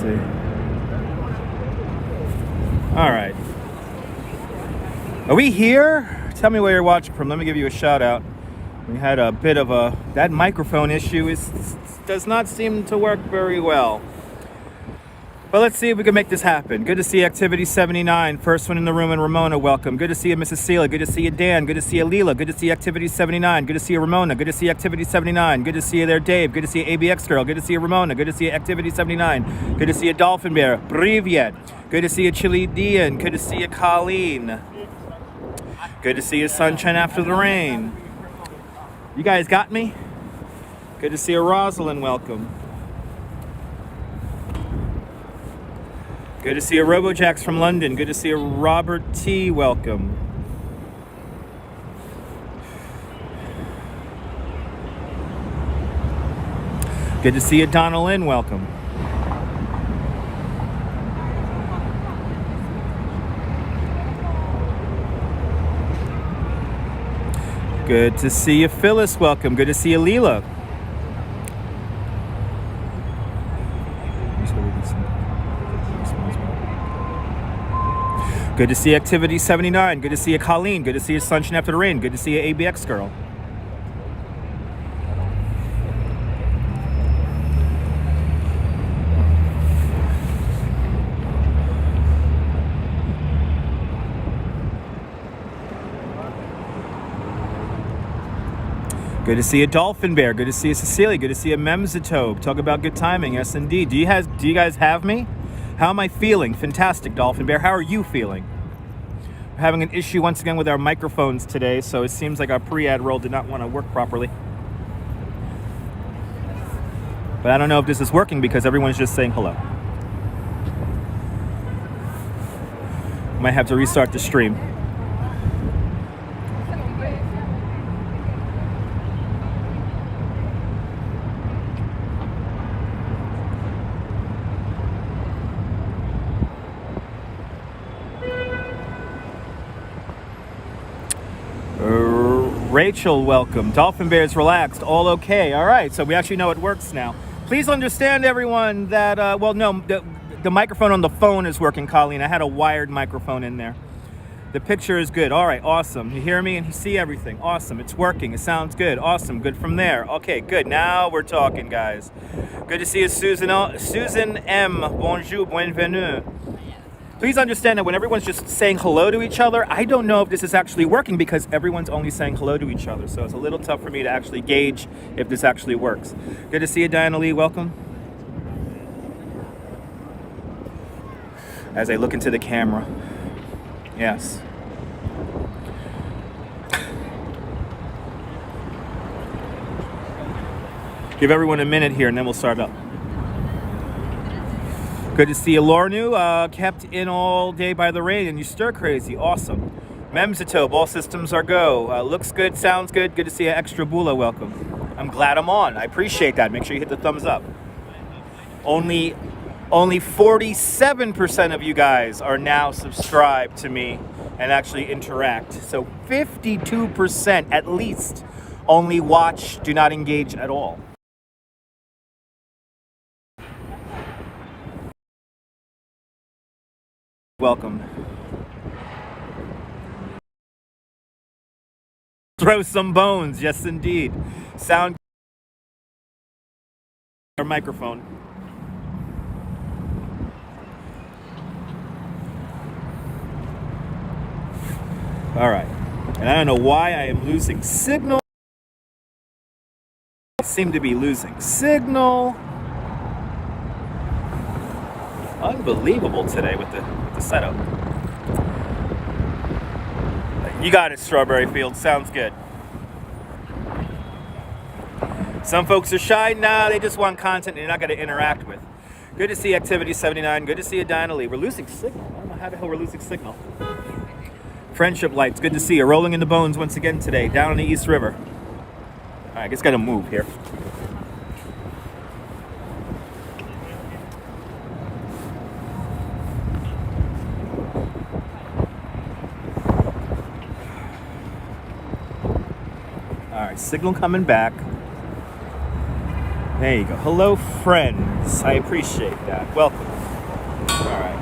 see. All right. Are we here? Tell me where you're watching from. Let me give you a shout out. We had a bit of that microphone issue does not seem to work very well. But let's see if we can make this happen. Good to see Activity 79. First one in the room, and Ramona, welcome. Good to see you, Mrs. Seela. Good to see you, Dan. Good to see you, Leela. Good to see Activity 79. Good to see you, Ramona. Good to see Activity 79. Good to see you there, Dave. Good to see you, ABX Girl. Good to see you, Ramona. Good to see you, Activity 79. Good to see you, Dolphin Bear. Privyet. Good to see you, Chili Dian. Good to see you, Colleen. Good to see you, Sunshine After the Rain. You guys got me? Good to see you, Rosalind. Welcome. Good to see you, Robojax from London. Good to see you, Robert T. Welcome. Good to see you, Donna Lynn. Welcome. Good to see you, Phyllis. Welcome. Good to see you, Leela. Good to see Activity 79. Good to see you, Colleen. Good to see you, Sunshine After the Rain. Good to see you, ABX Girl. Good to see you, Dolphin Bear. Good to see you, Cecilia. Good to see you, Memzatobe. Talk about good timing. Yes, indeed. Do you guys have me? How am I feeling? Fantastic, Dolphin Bear. How are you feeling? We're having an issue once again with our microphones today, so it seems like our pre-ad roll did not want to work properly. But I don't know if this is working because everyone's just saying hello. Might have to restart the stream. Rachel, welcome. Dolphin Bear's relaxed. All okay. All right. So we actually know it works now. Please understand, everyone, that, the microphone on the phone is working, Colleen. I had a wired microphone in there. The picture is good. All right. Awesome. You hear me and you see everything. Awesome. It's working. It sounds good. Awesome. Good from there. Okay, good. Now we're talking, guys. Good to see you, Susan M. Bonjour. Bienvenue. Please understand that when everyone's just saying hello to each other, I don't know if this is actually working because everyone's only saying hello to each other. So it's a little tough for me to actually gauge if this actually works. Good to see you, Diana Lee. Welcome. As I look into the camera. Yes. Give everyone a minute here and then we'll start up. Good to see you, Lornu. Kept in all day by the rain and you stir crazy. Awesome. Memzatobe, all systems are go. Looks good, sounds good. Good to see you, Extra Bula. Welcome. I'm glad I'm on. I appreciate that. Make sure you hit the thumbs up. Only 47% of you guys are now subscribed to me and actually interact. So 52% at least only watch, do not engage at all. Welcome. Throw some bones, yes indeed. Sound our microphone. All right. And I don't know why I am losing signal. I seem to be losing signal. Unbelievable today with the setup. You got it, Strawberry Field. Sounds good. Some folks are shy. Nah, they just want content they're not going to interact with. Good to see Activity 79. Good to see you, Dinah Lee. We're losing signal. I don't know how the hell we're losing signal. Friendship Lights. Good to see you. Rolling in the bones once again today. Down on the East River. All right, I guess got to move here. All right, signal coming back. There you go. Hello, friends. I appreciate that. Welcome. All right.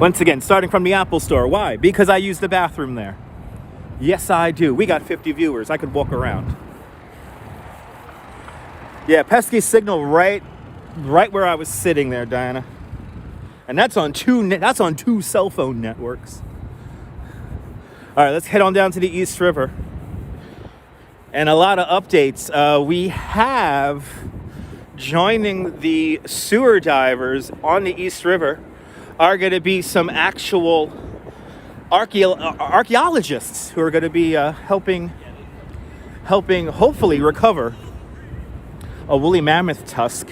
Once again, starting from the Apple Store. Why? Because I use the bathroom there. Yes, I do. We got 50 viewers. I could walk around. Yeah, pesky signal right where I was sitting there, Diana. And that's on two cell phone networks. All right, let's head on down to the East River. And a lot of updates. We have joining the sewer divers on the East River are going to be some actual archaeologists who are going to be helping hopefully recover a woolly mammoth tusk.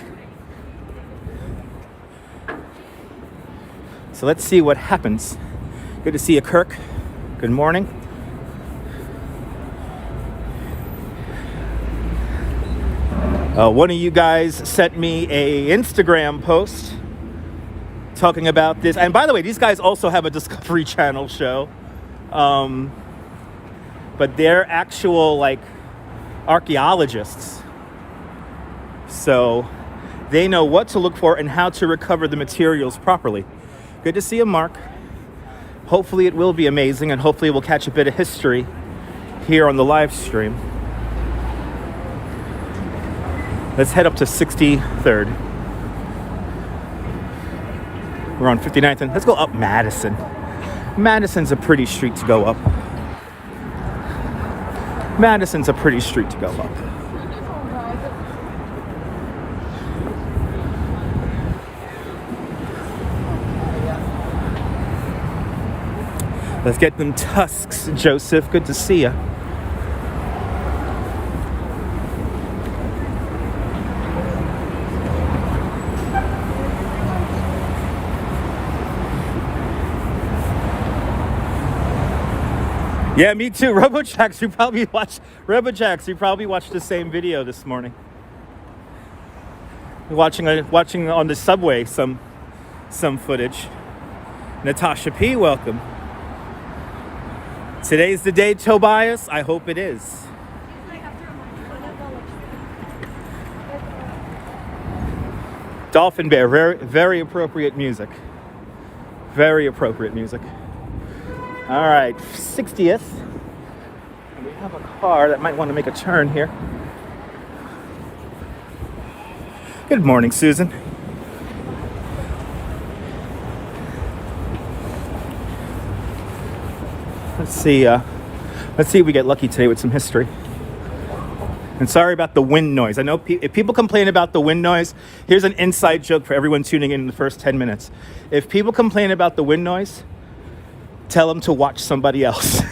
So let's see what happens. Good to see you, Kirk. Good morning. One of you guys sent me a Instagram post talking about this. And by the way, these guys also have a Discovery Channel show. But they're actual, like, archaeologists. So they know what to look for and how to recover the materials properly. Good to see you, Mark. Hopefully it will be amazing, and hopefully we'll catch a bit of history here on the live stream. Let's head up to 63rd. We're on 59th, and let's go up Madison. Madison's a pretty street to go up. Madison's a pretty street to go up. Let's get them tusks, Joseph. Good to see you. Yeah, me too. RoboJax, you probably watched the same video this morning. Watching on the subway some footage. Natasha P, welcome. Today's the day, Tobias. I hope it is. Dolphin Bear, very, very appropriate music. Very appropriate music. All right, 60th. And we have a car that might want to make a turn here. Good morning, Susan. Let's see if we get lucky today with some history. And sorry about the wind noise. I know if people complain about the wind noise, here's an inside joke for everyone tuning in the first 10 minutes. If people complain about the wind noise, tell them to watch somebody else.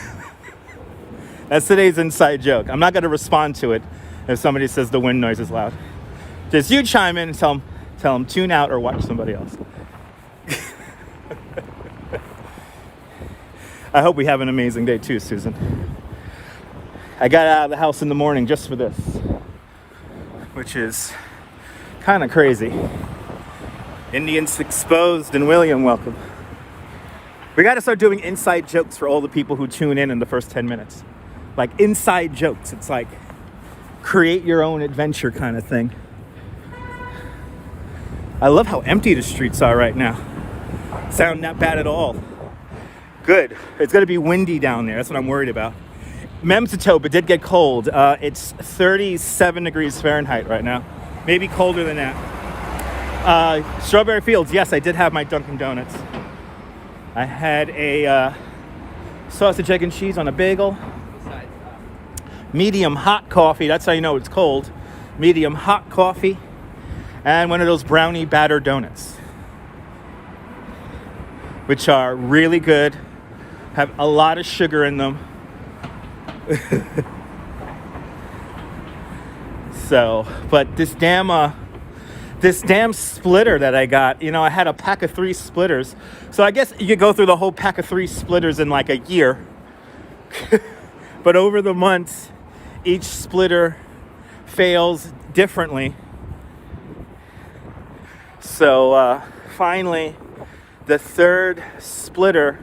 That's today's inside joke. I'm not going to respond to it if somebody says the wind noise is loud. Just you chime in and tell them tune out or watch somebody else. I hope we have an amazing day too, Susan. I got out of the house in the morning just for this, which is kind of crazy. Indians exposed, and William, welcome. We got to start doing inside jokes for all the people who tune in the first 10 minutes. Like inside jokes. It's like create your own adventure kind of thing. I love how empty the streets are right now. Sound not bad at all. Good. It's going to be windy down there. That's what I'm worried about. Memsatope, it did get cold. It's 37 degrees Fahrenheit right now. Maybe colder than that. Strawberry Fields. Yes, I did have my Dunkin' Donuts. I had a sausage, egg, and cheese on a bagel. Medium hot coffee. That's how you know it's cold. Medium hot coffee. And one of those brownie batter donuts, which are really good. Have a lot of sugar in them. So, but this damn splitter that I got, I had a pack of 3 splitters. So I guess you could go through the whole pack of 3 splitters in like a year. But over the months, each splitter fails differently. So finally, the third splitter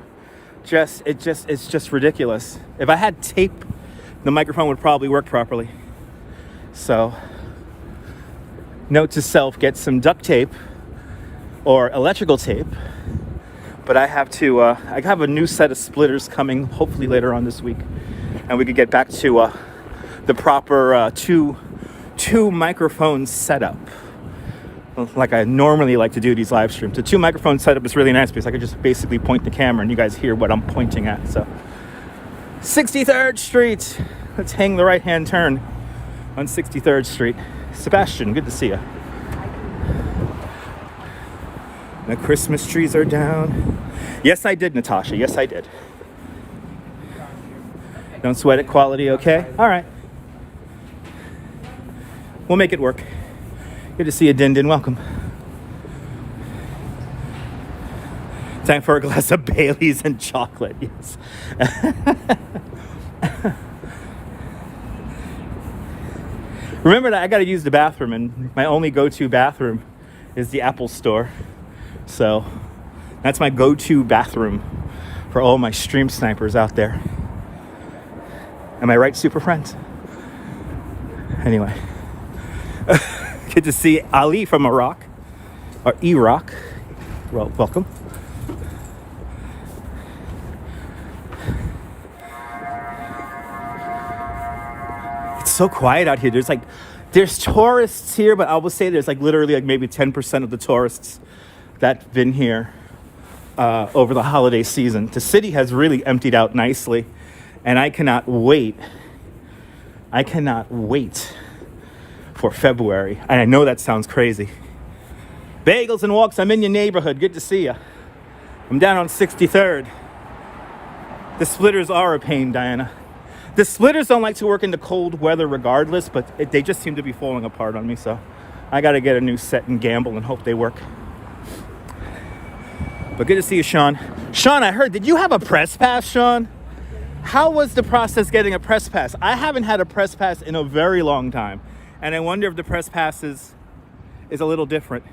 it's just ridiculous. If I had tape, the microphone would probably work properly. So, note to self, get some duct tape or electrical tape. But I have to, I have a new set of splitters coming, hopefully later on this week. And we could get back to the proper two microphone setup. Like I normally like to do these live streams. The 2 microphone setup is really nice because I could just basically point the camera and you guys hear what I'm pointing at. So 63rd Street. Let's hang the right-hand turn on 63rd Street. Sebastian, good to see you. The Christmas trees are down. Yes, I did, Natasha. Yes, I did. Don't sweat it. Quality okay? All right. We'll make it work. Good to see you, Din Din. Welcome. Time for a glass of Baileys and chocolate. Yes. Remember that I got to use the bathroom, and my only go-to bathroom is the Apple Store. So that's my go-to bathroom for all my stream snipers out there. Am I right, super friends? Anyway. Good to see Ali from Iraq, or Iraq. Well, welcome. It's so quiet out here. There's tourists here, but I will say there's literally maybe 10% of the tourists that've been here over the holiday season. The city has really emptied out nicely, and I cannot wait. For February. And I know that sounds crazy. Bagels and walks, I'm in your neighborhood. Good to see you. I'm down on 63rd. The splitters are a pain, Diana. The splitters don't like to work in the cold weather regardless, but they just seem to be falling apart on me, so I got to get a new set and gamble and hope they work. But good to see you, Sean. Sean, I heard, did you have a press pass, Sean? How was the process getting a press pass? I haven't had a press pass in a very long time. And I wonder if the press pass is a little different.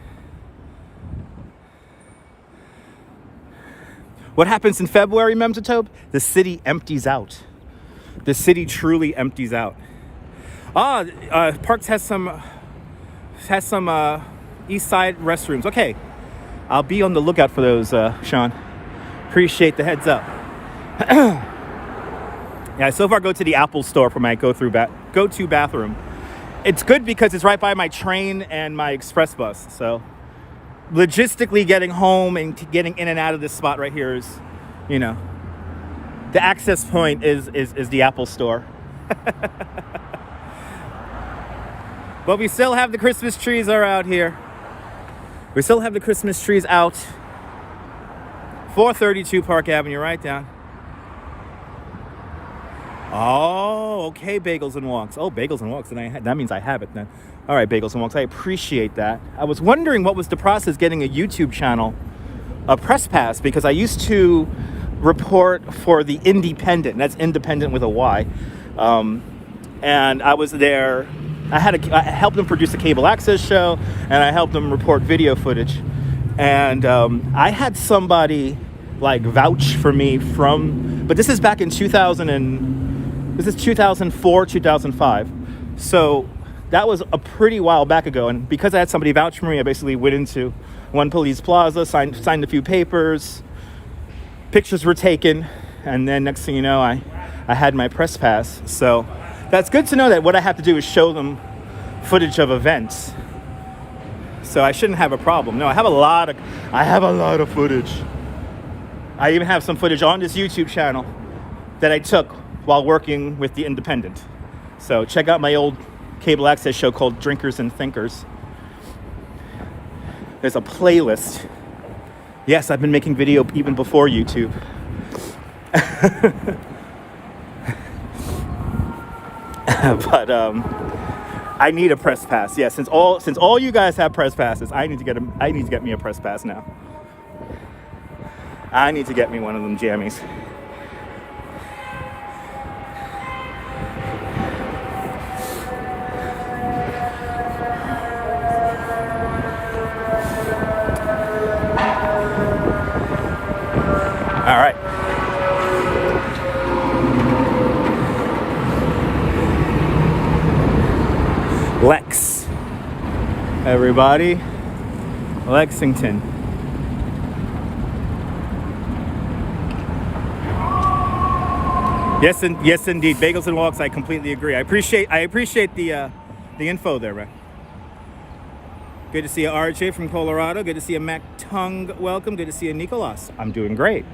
What happens in February, Memtatobe? The city empties out. The city truly empties out. Parks has some east side restrooms. Okay, I'll be on the lookout for those, Sean. Appreciate the heads up. Yeah, I so far go to the Apple Store for my go-to bathroom. It's good because it's right by my train and my express bus. So logistically getting home and getting in and out of this spot right here is, the access point is the Apple Store. But we still have the Christmas trees are out here. We still have the Christmas trees out. 432 Park Avenue, right down. Oh, okay, Bagels and Walks. Oh, Bagels and Walks, and that means I have it then. All right, Bagels and Walks, I appreciate that. I was wondering what was the process getting a YouTube channel, a press pass, because I used to report for the Independent. That's Independent with a Y. And I was there. I helped them produce a cable access show, and I helped them report video footage. And I had somebody vouch for me but this is back in 2004, 2005. So that was a pretty while back ago. And because I had somebody vouch for me, I basically went into One Police Plaza, signed a few papers, pictures were taken, and then next thing you know, I had my press pass. So that's good to know that what I have to do is show them footage of events. So I shouldn't have a problem. No, I have a lot of footage. I even have some footage on this YouTube channel that I took while working with the Independent. So check out my old cable access show called Drinkers and Thinkers. There's a playlist. Yes, I've been making video even before YouTube. But I need a press pass. Yeah, since all you guys have press passes, I need to get me a press pass now. I need to get me one of them jammies. All right. Lex. Everybody. Lexington. Yes, indeed. Bagels and walks. I completely agree. I appreciate the info there, man. Good to see you, RJ from Colorado. Good to see you, Mac Tung. Welcome. Good to see you, Nicolas. I'm doing great.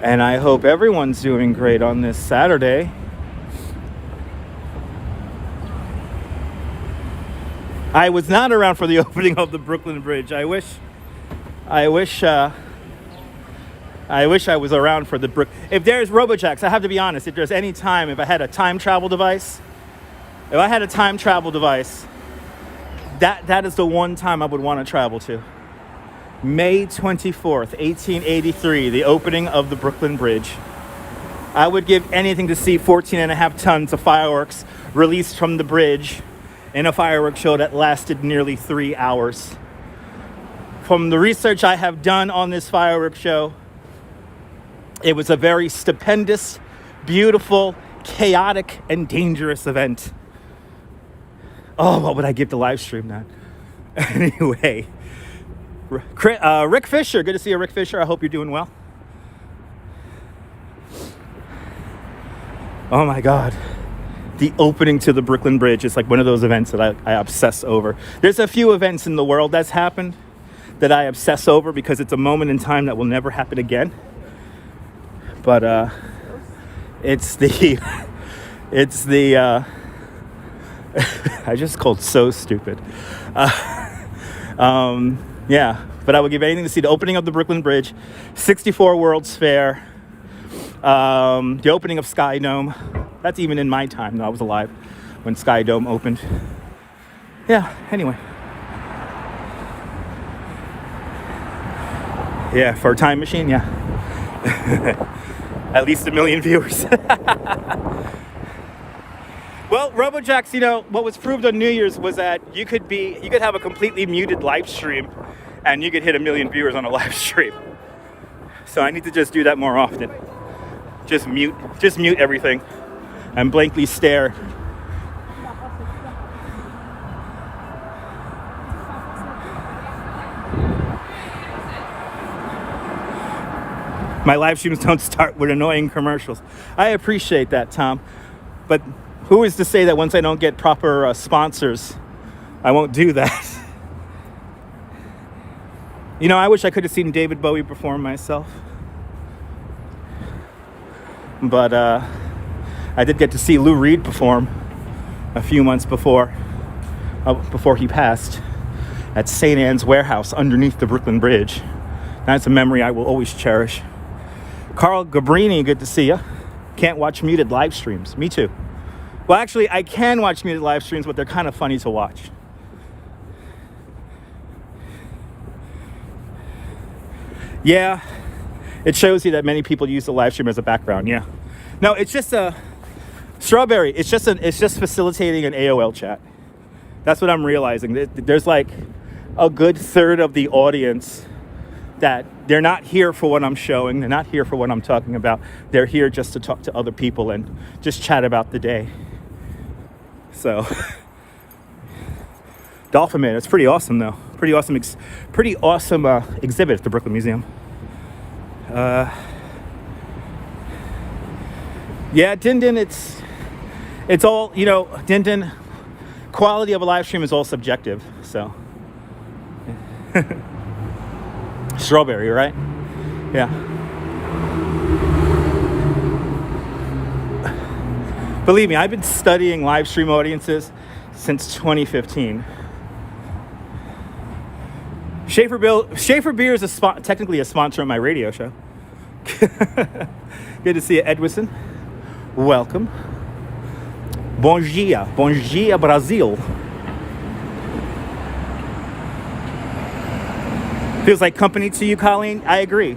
And I hope everyone's doing great on this Saturday. I was not around for the opening of the Brooklyn Bridge. I wish I was around for the Brook. If there's RoboJacks, I have to be honest. If there's any time, if I had a time travel device, that is the one time I would want to travel to. May 24th, 1883, the opening of the Brooklyn Bridge. I would give anything to see 14.5 tons of fireworks released from the bridge in a fireworks show that lasted nearly 3 hours. From the research I have done on this fireworks show, it was a very stupendous, beautiful, chaotic, and dangerous event. Oh, what would I give to live stream that? Anyway, Rick Fisher, good to see you, Rick Fisher. I hope you're doing well. Oh my God. The opening to the Brooklyn Bridge is like one of those events that I obsess over. There's a few events in the world that's happened that I obsess over because it's a moment in time that will never happen again. But it's the I just called so stupid. Yeah, but I would give anything to see the opening of the Brooklyn Bridge, 64 World's Fair, the opening of Sky Dome. That's even in my time. No, I was alive when Sky Dome opened. Yeah, anyway. Yeah, for a time machine, yeah. At least 1 million viewers. Well, RoboJacks, you know, what was proved on New Year's was that you could have a completely muted live stream and you could hit 1 million viewers on a live stream. So I need to just do that more often. Just mute everything and blankly stare. My live streams don't start with annoying commercials. I appreciate that, Tom. But who is to say that once I don't get proper sponsors, I won't do that? You know, I wish I could have seen David Bowie perform myself. But I did get to see Lou Reed perform a few months before he passed at St. Anne's Warehouse underneath the Brooklyn Bridge. That's a memory I will always cherish. Carl Gabrini, good to see you. Can't watch muted live streams. Me too. Well, actually, I can watch muted live streams, but they're kind of funny to watch. Yeah, it shows you that many people use the live stream as a background. Yeah. No, it's just a Strawberry. It's just facilitating an AOL chat. That's what I'm realizing. There's like a good third of the audience that they're not here for what I'm showing. They're not here for what I'm talking about. They're here just to talk to other people and just chat about the day. So, Dolphin Man, it's pretty awesome though. Pretty awesome exhibit at the Brooklyn Museum. Yeah, Din, it's all, you know, Din, quality of a live stream is all subjective, so. Strawberry, right? Yeah. Believe me, I've been studying live stream audiences since 2015. Schaefer Beer is technically a sponsor of my radio show. Good to see you, Edwison. Welcome. Bom dia Brazil. Feels like company to you, Colleen? I agree.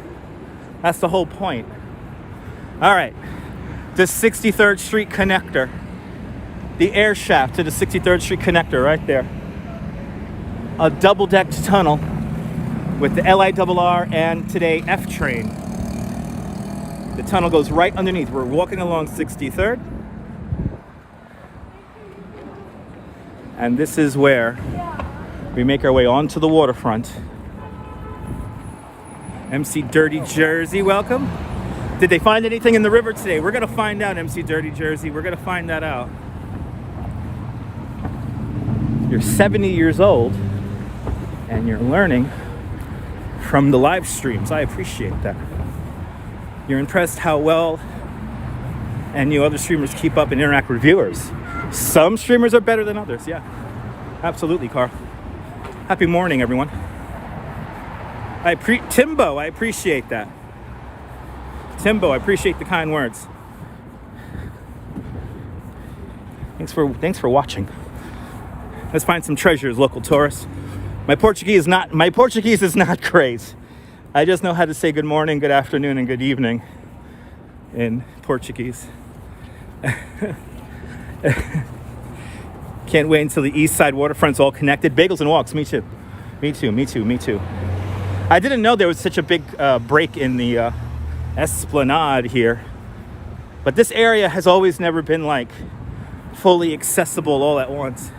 That's the whole point. All right. The 63rd Street connector. The air shaft to the 63rd Street connector right there. A double-decked tunnel with the LIRR and today F train. The tunnel goes right underneath. We're walking along 63rd. And this is where we make our way onto the waterfront. MC Dirty Jersey, welcome. Did they find anything in the river today? We're gonna find out, MC Dirty Jersey. We're gonna find that out. You're 70 years old and you're learning from the live streams. I appreciate that. You're impressed how well and you other streamers keep up and interact with viewers. Some streamers are better than others, yeah. Absolutely, Carl. Happy morning, everyone. Timbo, I appreciate that. Timbo, I appreciate the kind words. Thanks for watching. Let's find some treasures, local tourists. My Portuguese is not great. I just know how to say good morning, good afternoon, and good evening in Portuguese. Can't wait until the east side waterfront's all connected. Bagels and walks, me too. Me too. I didn't know there was such a big break in the esplanade here. But this area has always never been like fully accessible all at once.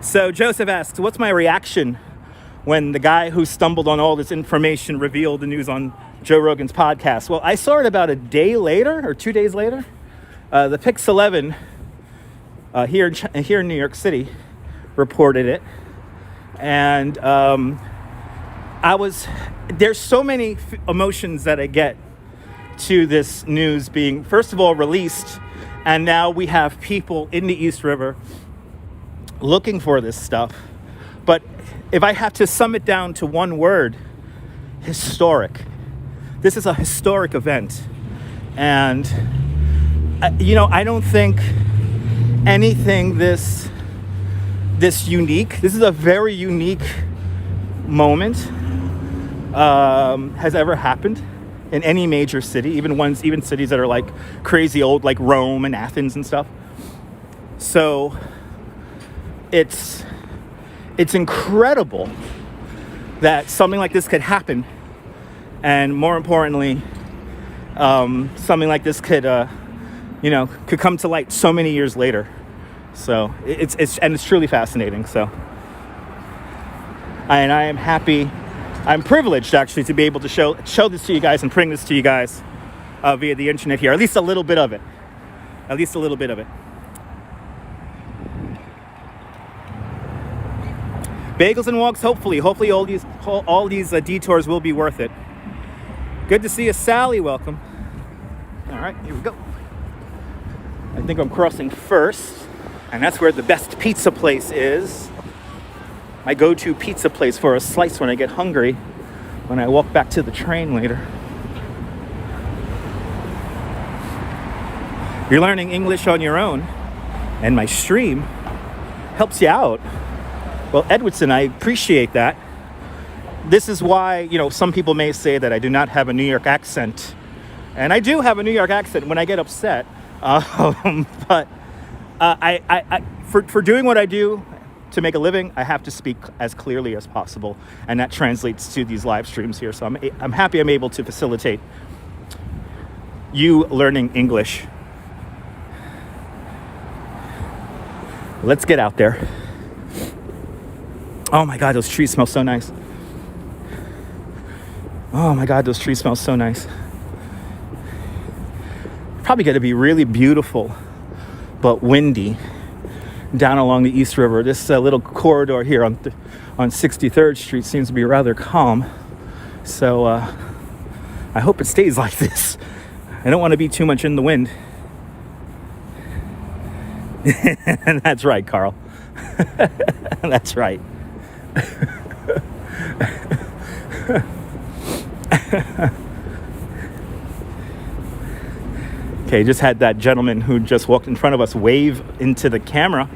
So Joseph asks, what's my reaction when the guy who stumbled on all this information revealed the news on Joe Rogan's podcast? Well, I saw it about a day later or 2 days later. The Pix 11 here in New York City reported it. And there's so many emotions that I get to this news being, first of all, released. And now we have people in the East River looking for this stuff. But if I have to sum it down to one word, historic. This is a historic event. And, I don't think anything this unique, this is a very unique moment, has ever happened in any major city, even cities that are like crazy old, like Rome and Athens and stuff. So it's incredible that something like this could happen, and more importantly, something like this could come to light so many years later. So it's truly fascinating. So, and I am happy. I'm privileged actually to be able to show this to you guys and bring this to you guys via the internet here. At least a little bit of it. Bagels and walks. Hopefully all these detours will be worth it. Good to see you, Sally. Welcome. All right, here we go. I think I'm crossing first, and that's where the best pizza place is. My go-to pizza place for a slice when I get hungry, when I walk back to the train later. You're learning English on your own, and my stream helps you out. Well, Edwardson, I appreciate that. This is why, some people may say that I do not have a New York accent. And I do have a New York accent when I get upset. But for doing what I do to make a living, I have to speak as clearly as possible. And that translates to these live streams here. So I'm happy I'm able to facilitate you learning English. Let's get out there. Oh my God, those trees smell so nice. Probably going to be really beautiful, but windy down along the East River. This little corridor here on 63rd Street seems to be rather calm. So I hope it stays like this. I don't want to be too much in the wind. And that's right, Carl. That's right. Okay, just had that gentleman who just walked in front of us wave into the camera.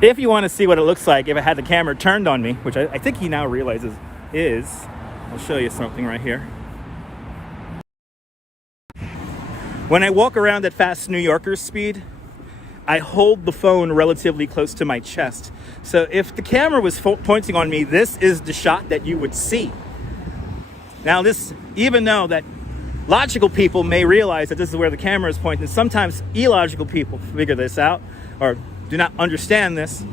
If you want to see what it looks like if I had the camera turned on me, which I think he now realizes is, I'll show you something right here. When I walk around at fast New Yorker speed, I hold the phone relatively close to my chest. So if the camera was pointing on me, this is the shot that you would see. Now this, even though that logical people may realize that this is where the camera is pointing, sometimes illogical people figure this out or do not understand this.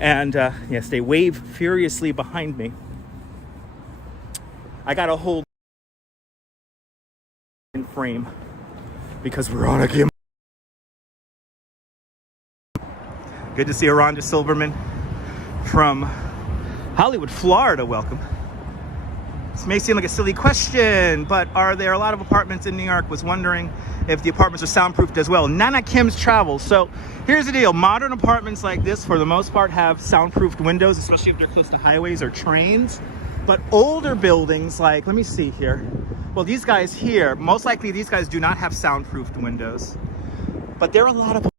And yes, they wave furiously behind me. I gotta hold in frame because we're on a Gimble. Good to see Aranda Silverman from Hollywood, Florida. Welcome. This may seem like a silly question, but are there a lot of apartments in New York? Was wondering if the apartments are soundproofed as well. Nana Kim's Travels. So here's the deal. Modern apartments like this, for the most part, have soundproofed windows, especially if they're close to highways or trains. But older buildings, like, let me see here. Well, these guys here, most likely these guys do not have soundproofed windows. But there are a lot of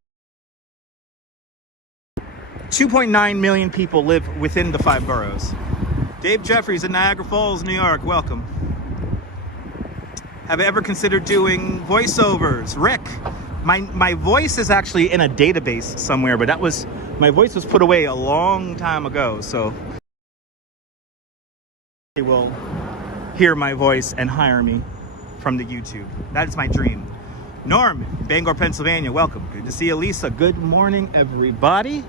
2.9 million people live within the 5 boroughs. Dave Jeffries in Niagara Falls, New York, welcome. Have you ever considered doing voiceovers? Rick, my voice is actually in a database somewhere, but my voice was put away a long time ago, so they will hear my voice and hire me from the YouTube. That is my dream. Norm, Bangor, Pennsylvania, welcome. Good to see you, Lisa. Good morning, everybody.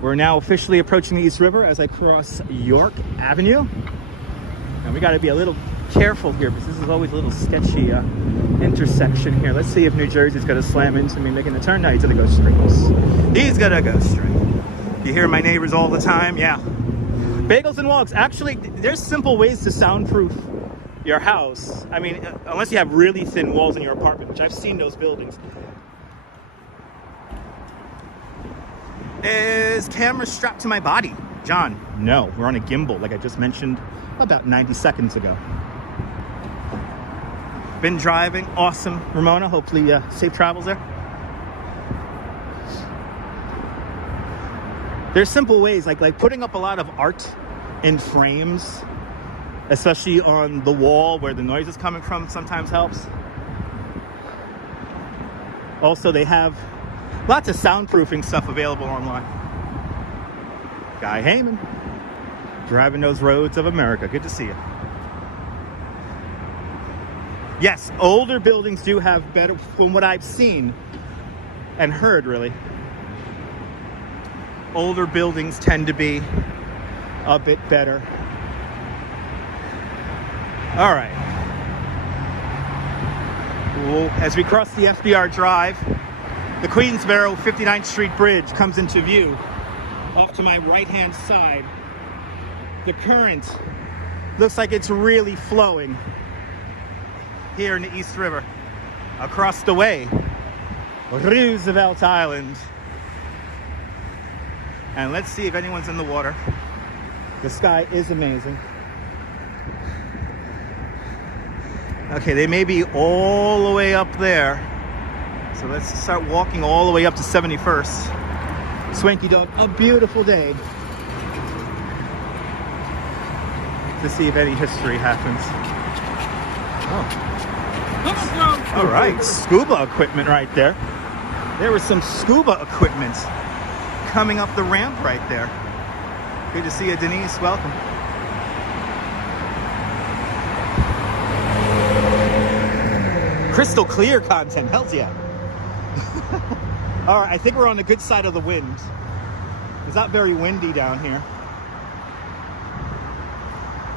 We're now officially approaching the East River as I cross York Avenue. And we got to be a little careful here because this is always a little sketchy intersection here. Let's see if New Jersey's going to slam into me making a turn. No, he's going to go straight. He's going to go straight. You hear my neighbors all the time? Yeah. Bagels and Walks. Actually, there's simple ways to soundproof your house. I mean, unless you have really thin walls in your apartment, which I've seen those buildings. Is camera strapped to my body? John, no. We're on a gimbal, like I just mentioned about 90 seconds ago. Been driving. Awesome. Ramona, hopefully safe travels there. There's simple ways, like putting up a lot of art in frames, especially on the wall where the noise is coming from, sometimes helps. Also, they have lots of soundproofing stuff available online. Guy Heyman, driving those roads of America. Good to see you. Yes, older buildings do have better, from what I've seen and heard, really. Older buildings tend to be a bit better. All right. Well, as we cross the FDR Drive, the Queensboro 59th Street Bridge comes into view off to my right-hand side. The current looks like it's really flowing here in the East River. Across the way, Roosevelt Island. And let's see if anyone's in the water. The sky is amazing. Okay, they may be all the way up there. So let's start walking all the way up to 71st. Swanky Dog, a beautiful day. To see if any history happens. Oh. All right, scuba equipment right there. There was some scuba equipment coming up the ramp right there. Good to see you, Denise. Welcome. Crystal clear content. Hells yeah. All right, I think we're on the good side of the wind. It's not very windy down here.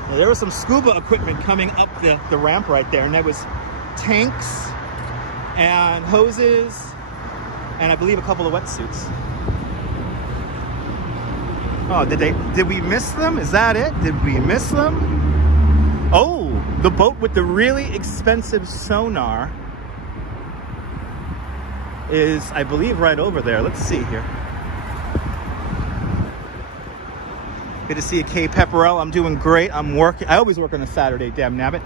Well, there was some scuba equipment coming up the ramp right there, and there was tanks and hoses and I believe a couple of wetsuits. Oh, did we miss them? Is that it? Did we miss them? Oh, the boat with the really expensive sonar is, I believe, right over there. Let's see here. Good to see you, Kay Pepperell. I'm doing great. I'm working. I always work on a Saturday, damn nabbit.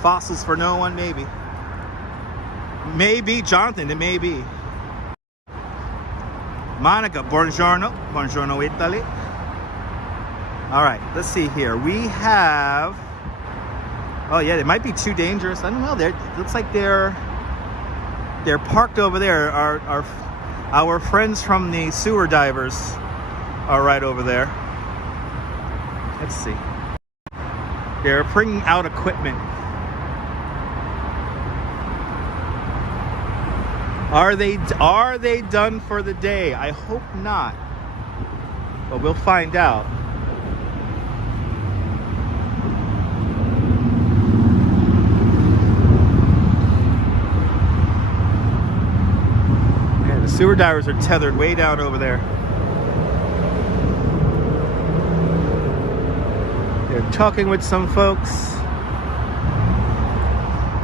Fossils for no one, maybe. Maybe, Jonathan, it may be. Monica, buongiorno. Buongiorno, Italy. All right, let's see here. We have... Oh, yeah, it might be too dangerous. I don't know. It looks like they're parked over there. Our friends from the sewer divers are right over there. Let's see. They're bringing out equipment. Are they done for the day? I hope not, but we'll find out. Man, the sewer divers are tethered way down over there. They're talking with some folks.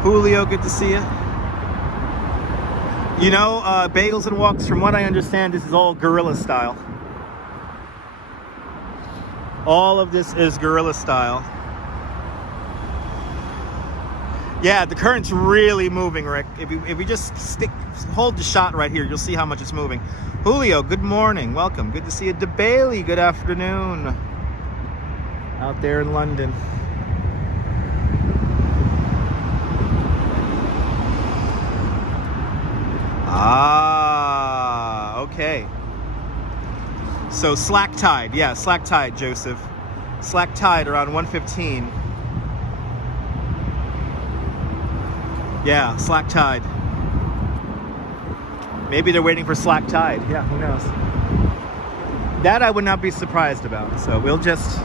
Julio, good to see you. You know, Bagels and Walks, from what I understand, this is all guerrilla style. All of this is guerrilla style. Yeah, the current's really moving, Rick. If we just hold the shot right here, you'll see how much it's moving. Julio, good morning. Welcome. Good to see you. DeBailey, good afternoon. Out there in London. Ah, okay. So slack tide, yeah, slack tide, Joseph. Slack tide around 1:15. Yeah, slack tide. Maybe they're waiting for slack tide. Yeah, who knows? That I would not be surprised about. So we'll just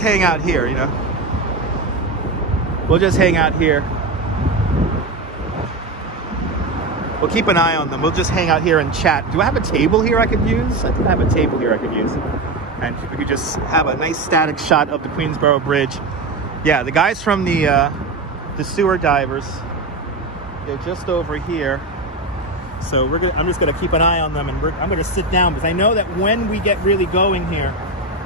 hang out here, you know. We'll just hang out here. We'll keep an eye on them. We'll just hang out here and chat. Do I have a table here I could use? I think I have a table here I could use. And we could just have a nice static shot of the Queensboro Bridge. Yeah, the guys from the sewer divers, they're just over here. So I'm just gonna keep an eye on them, and I'm gonna sit down because I know that when we get really going here,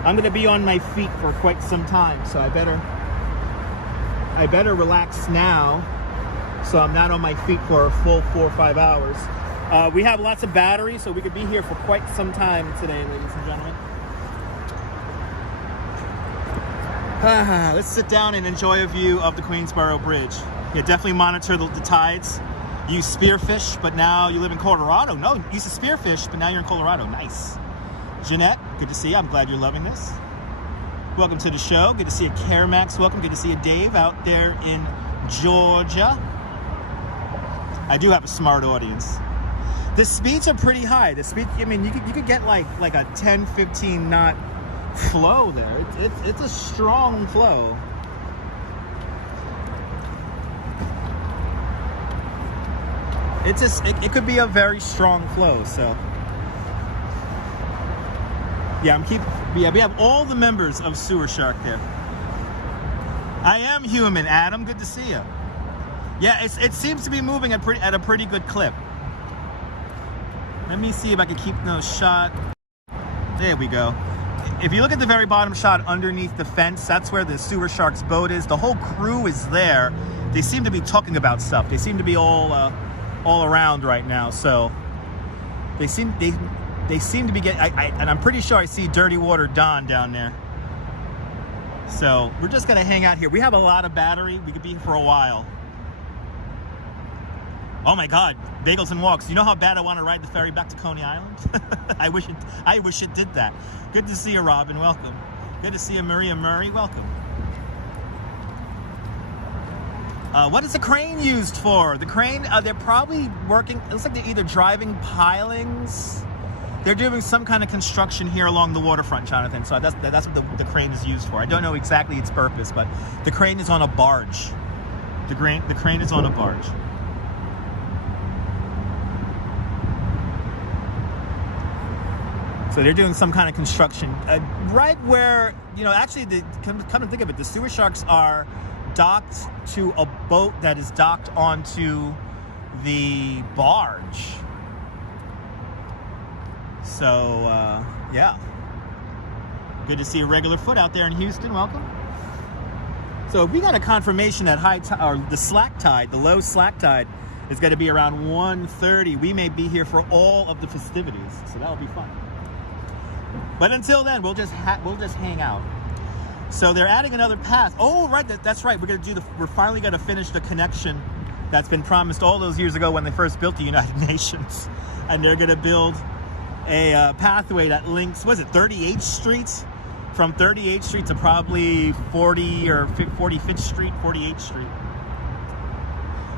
I'm gonna be on my feet for quite some time. So I better relax now, so I'm not on my feet for a full 4 or 5 hours. We have lots of battery, so we could be here for quite some time today, ladies and gentlemen. Let's sit down and enjoy a view of the Queensboro Bridge. Yeah, definitely monitor the tides. You spearfish, but now you live in Colorado. No, you used to spearfish, but now you're in Colorado. Nice. Jeanette, good to see you. I'm glad you're loving this. Welcome to the show. Good to see you, Caramax. Welcome. Good to see you, Dave, out there in Georgia. I do have a smart audience. The speeds are pretty high. The speed, I mean, you could get like a 10, 15 knot flow there. It's a strong flow. It could be a very strong flow. So yeah, we have all the members of Sewer Shark there. I am human, Adam. Good to see you. Yeah, it seems to be moving at a pretty good clip. Let me see if I can keep those shot. There we go. If you look at the very bottom shot underneath the fence, that's where the Sewer Shark's boat is. The whole crew is there. They seem to be talking about stuff. They seem to be all around right now. So they seem to be getting. And I'm pretty sure I see Dirty Water Don down there. So we're just gonna hang out here. We have a lot of battery. We could be here for a while. Oh my God, Bagels and Walks. You know how bad I want to ride the ferry back to Coney Island? I wish it did that. Good to see you, Robin. Welcome. Good to see you, Maria Murray. Welcome. What is the crane used for? The crane, they're probably working. It looks like they're either driving pilings. They're doing some kind of construction here along the waterfront, Jonathan. So that's what the crane is used for. I don't know exactly its purpose, but the crane is on a barge. The crane is on a barge. So they're doing some kind of construction right where, you know, actually, come to think of it, the Sewer Sharks are docked to a boat that is docked onto the barge. So, yeah. Good to see a regular foot out there in Houston. Welcome. So we got a confirmation that the slack tide, the low slack tide, is going to be around 1:30. We may be here for all of the festivities, so that'll be fun. But until then, we'll just hang out. So they're adding another path. Oh, right, that's right. We're finally going to finish the connection that's been promised all those years ago when they first built the United Nations, and they're going to build a pathway that links. Was it 38th Street? From 38th Street to probably 40 or 45th Street, 48th Street.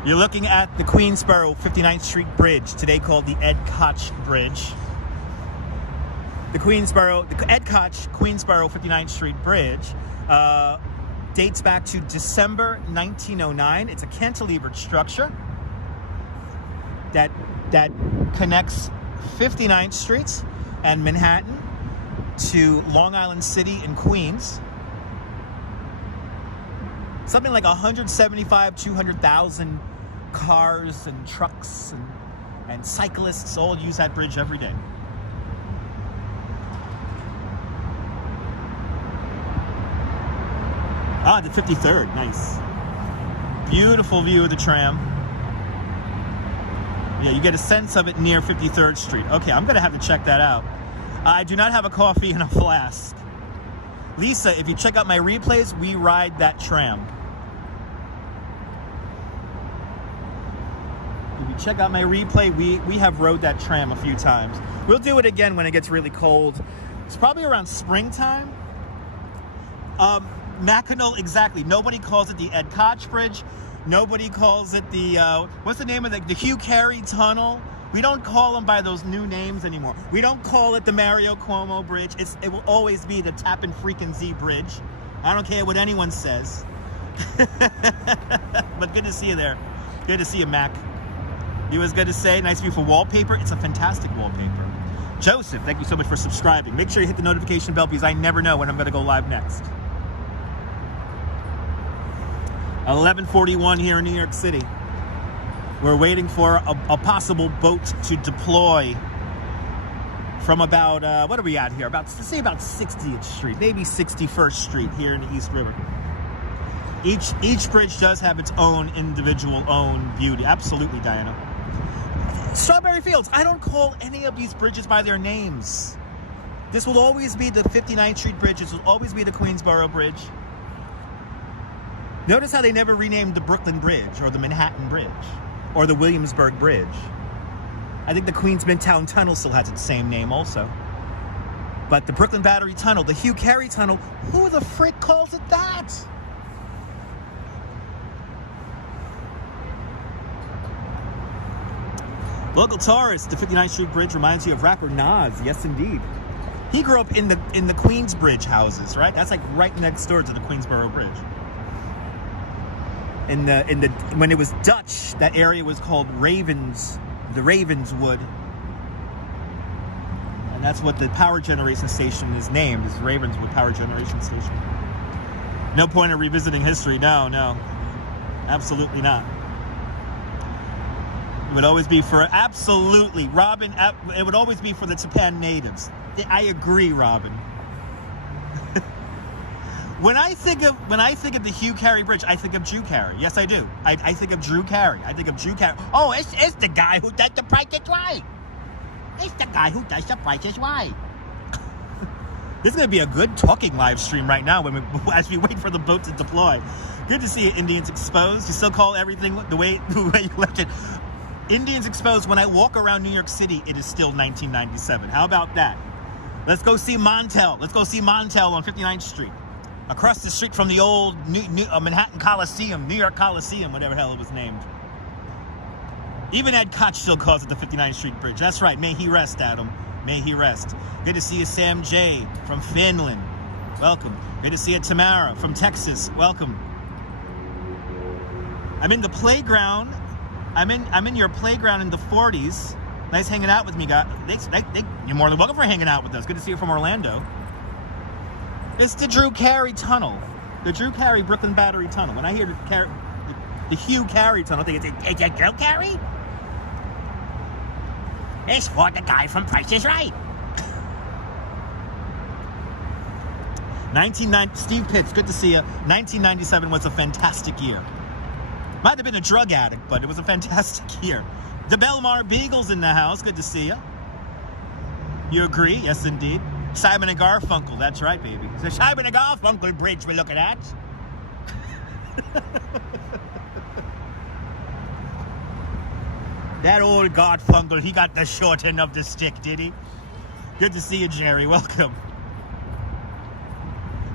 You're looking at the Queensboro 59th Street Bridge, today called the Ed Koch Bridge. The Ed Koch Queensboro 59th Street Bridge dates back to December 1909. It's a cantilevered structure that connects 59th Street and Manhattan to Long Island City and Queens. Something like 200,000 cars and trucks and cyclists all use that bridge every day. Ah, the 53rd, nice. Beautiful view of the tram. Yeah, you get a sense of it near 53rd Street. Okay, I'm gonna have to check that out. I do not have a coffee in a flask. Lisa, if you check out my replays, we ride that tram. If you check out my replay, we have rode that tram a few times. We'll do it again when it gets really cold. It's probably around springtime. Mackinac, exactly. Nobody calls it the Ed Koch Bridge. Nobody calls it the, what's the name of the Hugh Carey Tunnel? We don't call them by those new names anymore. We don't call it the Mario Cuomo Bridge. It will always be the Tappan Freakin' Z Bridge. I don't care what anyone says. But good to see you there. Good to see you, Mac. He was good to say, nice beautiful wallpaper. It's a fantastic wallpaper. Joseph, thank you so much for subscribing. Make sure you hit the notification bell because I never know when I'm going to go live next. 11:41 here in New York City. We're waiting for a possible boat to deploy from about, what are we at here? Let's say about 60th Street, maybe 61st Street here in the East River. Each bridge does have its own individual beauty. Absolutely, Diana. Strawberry Fields, I don't call any of these bridges by their names. This will always be the 59th Street Bridge. This will always be the Queensboro Bridge. Notice how they never renamed the Brooklyn Bridge or the Manhattan Bridge or the Williamsburg Bridge. I think the Queens Midtown Tunnel still has its same name also. But the Brooklyn Battery Tunnel, the Hugh Carey Tunnel, who the frick calls it that? Local tourist, the 59th Street Bridge reminds you of rapper Nas. Yes, indeed. He grew up in the Queensbridge houses, right? That's like right next door to the Queensboro Bridge. When it was Dutch, that area was called the Ravenswood. And that's what the power generation station is named, is Ravenswood Power Generation Station. No point in revisiting history, no. Absolutely not. It would always be for, absolutely, Robin, it would always be for the Japan natives. I agree, Robin. When I think of the Hugh Carey Bridge, I think of Drew Carey. Yes, I do. I think of Drew Carey. Oh, it's the guy who does the Price is Right. It's the guy who does the Price is Right. This is going to be a good talking live stream right now as we wait for the boat to deploy. Good to see you, Indians Exposed. You still call everything the way you left it. Indians Exposed, when I walk around New York City, it is still 1997. How about that? Let's go see Montel. Let's go see Montel on 59th Street. Across the street from the old Manhattan Coliseum, New York Coliseum, whatever the hell it was named. Even Ed Koch still calls it the 59th Street Bridge. That's right. May he rest, Adam. May he rest. Good to see you, Sam J. from Finland. Welcome. Good to see you, Tamara from Texas. Welcome. I'm in the playground. I'm in your playground in the 40s. Nice hanging out with me, guys. You're more than welcome for hanging out with us. Good to see you from Orlando. It's the Drew Carey Tunnel. The Drew Carey Brooklyn Battery Tunnel. When I hear the Hugh Carey Tunnel, I think it's Drew Carey? It's for the guy from Price is Right. 1990, Steve Pitts, good to see you. 1997 was a fantastic year. Might have been a drug addict, but it was a fantastic year. The Belmar Beagle's in the house. Good to see you. You agree? Yes, indeed. Simon and Garfunkel. That's right, baby. It's the Simon and Garfunkel Bridge we're looking at. That old Garfunkel, he got the short end of the stick, did he? Good to see you, Jerry. Welcome.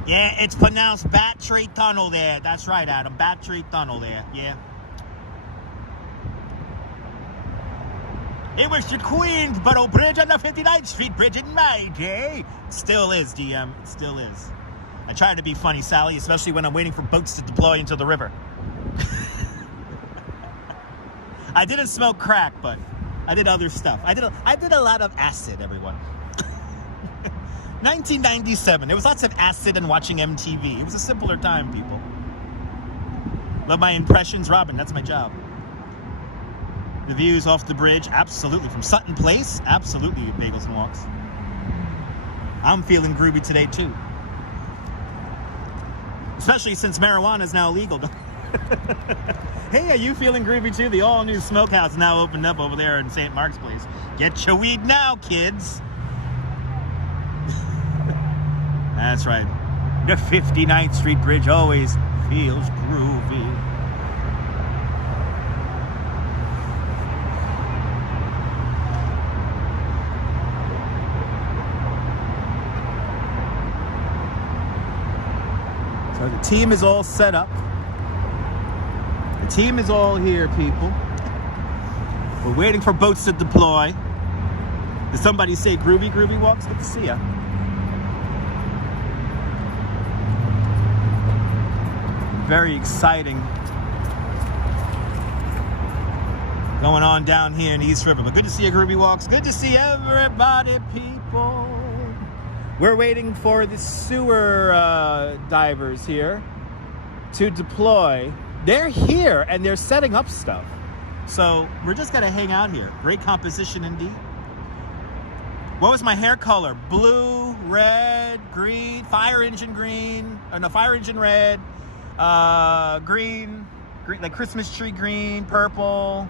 Yeah, it's pronounced Battery Tunnel there. That's right, Adam. Battery Tunnel there. Yeah. It was the Queensboro Bridge on the 59th Street Bridge in my day. Still is, DM. It still is. I try to be funny, Sally, especially when I'm waiting for boats to deploy into the river. I didn't smoke crack, but I did other stuff. I did a lot of acid, everyone. 1997. There was lots of acid and watching MTV. It was a simpler time, people. Love my impressions, Robin. That's my job. The views off the bridge, absolutely. From Sutton Place, absolutely. Bagels and walks. I'm feeling groovy today too, especially since marijuana is now legal. Hey, are you feeling groovy too? The all-new smokehouse now opened up over there in St. Mark's Place. Get your weed now, kids. That's right. The 59th Street Bridge always feels groovy. So the team is all set up. The team is all here, people. We're waiting for boats to deploy. Did somebody say groovy, groovy walks? Good to see ya. Very exciting going on down here in East River. But good to see you, groovy walks. Good to see everybody, people. We're waiting for the sewer divers here to deploy. They're here and they're setting up stuff. So we're just gonna hang out here. Great composition indeed. What was my hair color? Blue, red, green, fire engine green, or no, fire engine red, green, like Christmas tree green, purple.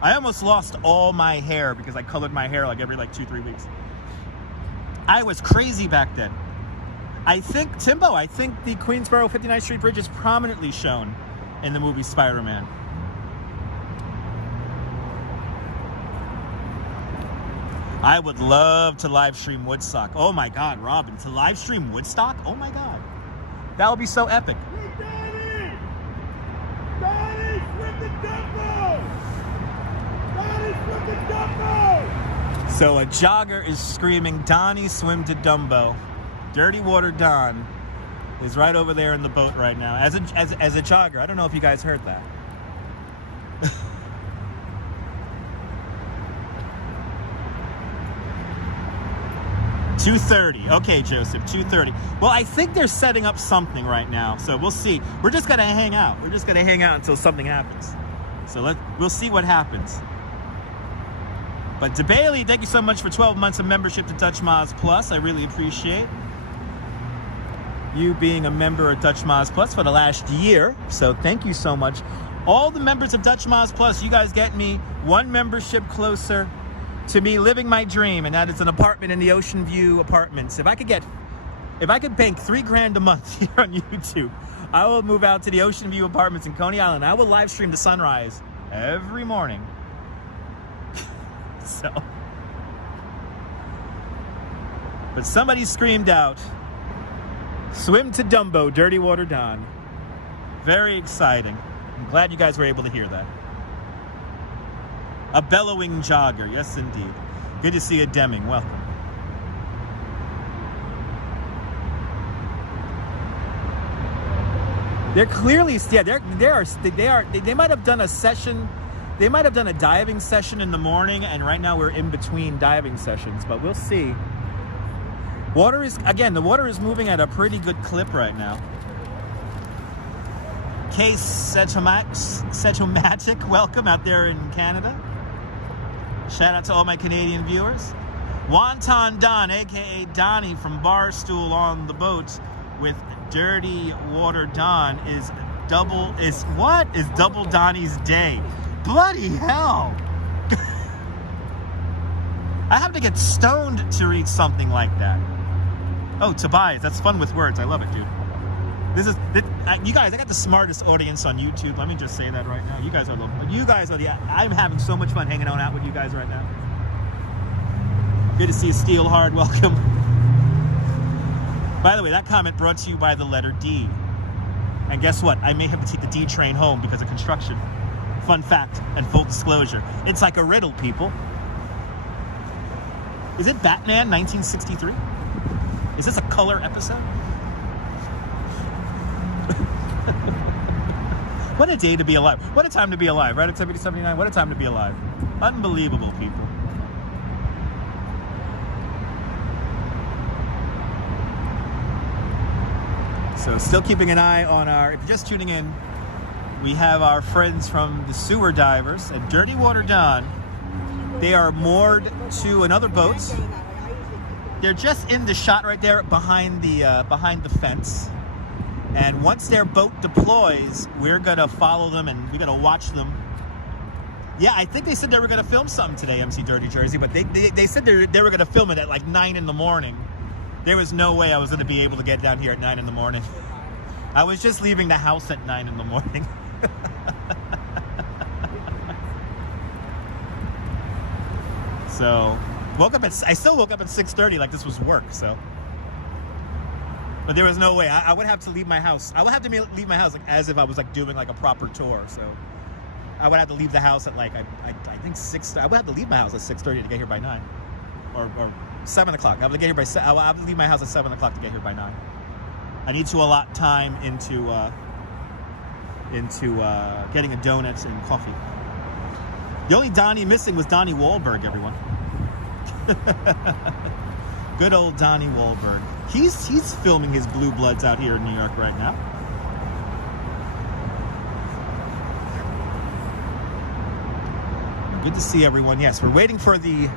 I almost lost all my hair because I colored my hair like every 2-3 weeks. I was crazy back then. I think, Timbo, I think the Queensboro 59th Street Bridge is prominently shown in the movie Spider-Man. I would love to live stream Woodstock. Oh my God, Robin, to live stream Woodstock? Oh my God. That would be so epic. Hey, Donnie! Donnie, swim the Dumbo! Donnie, swim the Dumbo! So a jogger is screaming, Donnie, swim to Dumbo. Dirty Water Don is right over there in the boat right now. As a jogger, I don't know if you guys heard that. 2:30. Okay, Joseph, 2:30. Well, I think they're setting up something right now, so we'll see. We're just gonna hang out. We're just gonna hang out until something happens. So we'll see what happens. But to Bailey, thank you so much for 12 months of membership to Dutch Moz Plus. I really appreciate you being a member of Dutch Moz Plus for the last year. So thank you so much. All the members of Dutch Moz Plus, you guys get me one membership closer to me living my dream, and that is an apartment in the Ocean View Apartments. If I could bank $3,000 a month here on YouTube, I will move out to the Ocean View Apartments in Coney Island. I will live stream the sunrise every morning. So, but somebody screamed out, swim to Dumbo, Dirty Water Don. Very exciting. I'm glad you guys were able to hear that. A bellowing jogger, yes indeed. Good to see you, Deming. Welcome. They're clearly, yeah, they might have done a session. They might have done a diving session in the morning, and right now we're in between diving sessions, but we'll see. The water is moving at a pretty good clip right now. Case Setomatic, welcome out there in Canada. Shout out to all my Canadian viewers. Wonton Don, aka Donnie from Barstool on the boat with Dirty Water Don is double Donnie's day. Bloody hell! I have to get stoned to read something like that. Oh, Tobias, that's fun with words. I love it, dude. You guys, I got the smartest audience on YouTube. Let me just say that right now. You guys are I'm having so much fun hanging out with you guys right now. Good to see you, Steelhard. Welcome. By the way, that comment brought to you by the letter D. And guess what? I may have to take the D train home because of construction. Fun fact and full disclosure. It's like a riddle, people. Is it Batman 1963? Is this a color episode? What a day to be alive. What a time to be alive, right? At 79, what a time to be alive. Unbelievable, people. So still keeping an eye on our, if you're just tuning in, we have our friends from the sewer divers at Dirty Water Dawn. They are moored to another boat. They're just in the shot right there behind the fence. And once their boat deploys, we're gonna follow them and we're gonna watch them. Yeah, I think they said they were gonna film something today, MC Dirty Jersey, but they said they were gonna film it at like 9 in the morning. There was no way I was gonna be able to get down here at 9 in the morning. I was just leaving the house at 9 in the morning. So, I still woke up at 6:30 like this was work, so. But there was no way. I would have to leave my house. I would have to leave my house like as if I was like doing like a proper tour. So I would have to leave the house at like I think 6. I would have to leave my house at 6:30 to get here by 9, or 7 o'clock. I would get here by. I would have to leave my house at 7 o'clock to get here by 9. I need to allot time into getting a donuts and coffee. The only Donnie missing was Donnie Wahlberg, everyone. Good old Donnie Wahlberg. He's filming his Blue Bloods out here in New York right now. Good to see everyone. Yes, we're waiting for the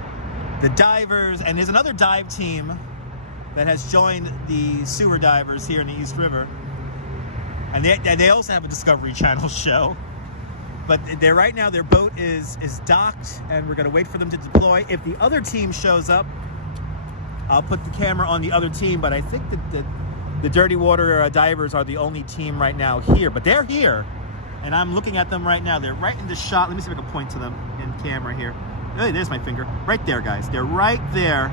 divers, and there's another dive team that has joined the sewer divers here in the East River. And they also have a Discovery Channel show. But right now their boat is docked, and we're gonna wait for them to deploy. If the other team shows up, I'll put the camera on the other team, but I think that the Dirty Water divers are the only team right now here. But they're here, and I'm looking at them right now. They're right in the shot. Let me see if I can point to them in camera here. Oh, there's my finger. Right there, guys. They're right there.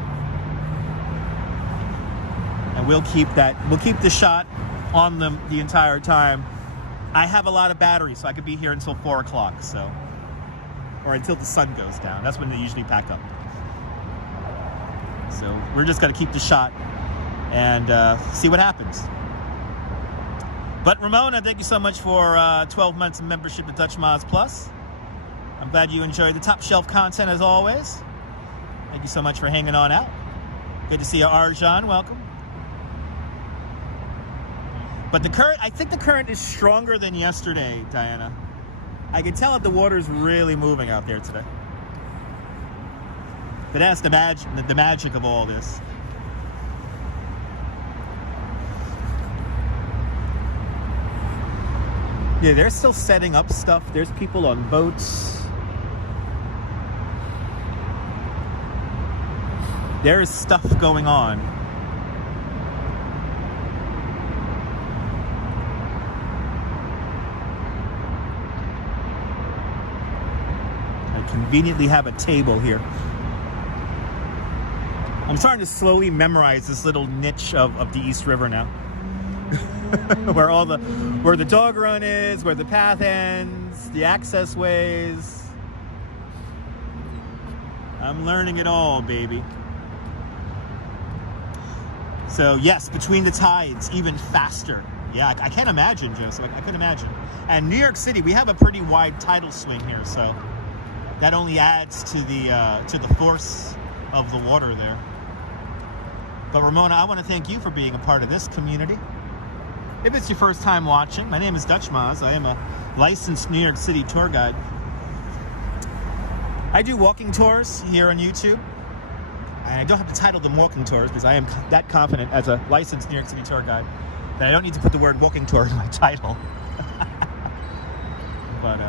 And we'll keep the shot on them the entire time. I have a lot of batteries, so I could be here until 4 o'clock, so. Or until the sun goes down. That's when they usually pack up. So we're just gonna keep the shot and see what happens. But Ramona, thank you so much for 12 months of membership to Dutch Moz Plus. I'm glad you enjoyed the top shelf content as always. Thank you so much for hanging on out. Good to see you, Arjan. Welcome. But I think the current is stronger than yesterday, Diana. I can tell that the water's really moving out there today. But that's the magic of all this. Yeah, they're still setting up stuff. There's people on boats. There is stuff going on. Conveniently have a table here. I'm starting to slowly memorize this little niche of the East River now. where the dog run is, where the path ends, the access ways. I'm learning it all, baby. So yes, between the tides, even faster. Yeah, I can't imagine, Joseph. I couldn't imagine. And New York City, we have a pretty wide tidal swing here, so that only adds to the force of the water there. But Ramona, I want to thank you for being a part of this community. If it's your first time watching, my name is Dutch Moz. I am a licensed New York City tour guide. I do walking tours here on YouTube. And I don't have to title them walking tours because I am that confident as a licensed New York City tour guide that I don't need to put the word walking tour in my title. But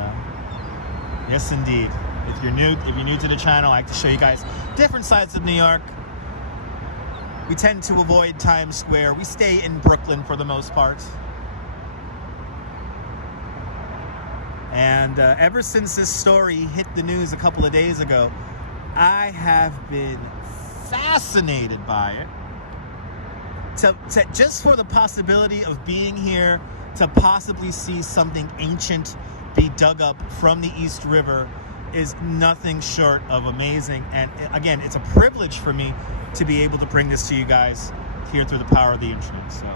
yes, indeed. If you're new to the channel, I like to show you guys different sides of New York. We tend to avoid Times Square. We stay in Brooklyn for the most part. And ever since this story hit the news a couple of days ago, I have been fascinated by it. Just for the possibility of being here to possibly see something ancient be dug up from the East River is nothing short of amazing. And again, it's a privilege for me to be able to bring this to you guys here through the power of the internet. So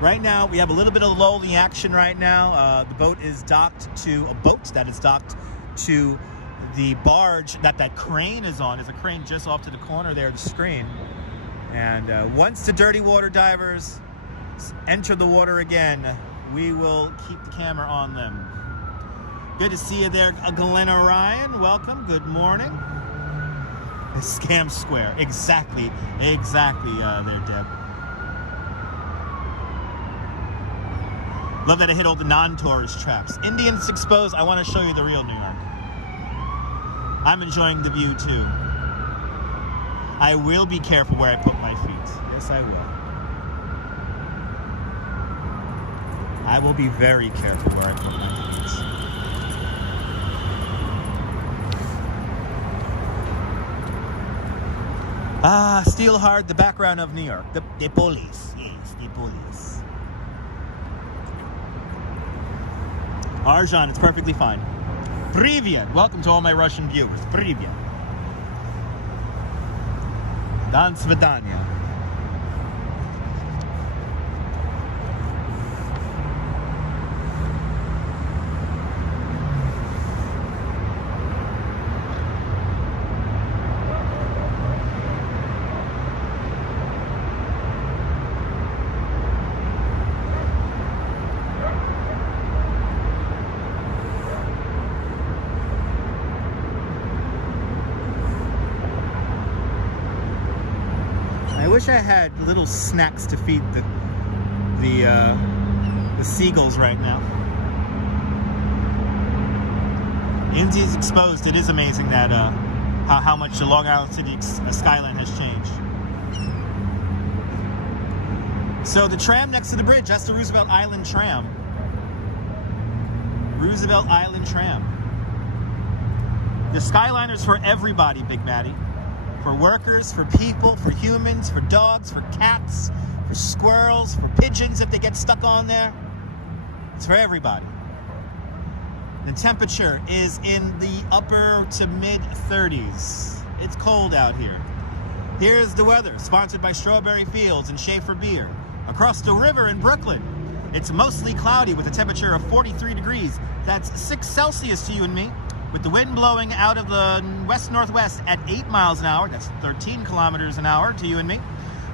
right now, we have a little bit of lull in the action right now. The boat is docked to a boat that is docked to the barge that crane is on. Is a crane just off to the corner there of the screen. And once the dirty water divers enter the water again, we will keep the camera on them. Good to see you there, Glenn Orion. Welcome. Good morning. Scam Square. Exactly there, Deb. Love that I hit all the non-tourist traps. Indians exposed. I want to show you the real New York. I'm enjoying the view too. I will be careful where I put my feet. Yes, I will. I will be very careful where I put my feet. Steelheart, the background of New York. The police. Yes, the police. Arjan, it's perfectly fine. Privyet. Welcome to all my Russian viewers. Privyet. Dan svidanya. I wish I had little snacks to feed the seagulls right now. India's exposed. It is amazing that how much the Long Island City skyline has changed. So the tram next to the bridge, that's the Roosevelt Island tram. Roosevelt Island tram. The Skyliner's for everybody, Big Matty. For workers, for people, for humans, for dogs, for cats, for squirrels, for pigeons if they get stuck on there. It's for everybody. The temperature is in the upper to mid 30s. It's cold out here. Here's the weather, sponsored by Strawberry Fields and Schaefer Beer. Across the river in Brooklyn, it's mostly cloudy with a temperature of 43 degrees. That's 6 Celsius to you and me. With the wind blowing out of the west-northwest at 8 miles an hour, that's 13 kilometers an hour to you and me,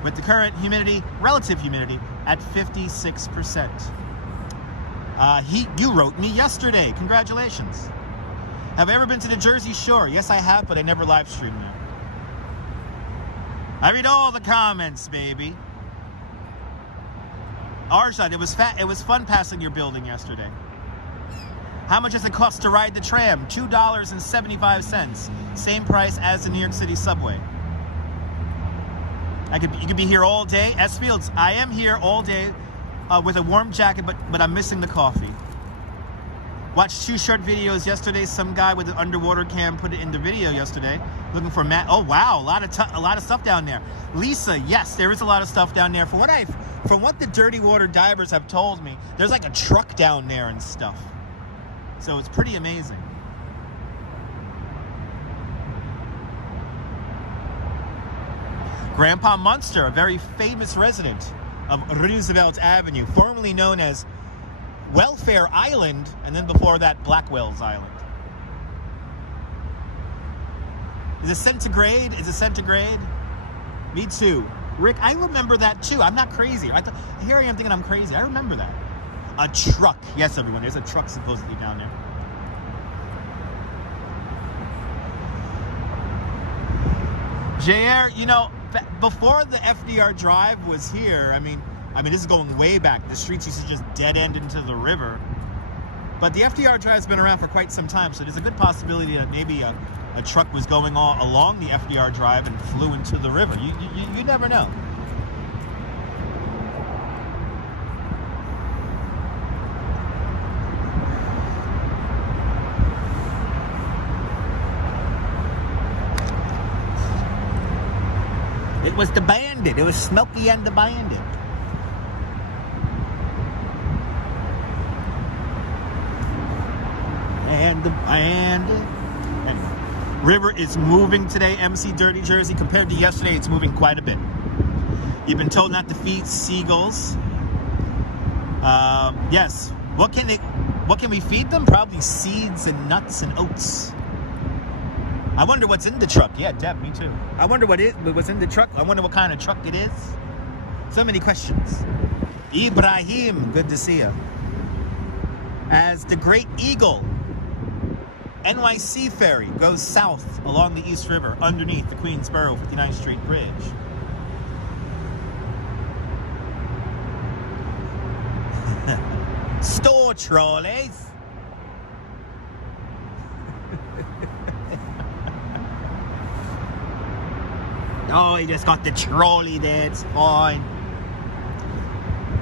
with the current humidity, relative humidity, at 56%. You wrote me yesterday. Congratulations. Have I ever been to the Jersey Shore? Yes, I have, but I never live streamed there. I read all the comments, baby. Arshad, it was fun passing your building yesterday. How much does it cost to ride the tram? $2.75. Same price as the New York City subway. You could be here all day. S. Fields, I am here all day with a warm jacket, but I'm missing the coffee. Watched 2 short videos yesterday. Some guy with an underwater cam put it in the video yesterday, looking for Matt. Oh wow, a lot of stuff down there. Lisa, yes, there is a lot of stuff down there. From what the dirty water divers have told me, there's like a truck down there and stuff. So it's pretty amazing. Grandpa Munster, a very famous resident of Roosevelt Avenue, formerly known as Welfare Island, and then before that, Blackwell's Island. Is it centigrade? Me too. Rick, I remember that too. I'm not crazy. Here I am thinking I'm crazy. I remember that. A truck. Yes, everyone. There's a truck supposedly down there. JR, before the FDR Drive was here, I mean, this is going way back. The streets used to just dead end into the river. But the FDR Drive's been around for quite some time, so there's a good possibility that maybe a truck was going along the FDR Drive and flew into the river. You never know. It was the Bandit. It was Smokey and the Bandit. River is moving today, MC Dirty Jersey. Compared to yesterday, it's moving quite a bit. You've been told not to feed seagulls. Yes. What can we feed them? Probably seeds and nuts and oats. I wonder what's in the truck. Yeah, Deb, me too. I wonder what's in the truck. I wonder what kind of truck it is. So many questions. Ibrahim, good to see you. As the Great Eagle NYC ferry goes south along the East River underneath the Queensboro 59th Street Bridge. Store trolleys. Oh, he just got the trolley there. It's fine.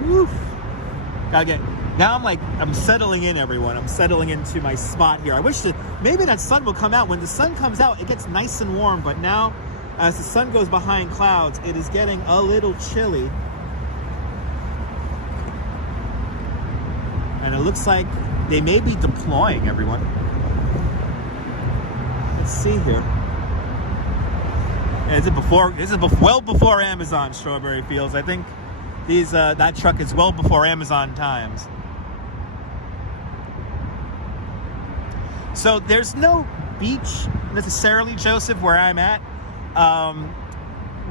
Woof. Now I'm settling in, everyone. I'm settling into my spot here. I wish maybe that sun will come out. When the sun comes out, it gets nice and warm. But now, as the sun goes behind clouds, it is getting a little chilly. And it looks like they may be deploying, everyone. Let's see here. Is it well before Amazon Strawberry Fields? I think that truck is well before Amazon times. So there's no beach necessarily, Joseph, where I'm at.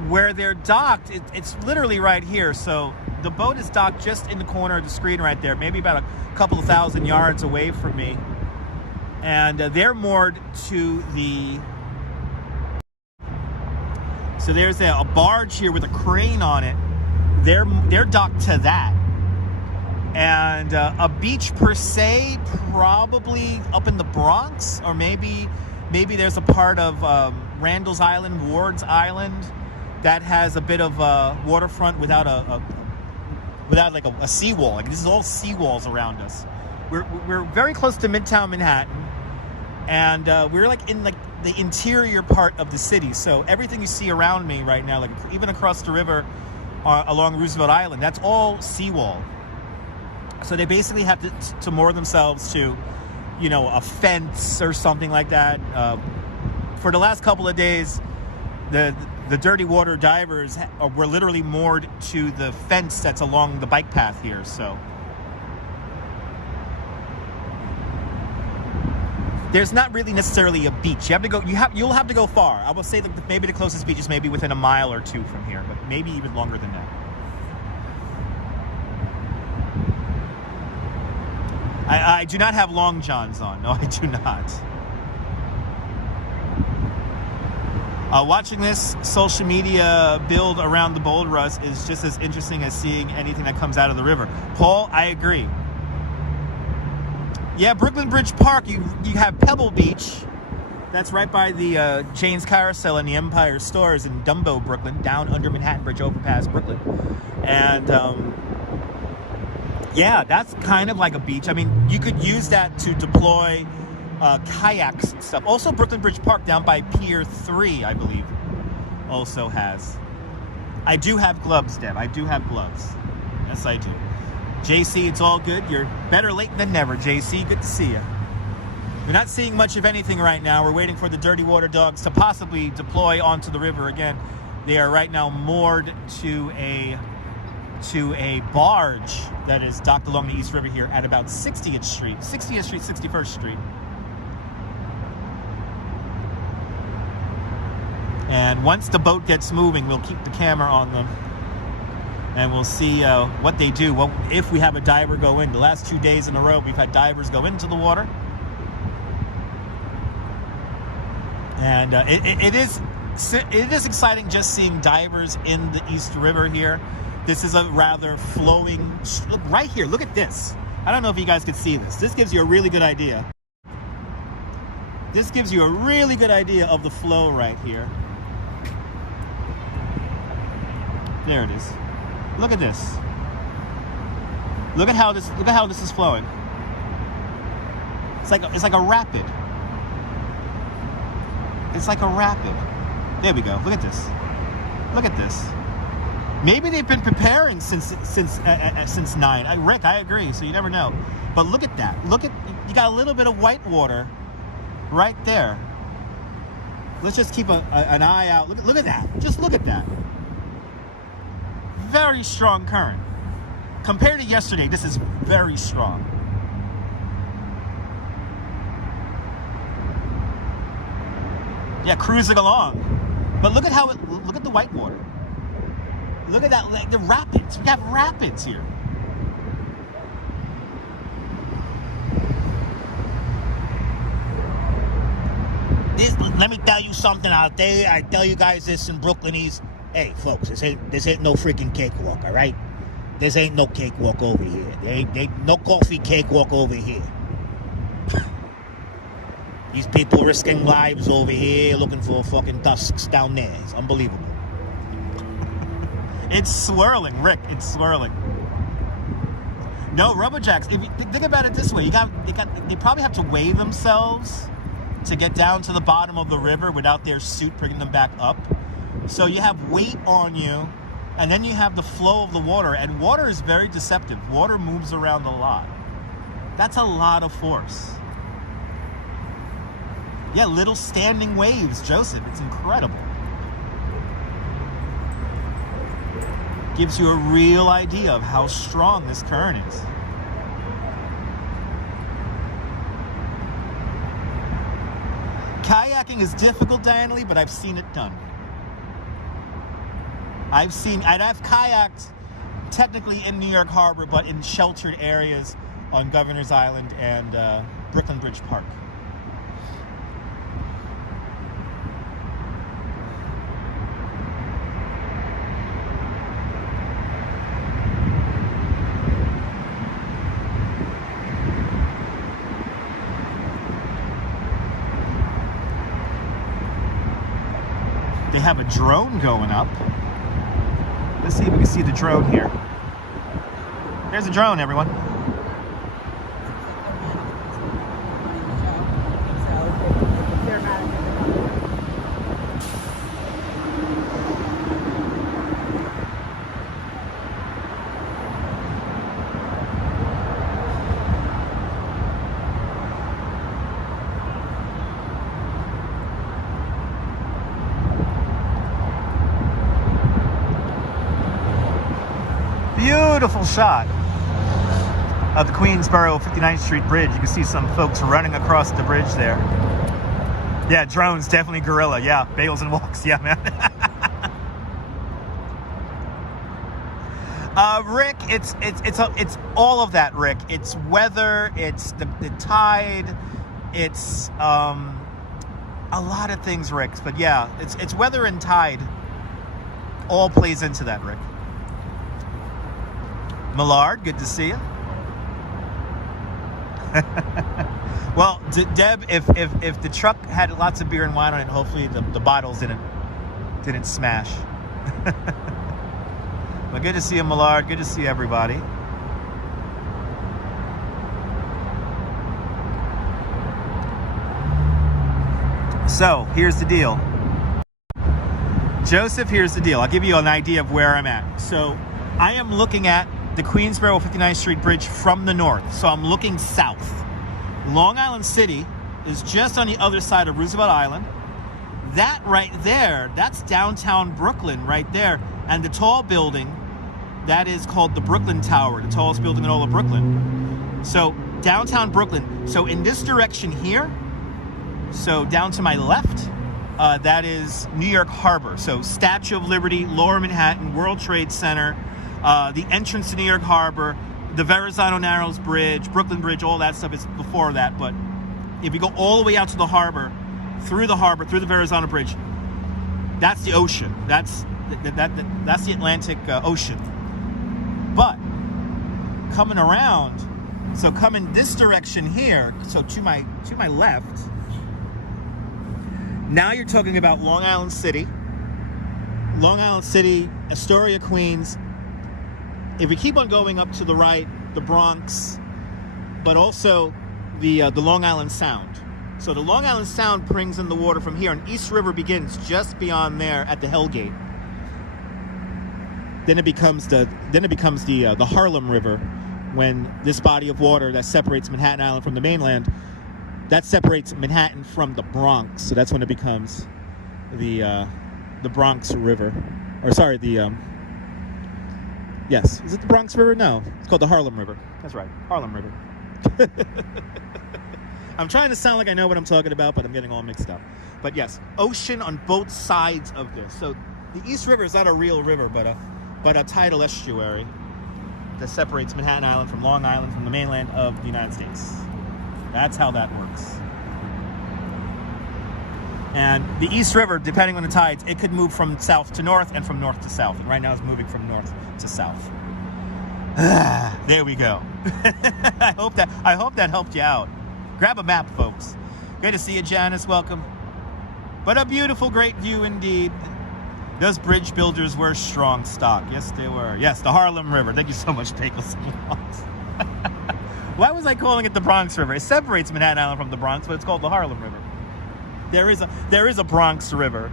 Where they're docked, it's literally right here. So the boat is docked just in the corner of the screen right there, maybe about a couple of thousand yards away from me. And they're moored to the... So there's a barge here with a crane on it. They're docked to that. And a beach per se, probably up in the Bronx, or maybe there's a part of Randall's Island, Ward's Island, that has a bit of waterfront without like a seawall. Like, this is all seawalls around us. We're very close to Midtown Manhattan, and we're like in like the interior part of the city. So everything you see around me right now, like even across the river along Roosevelt Island, that's all seawall. So they basically have to moor themselves to, you know, a fence or something like that. For the last couple of days, the dirty water divers were literally moored to the fence that's along the bike path here. So there's not really necessarily a beach. You'll have to go far. I will say that maybe the closest beach is maybe within a mile or two from here, but maybe even longer than that. I do not have long johns on. No, I do not. Watching this social media build around the Bold Rush is just as interesting as seeing anything that comes out of the river. Paul, I agree. Yeah, Brooklyn Bridge Park, you have Pebble Beach. That's right by the Jane's Carousel and the Empire Stores in Dumbo, Brooklyn, down under Manhattan Bridge overpass, Brooklyn. And yeah, that's kind of like a beach. I mean, you could use that to deploy kayaks and stuff. Also, Brooklyn Bridge Park down by Pier 3, I believe, also has. I do have gloves, Deb. I do have gloves. Yes, I do. JC, it's all good. You're better late than never, JC. Good to see you. We're not seeing much of anything right now. We're waiting for the dirty water dogs to possibly deploy onto the river again. They are right now moored to a barge that is docked along the East River here at about 60th Street, 61st Street. And once the boat gets moving, we'll keep the camera on them and we'll see what they do. Well, if we have a diver go in. The last 2 days in a row, we've had divers go into the water. And it is exciting just seeing divers in the East River here. This is a rather flowing, look right here, look at this. I don't know if you guys could see this. This gives you a really good idea. This gives you a really good idea of the flow right here. There it is. Look at this. Look at how this is flowing. It's like a rapid. It's like a rapid. There we go. Look at this. Look at this. Maybe they've been preparing since 9. Rick, I agree. So you never know. But look at that. Look at, you got a little bit of white water right there. Let's just keep an eye out. Look at that. Just look at that. Very strong current. Compared to yesterday, this is very strong. Yeah, cruising along. But look at how it, look at the white water. Look at that, the rapids. We have rapids here. Let me tell you something. I tell you guys this in Brooklyn East. Hey, folks, this ain't no freaking cakewalk, all right? This ain't no cakewalk over here. There ain't no coffee cakewalk over here. These people risking lives over here looking for fucking tusks down there. It's unbelievable. It's swirling, Rick. It's swirling. No, rubberjacks. If you think about it this way, they probably have to weigh themselves to get down to the bottom of the river without their suit bringing them back up. So you have weight on you, and then you have the flow of the water, and water is very deceptive. Water moves around a lot. That's a lot of force. Yeah, little standing waves, Joseph. It's incredible. Gives you a real idea of how strong this current is. Kayaking is difficult, Diane Lee, but I've seen it done. I've kayaked technically in New York Harbor, but in sheltered areas on Governor's Island and Brooklyn Bridge Park. They have a drone going up. Let's see if we can see the drone here. There's a drone, everyone. Beautiful shot of the Queensboro 59th Street Bridge. You can see some folks running across the bridge there. Yeah, drones, definitely gorilla. Yeah, bagels and walks. Yeah, man. Rick, it's all of that, Rick. It's weather, it's the tide, it's a lot of things, Rick. But yeah, it's weather and tide all plays into that, Rick. Millard, good to see you. Well, Deb, if the truck had lots of beer and wine on it, hopefully the bottles didn't smash. But good to see you, Millard. Good to see everybody. So here's the deal, Joseph. Here's the deal. I'll give you an idea of where I'm at. So I am looking at the Queensboro 59th Street Bridge from the north. So I'm looking south. Long Island City is just on the other side of Roosevelt Island. That right there, that's downtown Brooklyn right there. And the tall building, that is called the Brooklyn Tower, the tallest building in all of Brooklyn. So downtown Brooklyn. So in this direction here, so down to my left, that is New York Harbor. So Statue of Liberty, Lower Manhattan, World Trade Center, the entrance to New York Harbor, the Verizon Narrows Bridge, Brooklyn Bridge, all that stuff is before that. But if you go all the way out to the harbor, through the Verizon Bridge, that's the ocean. That's the Atlantic Ocean. But coming around, so coming this direction here, so to my left, now you're talking about Long Island City, Astoria, Queens. If we keep on going up to the right, the Bronx, but also the Long Island Sound. So the Long Island Sound brings in the water from here, and East River begins just beyond there at the Hell Gate. Then it becomes the Harlem River, when this body of water that separates Manhattan Island from the mainland, that separates Manhattan from the Bronx. So that's when it becomes the Bronx River. Or sorry, yes. Is it the Bronx River? No. It's called the Harlem River. That's right. Harlem River. I'm trying to sound like I know what I'm talking about, but I'm getting all mixed up. But yes, ocean on both sides of this. So the East River is not a real river, but a tidal estuary that separates Manhattan Island from Long Island, from the mainland of the United States. That's how that works. And the East River, depending on the tides, it could move from south to north and from north to south. And right now it's moving from north to south. There we go. I hope that helped you out. Grab a map, folks. Great to see you, Janice. Welcome. But a beautiful, great view indeed. Those bridge builders were strong stock. Yes, they were. Yes, the Harlem River. Thank you so much, Pickles. Why was I calling it the Bronx River? It separates Manhattan Island from the Bronx, but it's called the Harlem River. There is a Bronx River,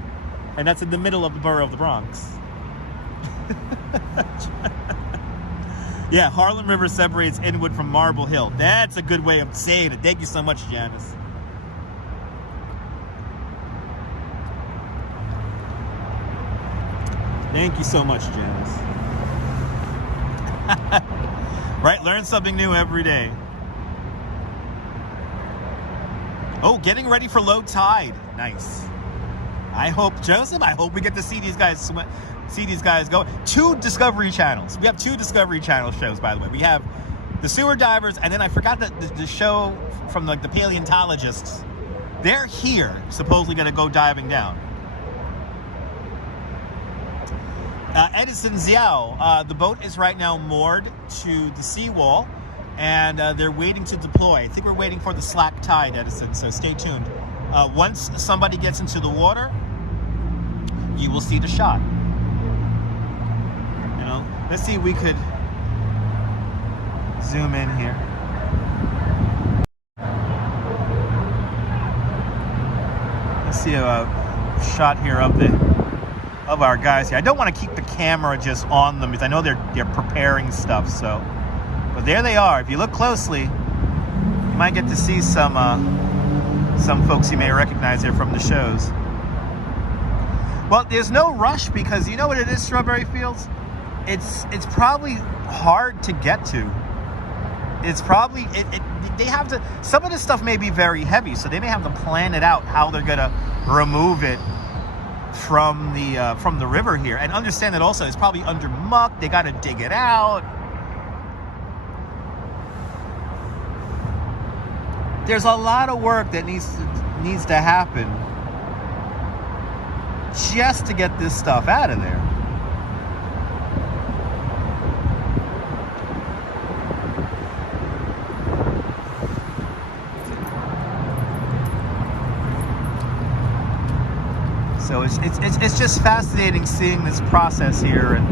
and that's in the middle of the borough of the Bronx. Yeah, Harlem River separates Inwood from Marble Hill. That's a good way of saying it. Thank you so much, Janice. Thank you so much, Janice. Right, learn something new every day. Oh, getting ready for low tide. Nice. I hope, Joseph, I hope we get to see these guys go. 2 Discovery Channels. We have 2 Discovery Channel shows, by the way. We have the sewer divers, and then I forgot the show from like the paleontologists. They're here, supposedly going to go diving down. Edison Xiao, the boat is right now moored to the seawall, and they're waiting to deploy. I think we're waiting for the slack tide, Edison, so stay tuned. Once somebody gets into the water, you will see the shot. You know, let's see if we could zoom in here. Let's see a shot here of our guys here. I don't want to keep the camera just on them because I know they're preparing stuff. So, but there they are. If you look closely, you might get to see some folks you may recognize here from the shows. Well, there's no rush because you know what it is, Strawberry Fields? It's probably hard to get to. It's probably they have to. Some of this stuff may be very heavy, so they may have to plan it out how they're gonna remove it from the river here, and understand that also it's probably under muck. They got to dig it out. There's a lot of work that needs to happen just to get this stuff out of there. So it's just fascinating seeing this process here, and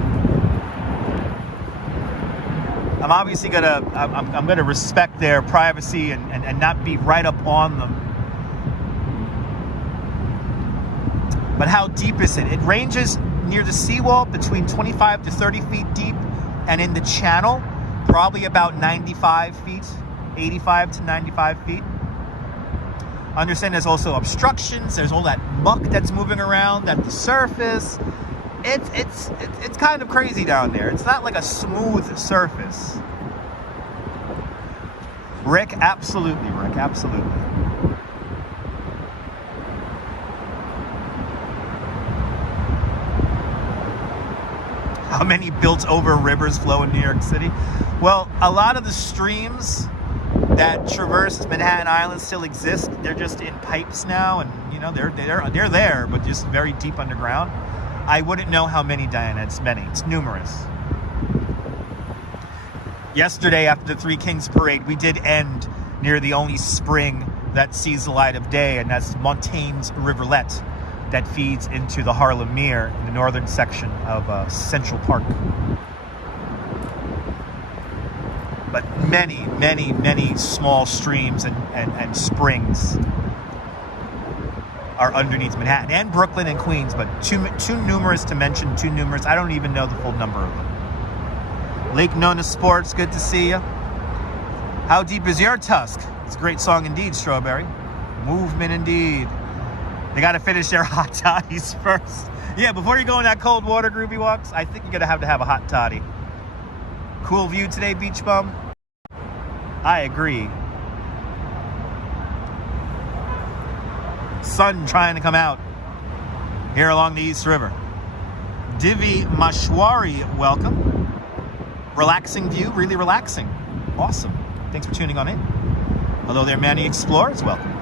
I'm obviously gonna respect their privacy and not be right up on them. But how deep is it? It ranges near the seawall between 25 to 30 feet deep, and in the channel probably about 95 feet, 85 to 95 feet. Understand there's also obstructions. There's all that muck that's moving around at the surface. It's kind of crazy down there. It's not like a smooth surface. Rick, absolutely, Rick, absolutely. How many built-over rivers flow in New York City? Well, a lot of the streams that traverse Manhattan Island still exist. They're just in pipes now, and you know they're there, but just very deep underground. I wouldn't know how many, Diana. It's many. It's numerous. Yesterday, after the Three Kings Parade, we did end near the only spring that sees the light of day, and that's Montaigne's Rivulet that feeds into the Harlem Mere in the northern section of Central Park. But many, many, many small streams and springs are underneath Manhattan and Brooklyn and Queens, but too numerous to mention, too numerous. I don't even know the full number of them. Lake Nona Sports, good to see you. How deep is your tusk? It's a great song indeed, Strawberry. Movement indeed. They got to finish their hot toddies first. Yeah, before you go on that cold water groovy walks, I think you're going to have a hot toddy. Cool view today, Beach Bum. I agree. Sun trying to come out here along the East River. Divi Mashwari, welcome. Relaxing view, really relaxing. Awesome. Thanks for tuning on in. Hello there, Manny Explorers, welcome.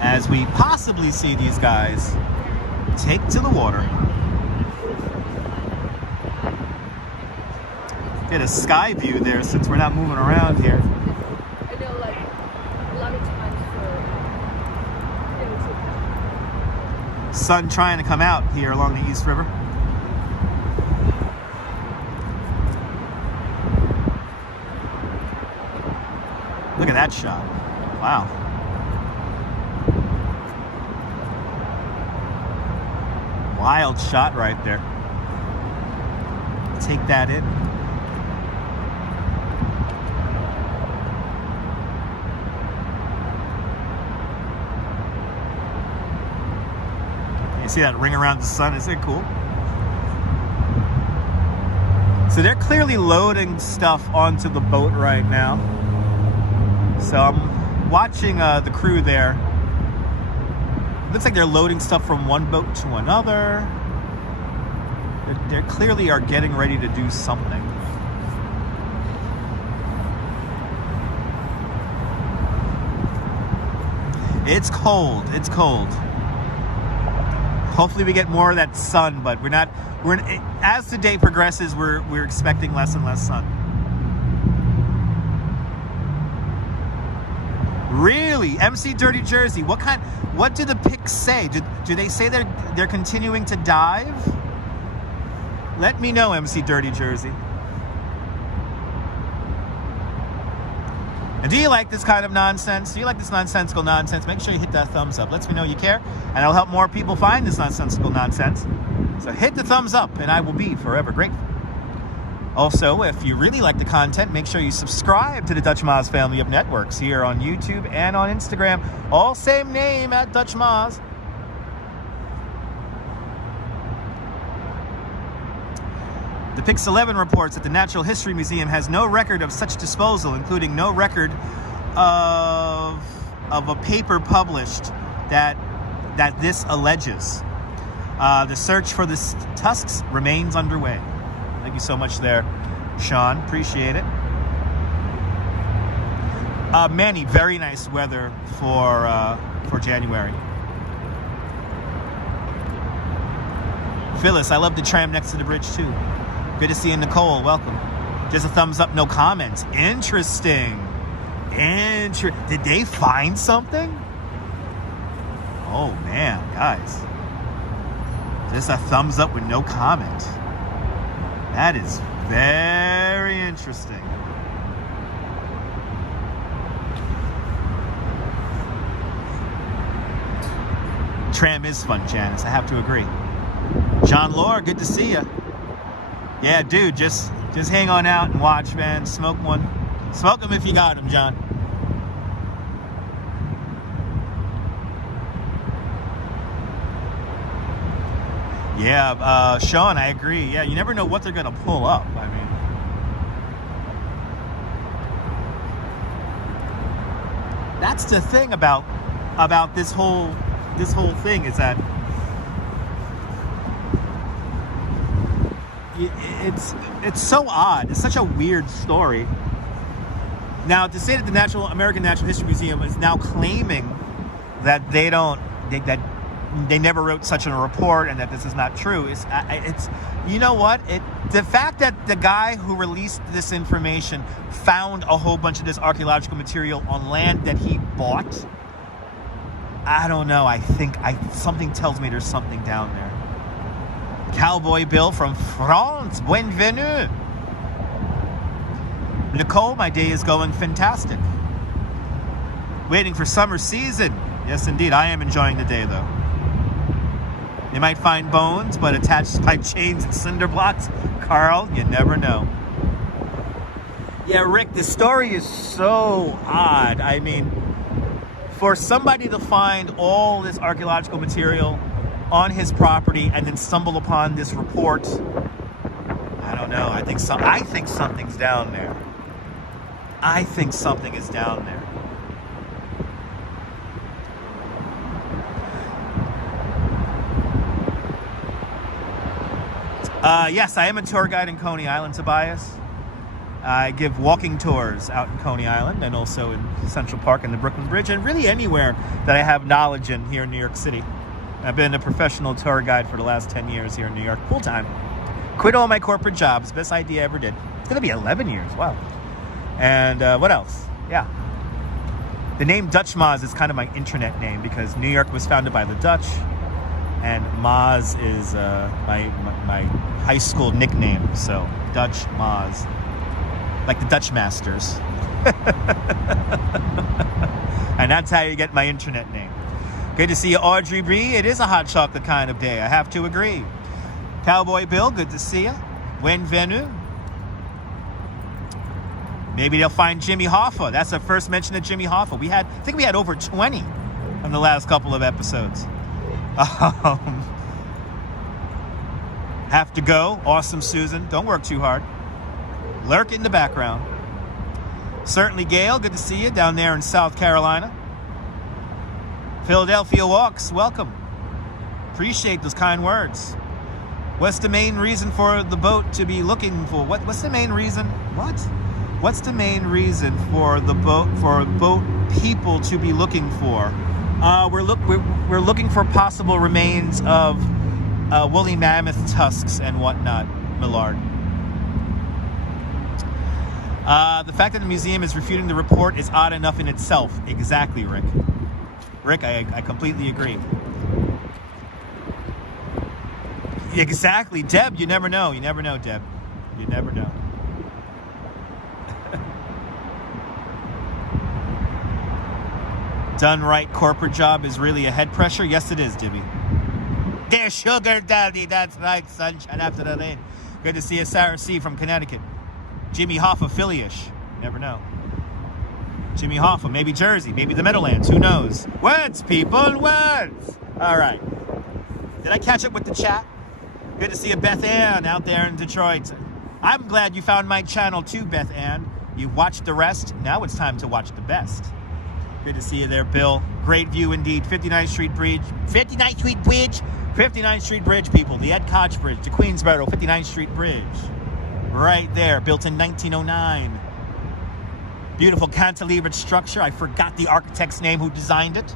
As we possibly see these guys take to the water. Get a sky view there since we're not moving around here. I know, like, a lot of times for Sun trying to come out here along the East River. Look at that shot. Wow. Wild shot right there. Take that in. You see that ring around the sun? Isn't it cool? So they're clearly loading stuff onto the boat right now. So I'm watching the crew there. Looks like they're loading stuff from one boat to another. They clearly are getting ready to do something. It's cold. It's cold. Hopefully we get more of that sun, but as the day progresses, we're expecting less and less sun. Really? MC Dirty Jersey. What do the pics say? Do they say they're continuing to dive? Let me know, MC Dirty Jersey. And do you like this kind of nonsense? Do you like this nonsensical nonsense? Make sure you hit that thumbs up. Lets me know you care, and it'll help more people find this nonsensical nonsense. So hit the thumbs up, and I will be forever grateful. Also, if you really like the content, make sure you subscribe to the Dutch Maz family of networks here on YouTube and on Instagram. All same name at Dutch Maz. The Pix 11 reports that the Natural History Museum has no record of such disposal, including no record of a paper published that this alleges. The search for the tusks remains underway. Thank you so much there, Sean. Appreciate it. Manny, very nice weather for January. Phyllis, I love the tram next to the bridge too. Good to see you, Nicole. Welcome. Just a thumbs up, no comments. Interesting. Did they find something? Oh man, guys. Just a thumbs up with no comment. That is very interesting. Tram is fun, Janice. I have to agree. John Lore, good to see you. Yeah, dude, just hang on out and watch, man. Smoke one. Smoke them if you got them, John. Yeah, Sean, I agree. Yeah, you never know what they're gonna pull up. I mean, that's the thing about this whole thing is that it's so odd. It's such a weird story. Now, to say that the American Natural History Museum is now claiming that they never wrote such a report and that this is not true, it's you know what? The fact that the guy who released this information found a whole bunch of this archaeological material on land that he bought, I don't know. I think something tells me there's something down there. Cowboy Bill from France, bienvenue. Nicole, my day is going fantastic. Waiting for summer season. Yes, indeed. I am enjoying the day, though. You might find bones, but attached by chains and cinder blocks. Carl, you never know. Yeah, Rick, the story is so odd. I mean, for somebody to find all this archaeological material on his property and then stumble upon this report, I don't know. I think something's down there. I think something is down there. Yes, I am a tour guide in Coney Island, Tobias. I give walking tours out in Coney Island and also in Central Park and the Brooklyn Bridge and really anywhere that I have knowledge in here in New York City. I've been a professional tour guide for the last 10 years here in New York, full time. Quit all my corporate jobs, best idea I ever did. It's gonna be 11 years, wow. And what else? Yeah. The name Dutch Moz is kind of my internet name because New York was founded by the Dutch, and Moz is my high school nickname, so Dutch Moz. Like the Dutch Masters. And that's how you get my internet name. Good to see you, Audrey B. It is a hot chocolate kind of day, I have to agree. Cowboy Bill, good to see you. Bienvenue. Maybe they'll find Jimmy Hoffa. That's the first mention of Jimmy Hoffa. I think we had over 20 on the last couple of episodes. Have to go. Awesome, Susan. Don't work too hard. Lurk in the background. Certainly, Gail. Good to see you down there in South Carolina. Philadelphia Walks. Welcome. Appreciate those kind words. What's the main reason for the boat to be looking for? What's the main reason? What? What's the main reason for the boat people to be looking for? We're looking for possible remains of woolly mammoth tusks and whatnot, Millard. The fact that the museum is refuting the report is odd enough in itself. Exactly, Rick. Rick, I completely agree. Exactly. Deb, you never know. You never know, Deb. You never know. Done right corporate job is really a head pressure? Yes, it is, Dibby. Dear sugar daddy, that's right, sunshine after the rain. Good to see you, Sarah C. from Connecticut. Jimmy Hoffa, Philly-ish. Never know. Jimmy Hoffa, maybe Jersey, maybe the Meadowlands, who knows? Words, people, words! All right. Did I catch up with the chat? Good to see you, Beth Ann, out there in Detroit. I'm glad you found my channel too, Beth Ann. You watched the rest, now it's time to watch the best. Good to see you there, Bill. Great view indeed. 59th Street Bridge. 59th Street Bridge. 59th Street Bridge, people. The Ed Koch Bridge. The Queensboro 59th Street Bridge. Right there. Built in 1909. Beautiful cantilevered structure. I forgot the architect's name who designed it.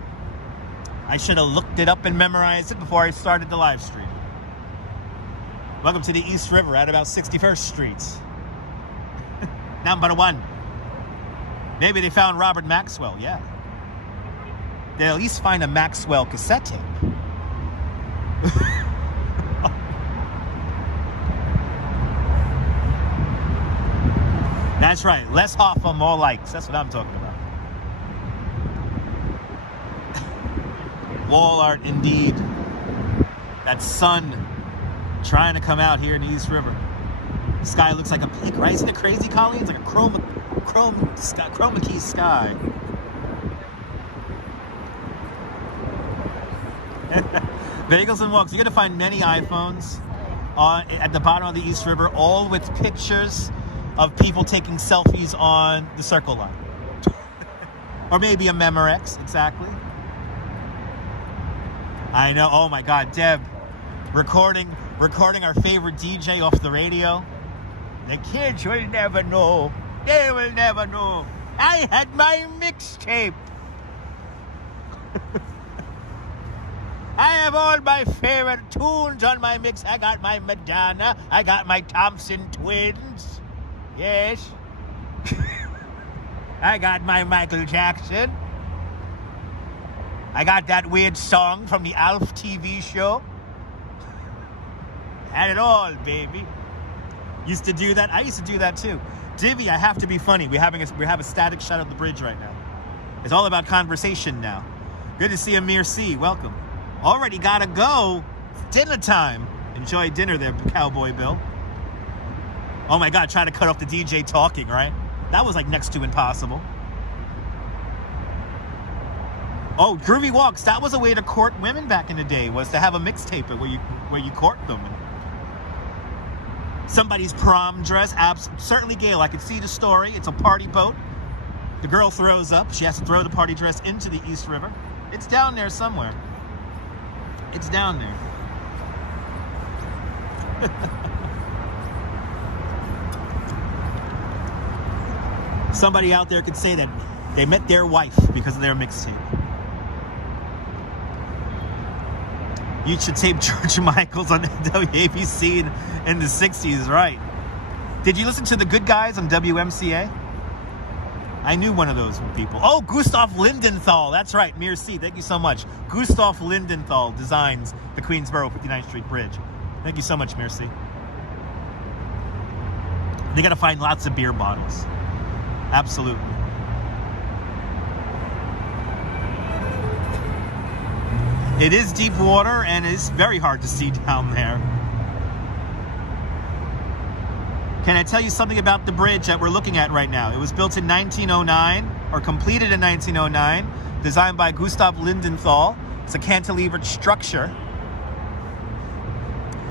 I should have looked it up and memorized it before I started the live stream. Welcome to the East River at about 61st Street. Number one. Maybe they found Robert Maxwell, yeah. They'll at least find a Maxwell cassette tape. That's right. Less Hoffa, more likes. That's what I'm talking about. Wall art, indeed. That sun trying to come out here in the East River. The sky looks like a pink, right? Isn't it crazy, Colleen? It's like a chroma key sky. Bagels and Walks. You're going to find many iPhones at the bottom of the East River, all with pictures of people taking selfies on the Circle Line. Or maybe a Memorex, exactly. I know. Oh my God, Deb, recording our favorite DJ off the radio. The kids will never know. They will never know. I had my mixtape. I have all my favorite tunes on my mix. I got my Madonna. I got my Thompson Twins. Yes. I got my Michael Jackson. I got that weird song from the Alf TV show. Had it all, baby. Used to do that. I used to do that too. Divvy, I have to be funny. We have a static shot of the bridge right now. It's all about conversation now. Good to see Amir C. Welcome. Already gotta go. It's dinner time. Enjoy dinner there, Cowboy Bill. Oh my God, try to cut off the DJ talking, right? That was like next to impossible. Oh, Groovy Walks. That was a way to court women back in the day, was to have a mixtape where you court them. Somebody's prom dress, certainly Gail. I could see the story. It's a party boat. The girl throws up. She has to throw the party dress into the East River. It's down there somewhere. It's down there. Somebody out there could say that they met their wife because of their mixtape. You should tape George Michaels on WABC in the 60s, right? Did you listen to The Good Guys on WMCA? I knew one of those people. Oh, Gustav Lindenthal. That's right, Mir C. Thank you so much. Gustav Lindenthal designs the Queensboro 59th Street Bridge. Thank you so much, Mir C. They got to find lots of beer bottles. Absolutely. It is deep water and it's very hard to see down there. Can I tell you something about the bridge that we're looking at right now? It was built in 1909, or completed in 1909, designed by Gustav Lindenthal. It's a cantilevered structure.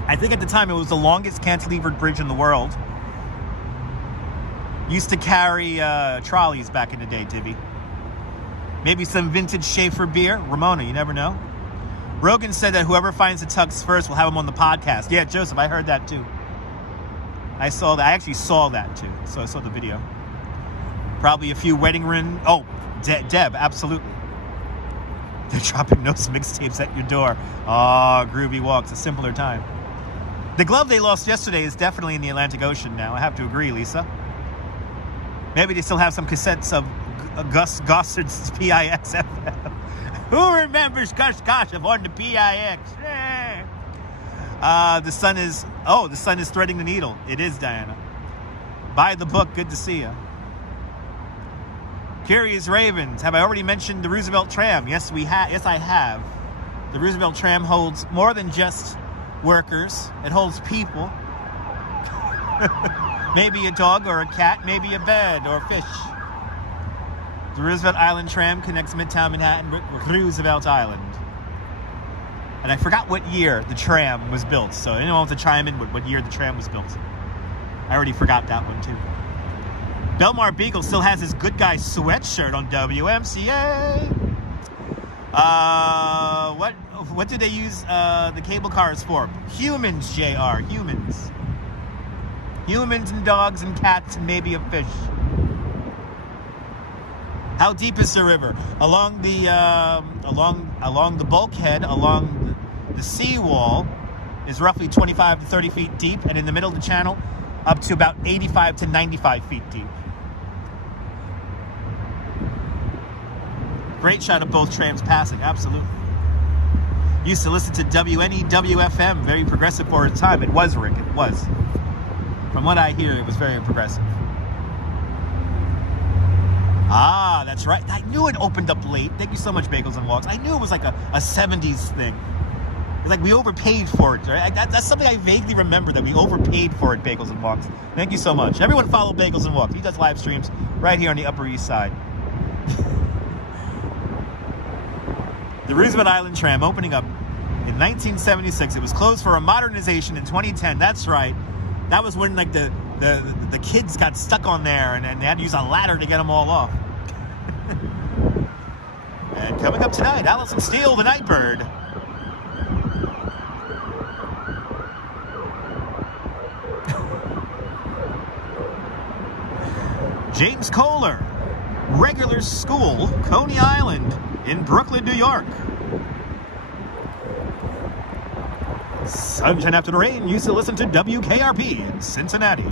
I think at the time it was the longest cantilevered bridge in the world. Used to carry trolleys back in the day, Divvy. Maybe some vintage Schaefer beer. Ramona, you never know. Rogan said that whoever finds the tugs first will have them on the podcast. Yeah, Joseph, I heard that too. I saw that. I actually saw that too. So I saw the video. Probably a few wedding ring. Oh, Deb, absolutely. They're dropping those mixtapes at your door. Oh, Groovy Walks, a simpler time. The glove they lost yesterday is definitely in the Atlantic Ocean now. I have to agree, Lisa. Maybe they still have some cassettes of Gus Gossard's PIXFM. Who remembers Gus Gossard on the PIX? The sun is threading the needle. It is, Diana. Buy the book. Good to see you. Curious Ravens. Have I already mentioned the Roosevelt Tram? Yes, we have. Yes, I have. The Roosevelt Tram holds more than just workers. It holds people. Maybe a dog or a cat. Maybe a bed or a fish. The Roosevelt Island Tram connects Midtown Manhattan with Roosevelt Island. And I forgot what year the tram was built. So anyone wants to chime in with what year the tram was built? I already forgot that one too. Belmar Beagle still has his good guy sweatshirt on WMCA. What do they use the cable cars for? Humans, JR. Humans. Humans and dogs and cats and maybe a fish. How deep is the river? Along the along the bulkhead, along the seawall, is roughly 25 to 30 feet deep, and in the middle of the channel, up to about 85 to 95 feet deep. Great shot of both trams passing, absolutely. Used to listen to WNEWFM, very progressive for its time. It was, Rick, it was. From what I hear, it was very progressive. Ah, that's right. I knew it opened up late. Thank you so much, Bagels and Walks. I knew it was like a 70s thing. It's like we overpaid for it. Right? That's something I vaguely remember, that we overpaid for it, Bagels and Walks. Thank you so much. Everyone follow Bagels and Walks. He does live streams right here on the Upper East Side. The Roosevelt Island Tram opening up in 1976. It was closed for a modernization in 2010. That's right. That was when like the kids got stuck on there and they had to use a ladder to get them all off. And coming up tonight, Allison Steele, the Nightbird. James Kohler, regular school, Coney Island in Brooklyn, New York. Sunshine after the rain. Used to listen to WKRP in Cincinnati.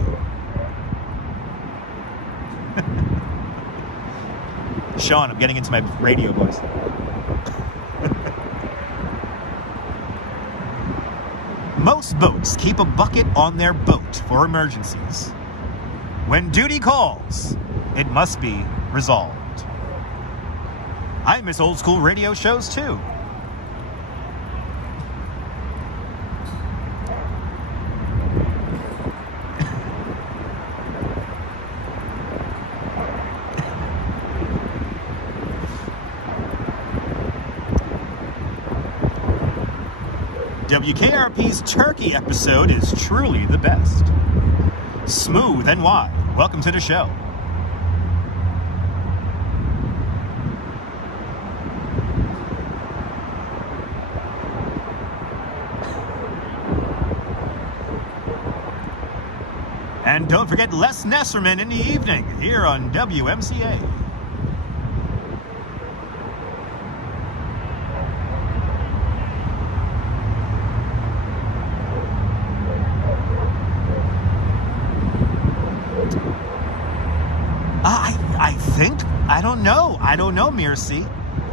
Sean, I'm getting into my radio voice. Most boats keep a bucket on their boat for emergencies. When duty calls, it must be resolved. I miss old school radio shows too. WKRP's Turkey episode is truly the best. Smooth NY, welcome to the show. And don't forget Les Nesserman in the evening here on WMCA. I don't know, Mircy.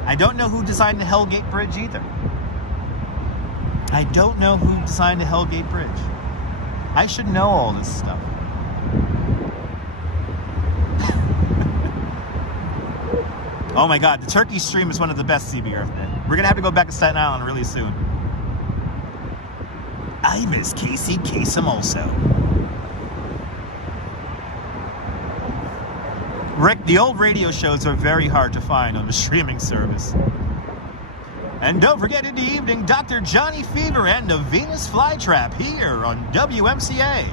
I don't know who designed the Hellgate Bridge either. I don't know who designed the Hellgate Bridge. I should know all this stuff. Oh my God, the Turkey stream is one of the best, CB Earth. We're gonna have to go back to Staten Island really soon. I miss Casey Kasem also. Rick, the old radio shows are very hard to find on the streaming service. And don't forget in the evening, Dr. Johnny Fever and the Venus Flytrap here on WMCA.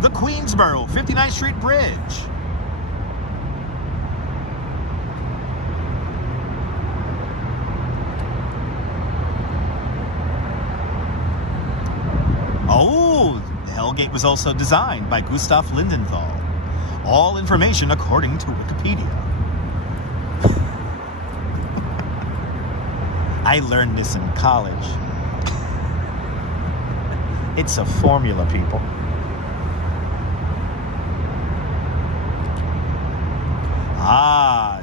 The Queensboro 59th Street Bridge. Oh, the Hellgate was also designed by Gustav Lindenthal. All information according to Wikipedia. I learned this in college. It's a formula, people. Ah,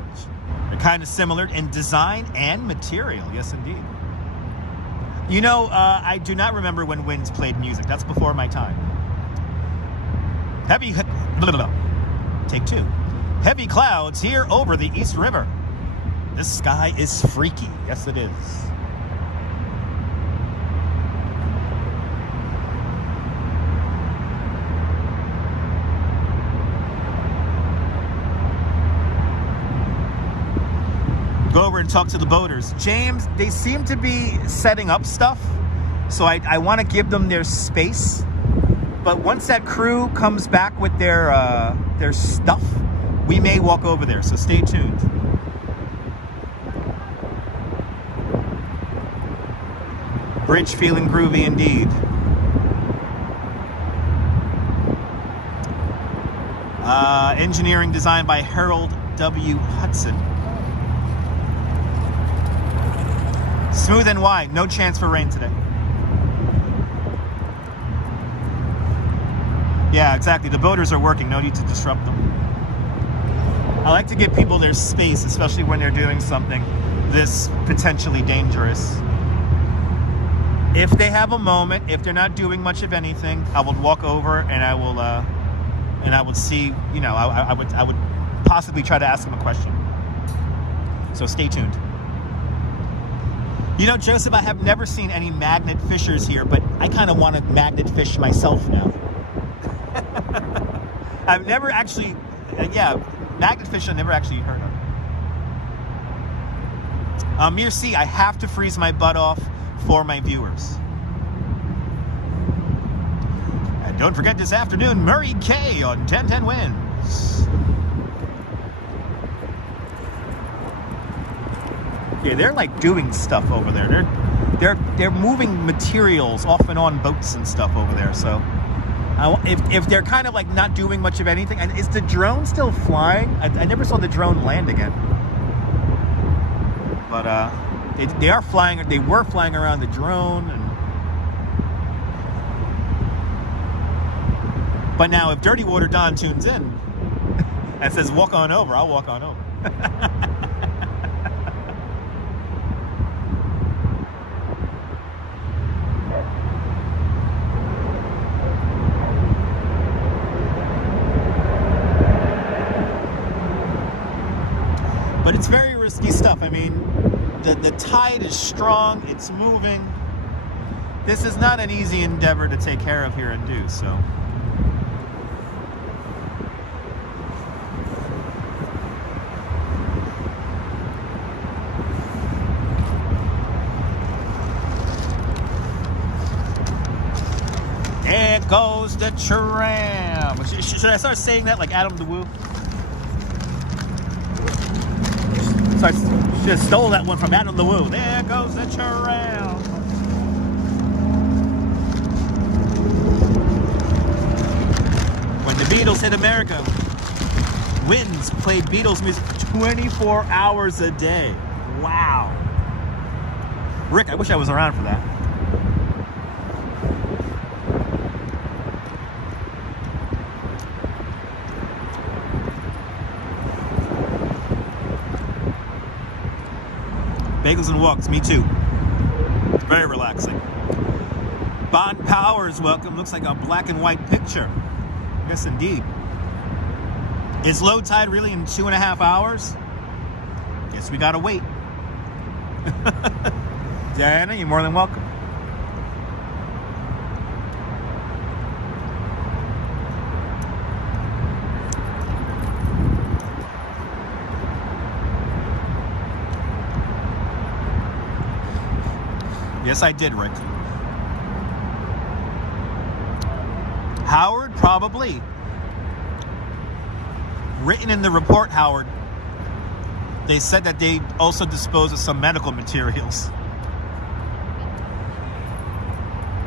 they're kind of similar in design and material. Yes, indeed. You know, I do not remember when Winds played music. That's before my time. Take two. Heavy clouds here over the East River. This sky is freaky. Yes, it is. Go over and talk to the boaters. James, they seem to be setting up stuff, so I want to give them their space. But once that crew comes back with their stuff, we may walk over there, so stay tuned. Bridge feeling groovy indeed. Engineering designed by Harold W. Hudson. Smooth and wide, no chance for rain today. Yeah, exactly. The boaters are working. No need to disrupt them. I like to give people their space, especially when they're doing something this potentially dangerous. If they have a moment, if they're not doing much of anything, I would walk over and I would see. You know, I would possibly try to ask them a question. So stay tuned. You know, Joseph, I have never seen any magnet fishers here, but I kind of want to magnet fish myself now. I've never actually, magnet fish I've never actually heard of. Mircy, I have to freeze my butt off for my viewers. And don't forget this afternoon, Murray K on 1010 Wins. Yeah, they're like doing stuff over there. They're moving materials off and on boats and stuff over there, so. If they're kind of like not doing much of anything, and is the drone still flying? I never saw the drone land again. But they are flying. They were flying around the drone. But now, if Dirty Water Don tunes in and says "walk on over," I'll walk on over. But it's very risky stuff. I mean, the tide is strong, it's moving. This is not an easy endeavor to take care of here and do, so. There goes the tram. Should I start saying that like Adam the Woo? So I just stole that one from Adam the Woo. There goes the tram. When the Beatles hit America, Winds played Beatles music 24 hours a day. Wow. Rick, I wish I was around for that. Bagels and walks, me too. Very relaxing. Bond Powers, welcome. Looks like a black and white picture. Yes, indeed. Is low tide really in 2.5 hours? Guess we gotta wait. Diana, you're more than welcome. Yes, I did, Rick. Howard, probably. Written in the report, Howard, they said that they also dispose of some medical materials.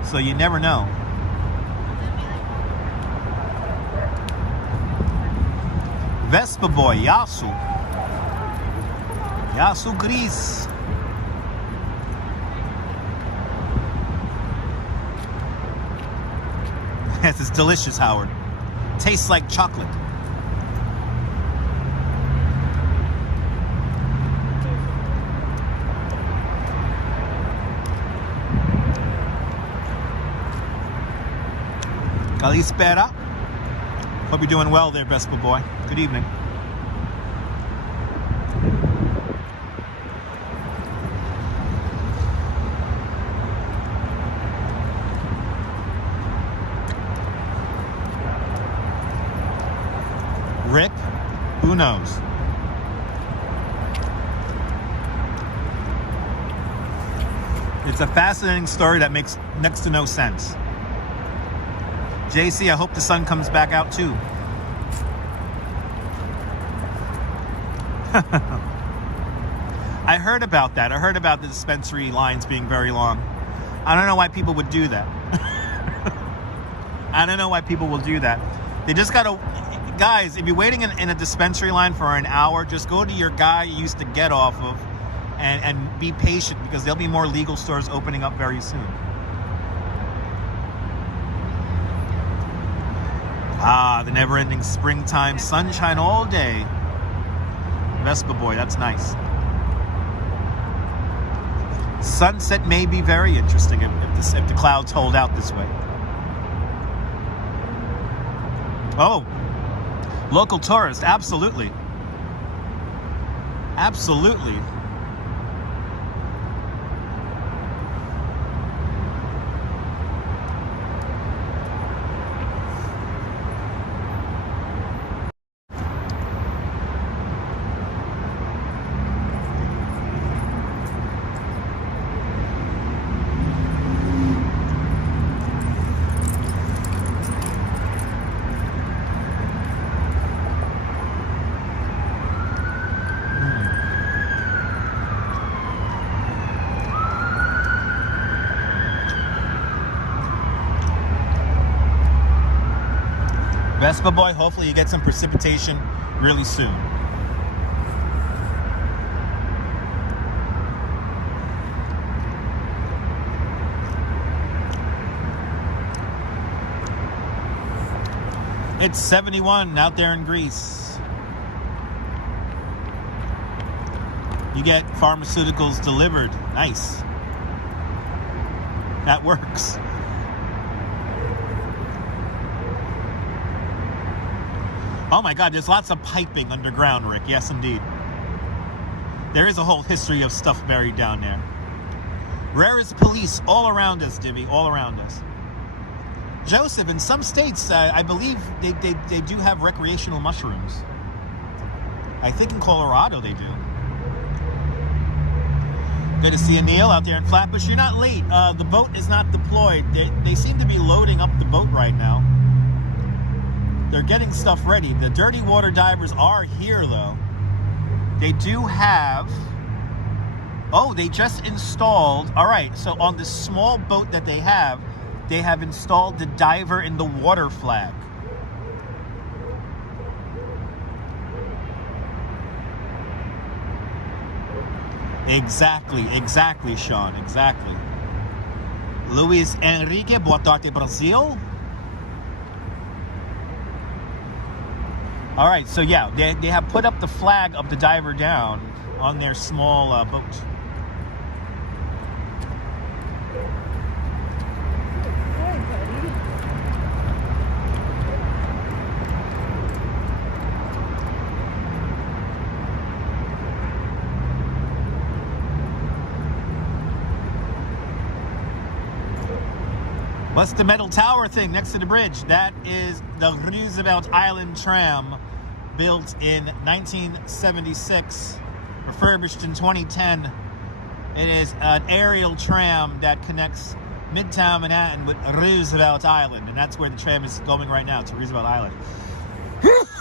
So you never know. Vespa Boy, Yasu. Yasu Gris. Yes, it's delicious, Howard. Tastes like chocolate. Calispera. Hope you're doing well there, Vespa Boy. Good evening. Rick, who knows? It's a fascinating story that makes next to no sense. JC, I hope the sun comes back out too. I heard about that. I heard about the dispensary lines being very long. I don't know why people would do that. I don't know why people will do that. They just gotta... Guys, if you're waiting in a dispensary line for an hour, just go to your guy you used to get off of and be patient, because there'll be more legal stores opening up very soon. Ah, the never-ending springtime sunshine all day. Vespa Boy, that's nice. Sunset may be very interesting if the clouds hold out this way. Oh, local tourist, absolutely. Absolutely. Vespa Boy, hopefully you get some precipitation really soon. It's 71 out there in Greece. You get pharmaceuticals delivered. Nice. That works. Oh my God, there's lots of piping underground, Rick. Yes, indeed. There is a whole history of stuff buried down there. Rarest police all around us, Dibby, all around us. Joseph, in some states, I believe they do have recreational mushrooms. I think in Colorado they do. Good to see you, Neil, out there in Flatbush. You're not late. The boat is not deployed. They seem to be loading up the boat right now. They're getting stuff ready. The dirty water divers are here, though. They do have... Oh, they just installed... All right, so on the small boat that they have installed the diver in the water flag. Exactly, Sean, exactly. Luis Henrique, boa tarde, Brazil. All right, so yeah, they have put up the flag of the diver down on their small boat. What's the metal tower thing next to the bridge? That is the Roosevelt Island tram, built in 1976, refurbished in 2010. It is an aerial tram that connects Midtown Manhattan with Roosevelt Island, and that's where the tram is going right now, to Roosevelt Island.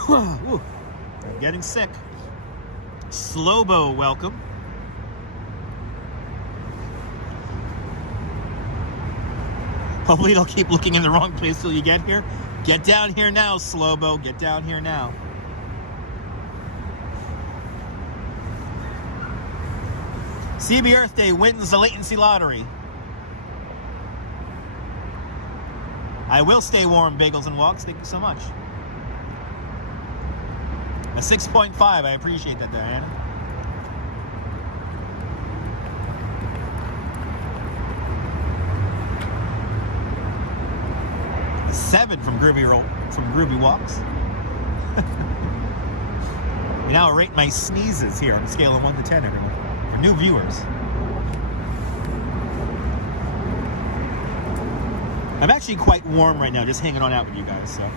Ooh, I'm getting sick. Slobo, welcome. Hopefully don't keep looking in the wrong place till you get here. Get down here now, Slobo. Get down here now. CB Earth Day wins the latency lottery. I will stay warm, Bagels and Walks. Thank you so much. A 6.5. I appreciate that, Diana. 7 from Groovy Walks. You now rate my sneezes here on a scale of 1 to 10, everyone, for new viewers. I'm actually quite warm right now, just hanging on out with you guys, so.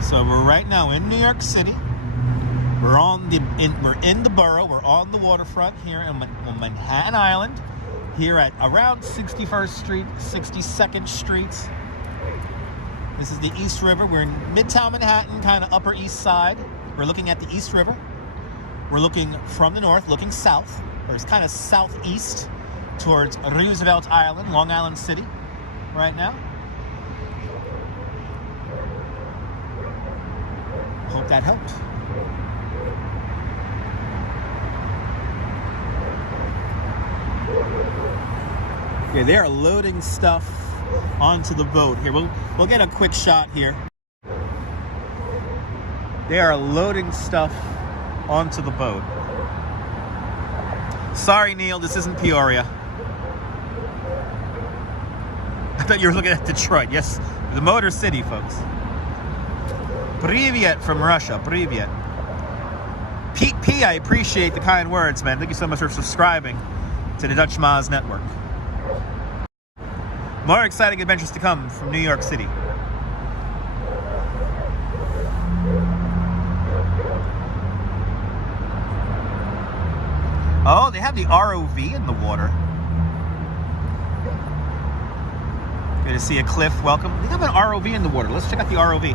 So we're right now in New York City. We're in the borough. We're on the waterfront here on Manhattan Island, here at around 61st Street, 62nd Street. This is the East River. We're in Midtown Manhattan, kind of Upper East Side. We're looking at the East River. We're looking from the north, looking south, or it's kind of southeast towards Roosevelt Island, Long Island City, right now. Hope that helped. Okay, they are loading stuff onto the boat here. We'll get a quick shot here. They are loading stuff onto the boat. Sorry, Neil, this isn't Peoria. I thought you were looking at Detroit. Yes, the Motor City, folks. Privyet from Russia. Privyet. Pete P, I appreciate the kind words, man. Thank you so much for subscribing to the Dutch Maz Network. More exciting adventures to come from New York City. Oh, they have the ROV in the water. Good to see a Cliff. Welcome. They have an ROV in the water. Let's check out the ROV.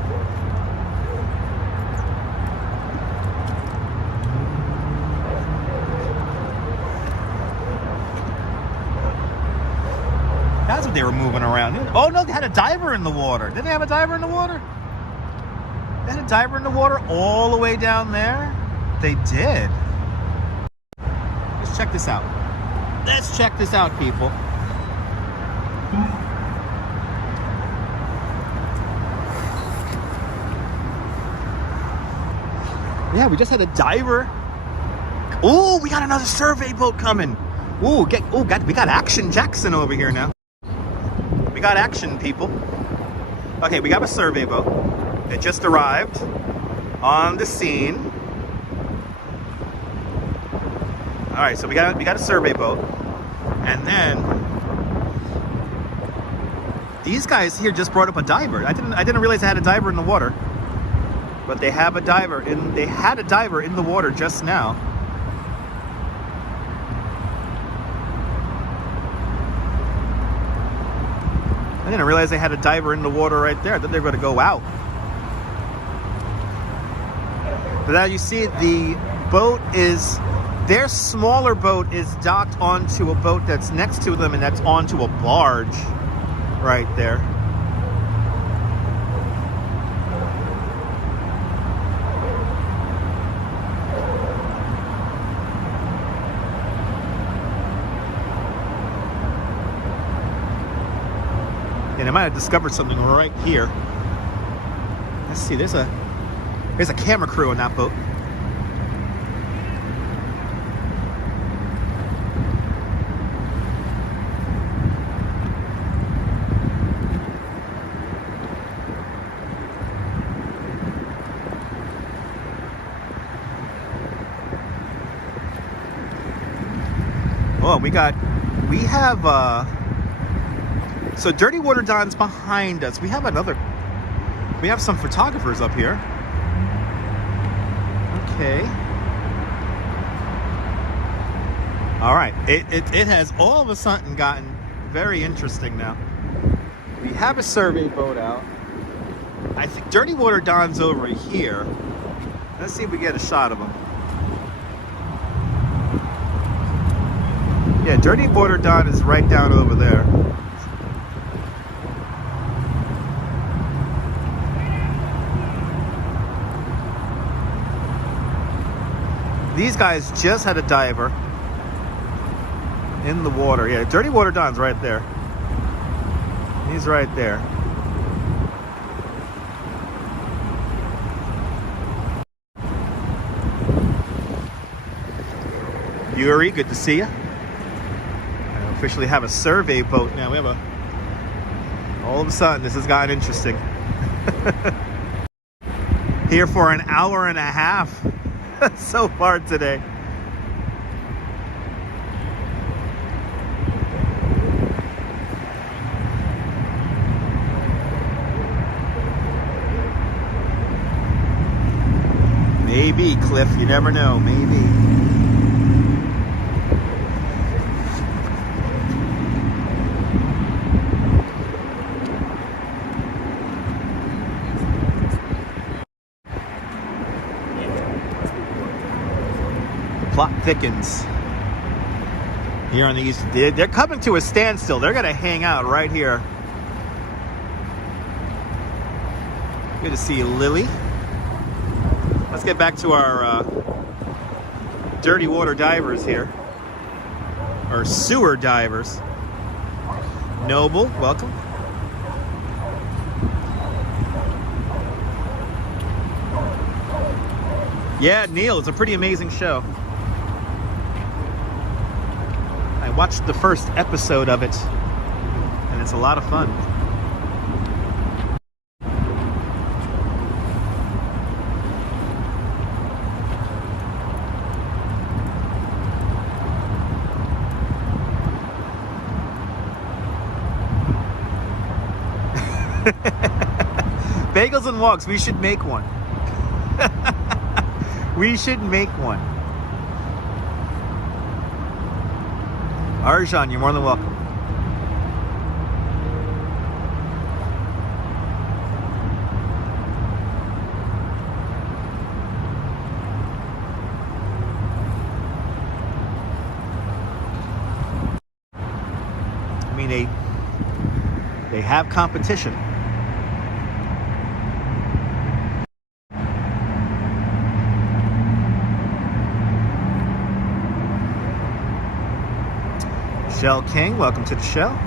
That's what they were moving around. Oh no, they had a diver in the water. Didn't they have a diver in the water? They had a diver in the water all the way down there? They did. Let's check this out. Let's check this out, people. Yeah, we just had a diver. Oh, we got another survey boat coming. Ooh, we got action Jackson over here now. We got action, people. Okay, we got a survey boat. It just arrived on the scene. All right, so we got a survey boat, and then these guys here just brought up a diver. I didn't realize they had a diver in the water, but they have a diver in. They had a diver in the water just now. I didn't realize they had a diver in the water right there. I thought they were going to go out. But now you see the boat is, their smaller boat is docked onto a boat that's next to them, and that's onto a barge right there. And I might have discovered something right here. Let's see, there's a camera crew on that boat. Oh, we have so Dirty Water Don's behind us. We have some photographers up here. Okay. All right. It has all of a sudden gotten very interesting now. We have a survey boat out. I think Dirty Water Don's over here. Let's see if we get a shot of him. Yeah, Dirty Water Don is right down over there. These guys just had a diver in the water. Yeah, Dirty Water Don's right there. He's right there. Yuri, good to see you. I officially have a survey boat now. All of a sudden, this has gotten interesting. Here for an hour and a half. So far today. Maybe, Cliff, you never know, maybe. Plot thickens here on the east. They're coming to a standstill. They're going to hang out right here. Good to see you, Lily. Let's get back to our dirty water divers here, or sewer divers. Noble, welcome. Yeah, Neil, it's a pretty amazing show. I watched the first episode of it, and it's a lot of fun. Bagels and walks, we should make one. We should make one. Arjan, you're more than welcome. I mean, they have competition. Shell King, welcome to the show.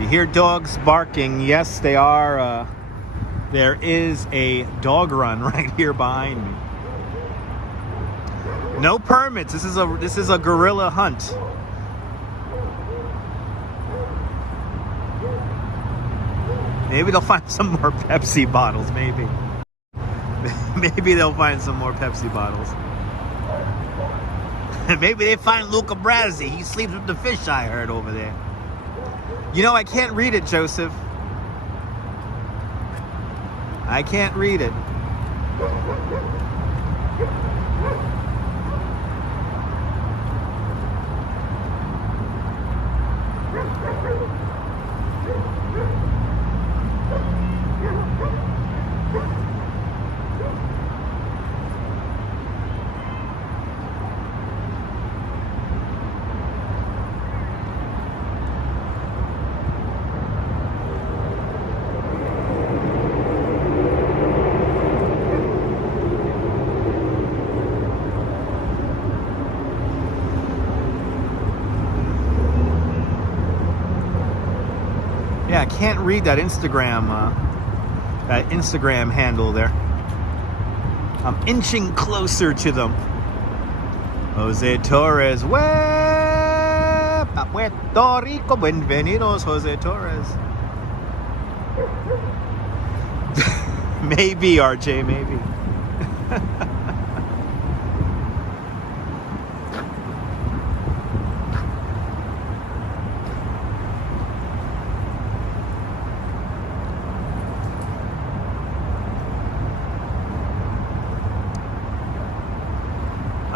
You hear dogs barking. Yes, they are. There is a dog run right here behind me. No permits. This is a guerrilla hunt. Maybe they'll find some more Pepsi bottles. Maybe. Maybe they'll find some more Pepsi bottles. Maybe they find Luca Brasi. He sleeps with the fish, I heard, over there. You know, I can't read it, Joseph. I can't read it. Yeah, I can't read that Instagram handle there. I'm inching closer to them. Jose Torres, pa Puerto Rico, bienvenidos, Jose Torres. Maybe, RJ, maybe.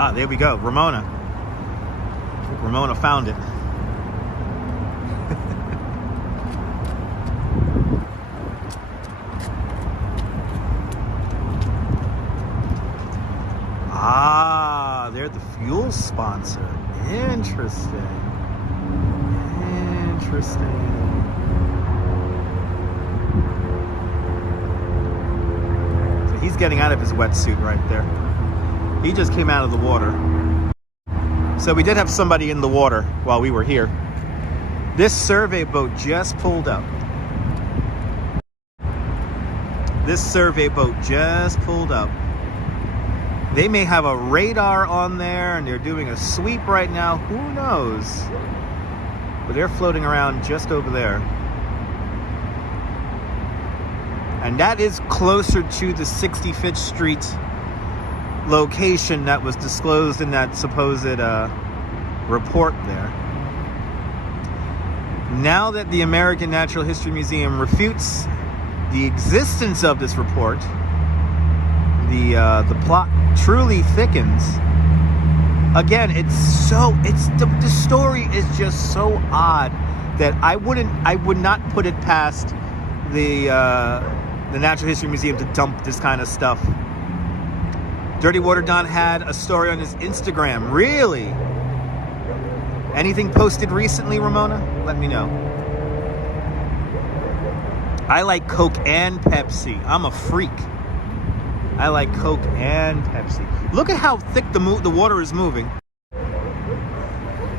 Ah, there we go. Ramona. Ramona found it. Ah, they're the fuel sponsor. Interesting. Interesting. So he's getting out of his wetsuit right there. He just came out of the water. So we did have somebody in the water while we were here. This survey boat just pulled up. This survey boat just pulled up. They may have a radar on there and they're doing a sweep right now. Who knows? But they're floating around just over there. And that is closer to the 65th Street location that was disclosed in that supposed report there. Now that the American Natural History Museum refutes the existence of this report, the plot truly thickens. Again, the story is just so odd that I would not put it past the Natural History Museum to dump this kind of stuff. Dirty Water Don had a story on his Instagram. Really? Anything posted recently, Ramona? Let me know. I like Coke and Pepsi. I'm a freak. I like Coke and Pepsi. Look at how thick the water is moving.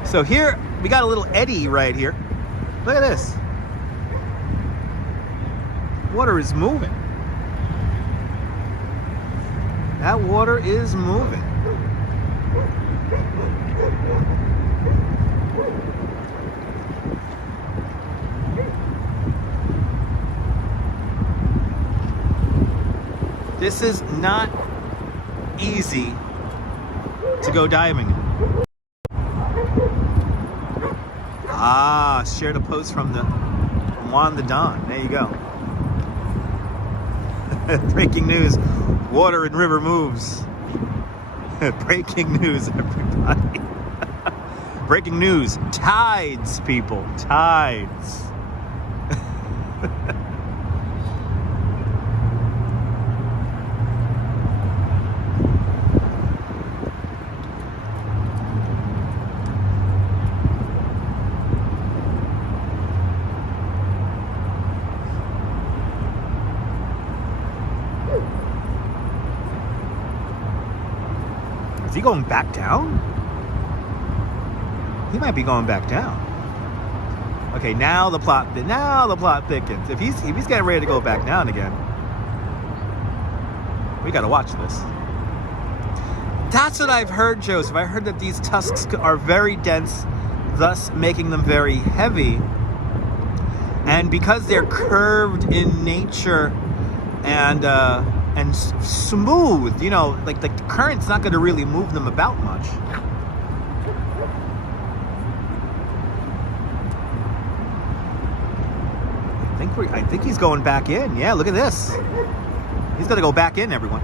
So here, we got a little eddy right here. Look at this. Water is moving. That water is moving. This is not easy to go diving in. Ah, shared a post from Juan the Don. There you go. Breaking news. Water in river moves. Breaking news, everybody. Breaking news. Tides, people. Tides. Is he going back down? He might be going back down. Okay, now the plot thickens. If he's getting ready to go back down again, we gotta watch this. That's what I've heard, Joseph. I heard that these tusks are very dense, thus making them very heavy. And because they're curved in nature and smooth, you know, like the current's not going to really move them about much. I think he's going back in. Yeah, look at this. He's going to go back in, everyone.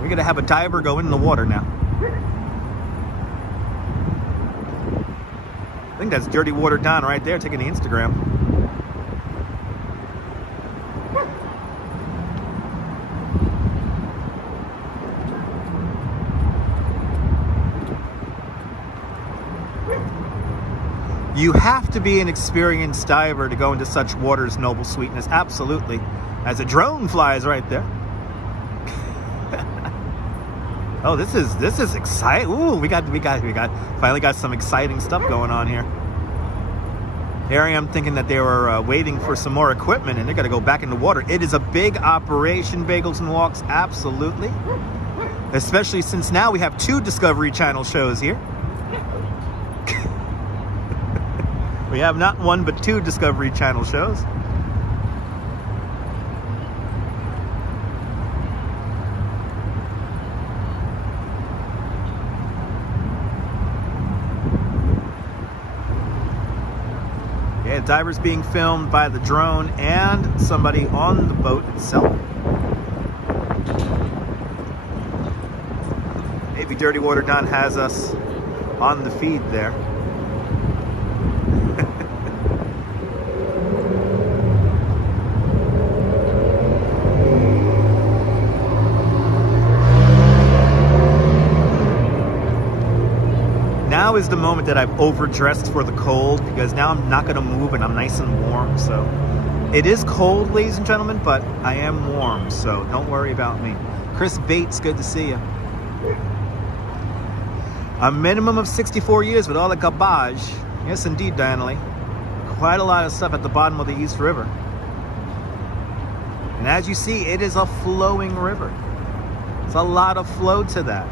We're going to have a diver go in the water now. I think that's Dirty Water Don right there taking the Instagram. You have to be an experienced diver to go into such water's noble sweetness. Absolutely. As a drone flies right there. Oh, this is exciting. Ooh, we finally got some exciting stuff going on here. Here I am thinking that they were waiting for some more equipment and they're gonna go back in the water. It is a big operation, Bagels and Walks, absolutely. Especially since now we have 2 Discovery Channel shows here. We have not 1 but 2 Discovery Channel shows. Yeah, divers being filmed by the drone and somebody on the boat itself. Maybe Dirty Water Don has us on the feed there. Now is the moment that I've overdressed for the cold, because now I'm not going to move and I'm nice and warm. So it is cold, ladies and gentlemen, but I am warm, so don't worry about me. Chris Bates, good to see you. A minimum of 64 years with all the garbage. Yes, indeed, Diana. Quite a lot of stuff at the bottom of the East River. And as you see, it is a flowing river. It's a lot of flow to that.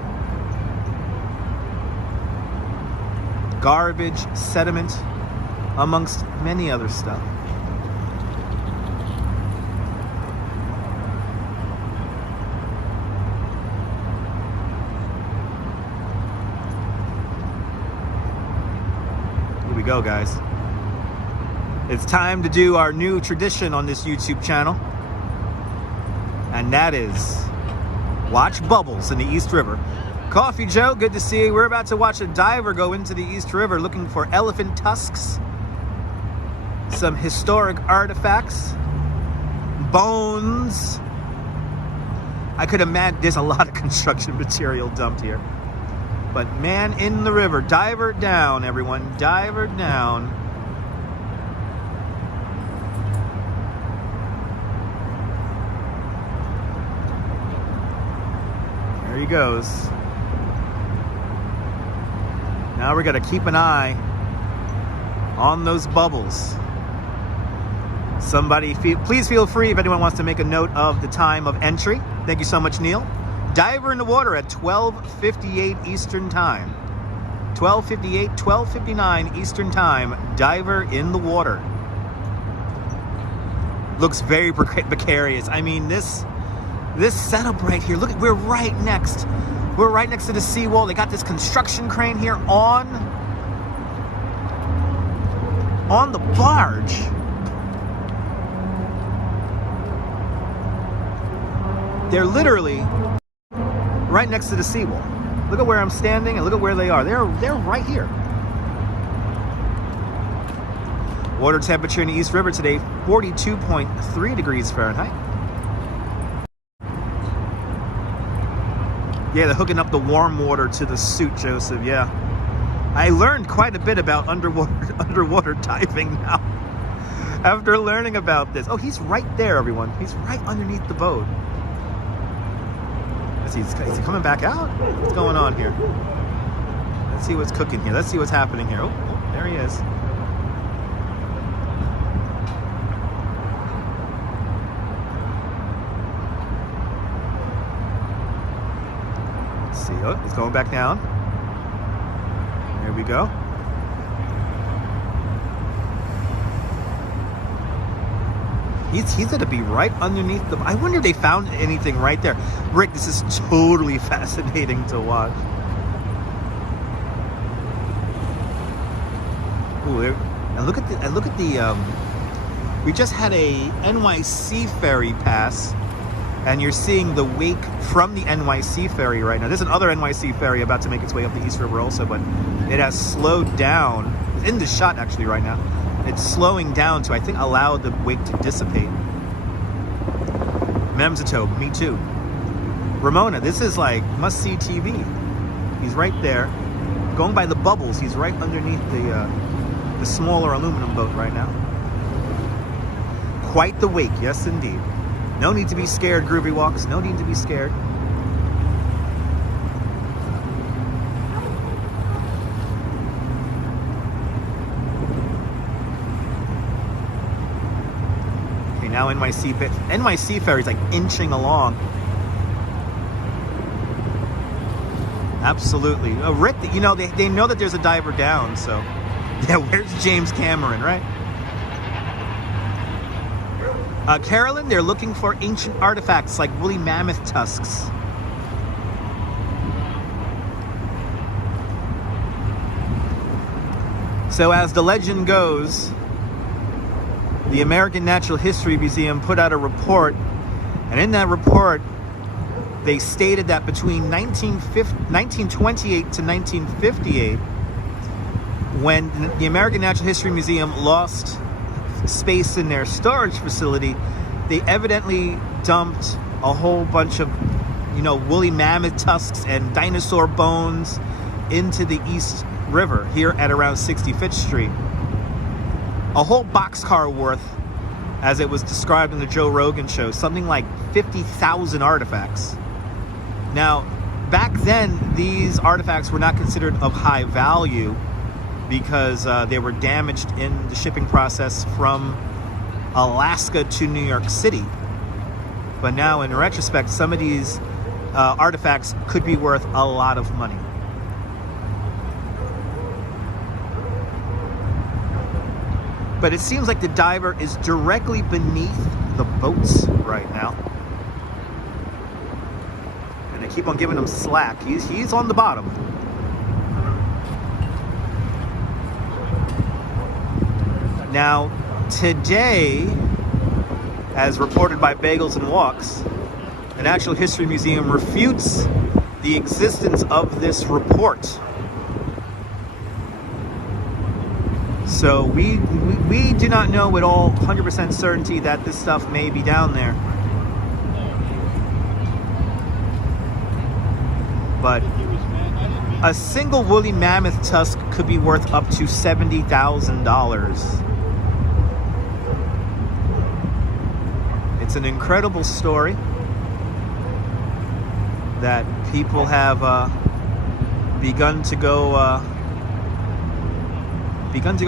Garbage, sediment, amongst many other stuff. Here we go, guys. It's time to do our new tradition on this YouTube channel, and that is watch bubbles in the East River. Coffee Joe, good to see you. We're about to watch a diver go into the East River looking for elephant tusks, some historic artifacts, bones. I could imagine there's a lot of construction material dumped here. But man in the river, diver down, everyone, diver down. There he goes. Now we're going to keep an eye on those bubbles. Somebody, please feel free if anyone wants to make a note of the time of entry. Thank you so much, Neil. Diver in the water at 12:58 Eastern Time. 12:58, 12:59 Eastern Time. Diver in the water. Looks very precarious. I mean, this setup right here. Look, we're right next to the seawall. They got this construction crane here on the barge. They're literally right next to the seawall. Look at where I'm standing and look at where they are. They're right here. Water temperature in the East River today, 42.3 degrees Fahrenheit. Yeah, they're hooking up the warm water to the suit, Joseph. Yeah. I learned quite a bit about underwater diving now. After learning about this. Oh, he's right there, everyone. He's right underneath the boat. Is he coming back out? What's going on here? Let's see what's cooking here. Let's see what's happening here. Oh, there he is. Let's see. Oh, he's going back down. There we go. He's gonna be right underneath the... I wonder if they found anything right there. Rick, this is totally fascinating to watch. Ooh, and look at the we just had a NYC ferry pass, and you're seeing the wake from the NYC ferry right now. There's another NYC ferry about to make its way up the East River also, but it has slowed down. It's in the shot actually right now. It's slowing down to, I think, allow the wake to dissipate. Memzatobe, me too. Ramona, this is like must-see TV. He's right there. Going by the bubbles, he's right underneath the smaller aluminum boat right now. Quite the wake, yes indeed. No need to be scared, Groovy Walks. No need to be scared. Now NYC ferry's like inching along. Absolutely. Rick, you know, they know that there's a diver down, so yeah, where's James Cameron, right? Carolyn, they're looking for ancient artifacts like woolly mammoth tusks. So as the legend goes, the American Natural History Museum put out a report, and in that report, they stated that between 1928 to 1958, when the American Natural History Museum lost space in their storage facility, they evidently dumped a whole bunch of, you know, woolly mammoth tusks and dinosaur bones into the East River here at around 65th Street. A whole boxcar worth, as it was described in the Joe Rogan show, something like 50,000 artifacts. Now, back then, these artifacts were not considered of high value because they were damaged in the shipping process from Alaska to New York City. But now, in retrospect, some of these artifacts could be worth a lot of money. But it seems like the diver is directly beneath the boats right now. And they keep on giving him slack. He's on the bottom. Now, today, as reported by Bagels and Walks, the Natural History Museum refutes the existence of this report. So we do not know with all 100% certainty that this stuff may be down there. But a single woolly mammoth tusk could be worth up to $70,000. It's an incredible story that people have begun to go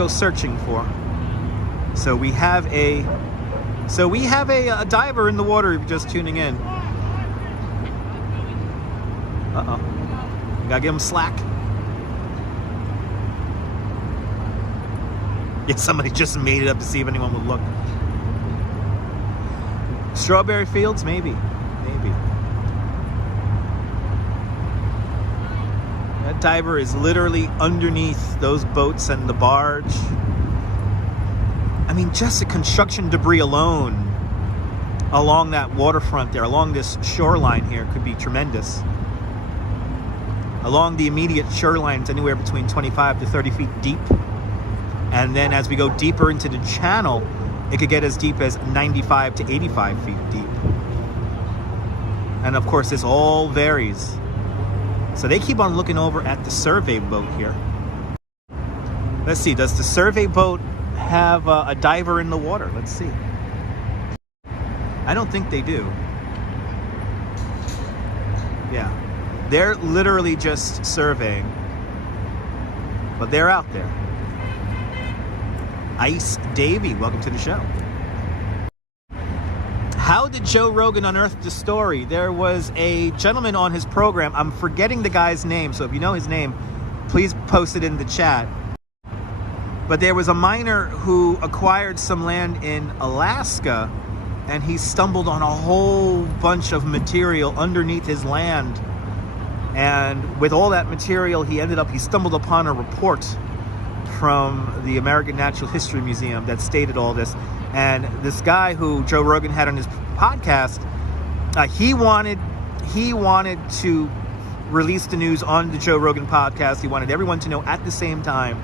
searching for. So we have a diver in the water if you're just tuning in. Uh-oh. You gotta give him slack. Yeah, somebody just made it up to see if anyone would look. Strawberry fields? Maybe. That diver is literally underneath those boats and the barge. I mean, just the construction debris alone along that waterfront there, along this shoreline here, could be tremendous. Along the immediate shoreline, it's anywhere between 25 to 30 feet deep. And then as we go deeper into the channel, it could get as deep as 95 to 85 feet deep. And of course, this all varies. So they keep on looking over at the survey boat here. Let's see, does the survey boat have a diver in the water? Let's see. I don't think they do. Yeah, they're literally just surveying, but they're out there. Ice Davey, welcome to the show. How did Joe Rogan unearth the story? There was a gentleman on his program. I'm forgetting the guy's name, so if you know his name, please post it in the chat. But there was a miner who acquired some land in Alaska, and he stumbled on a whole bunch of material underneath his land. And with all that material, he stumbled upon a report from the American Natural History Museum that stated all this. And this guy who Joe Rogan had on his podcast, he wanted to release the news on the Joe Rogan podcast. He wanted everyone to know at the same time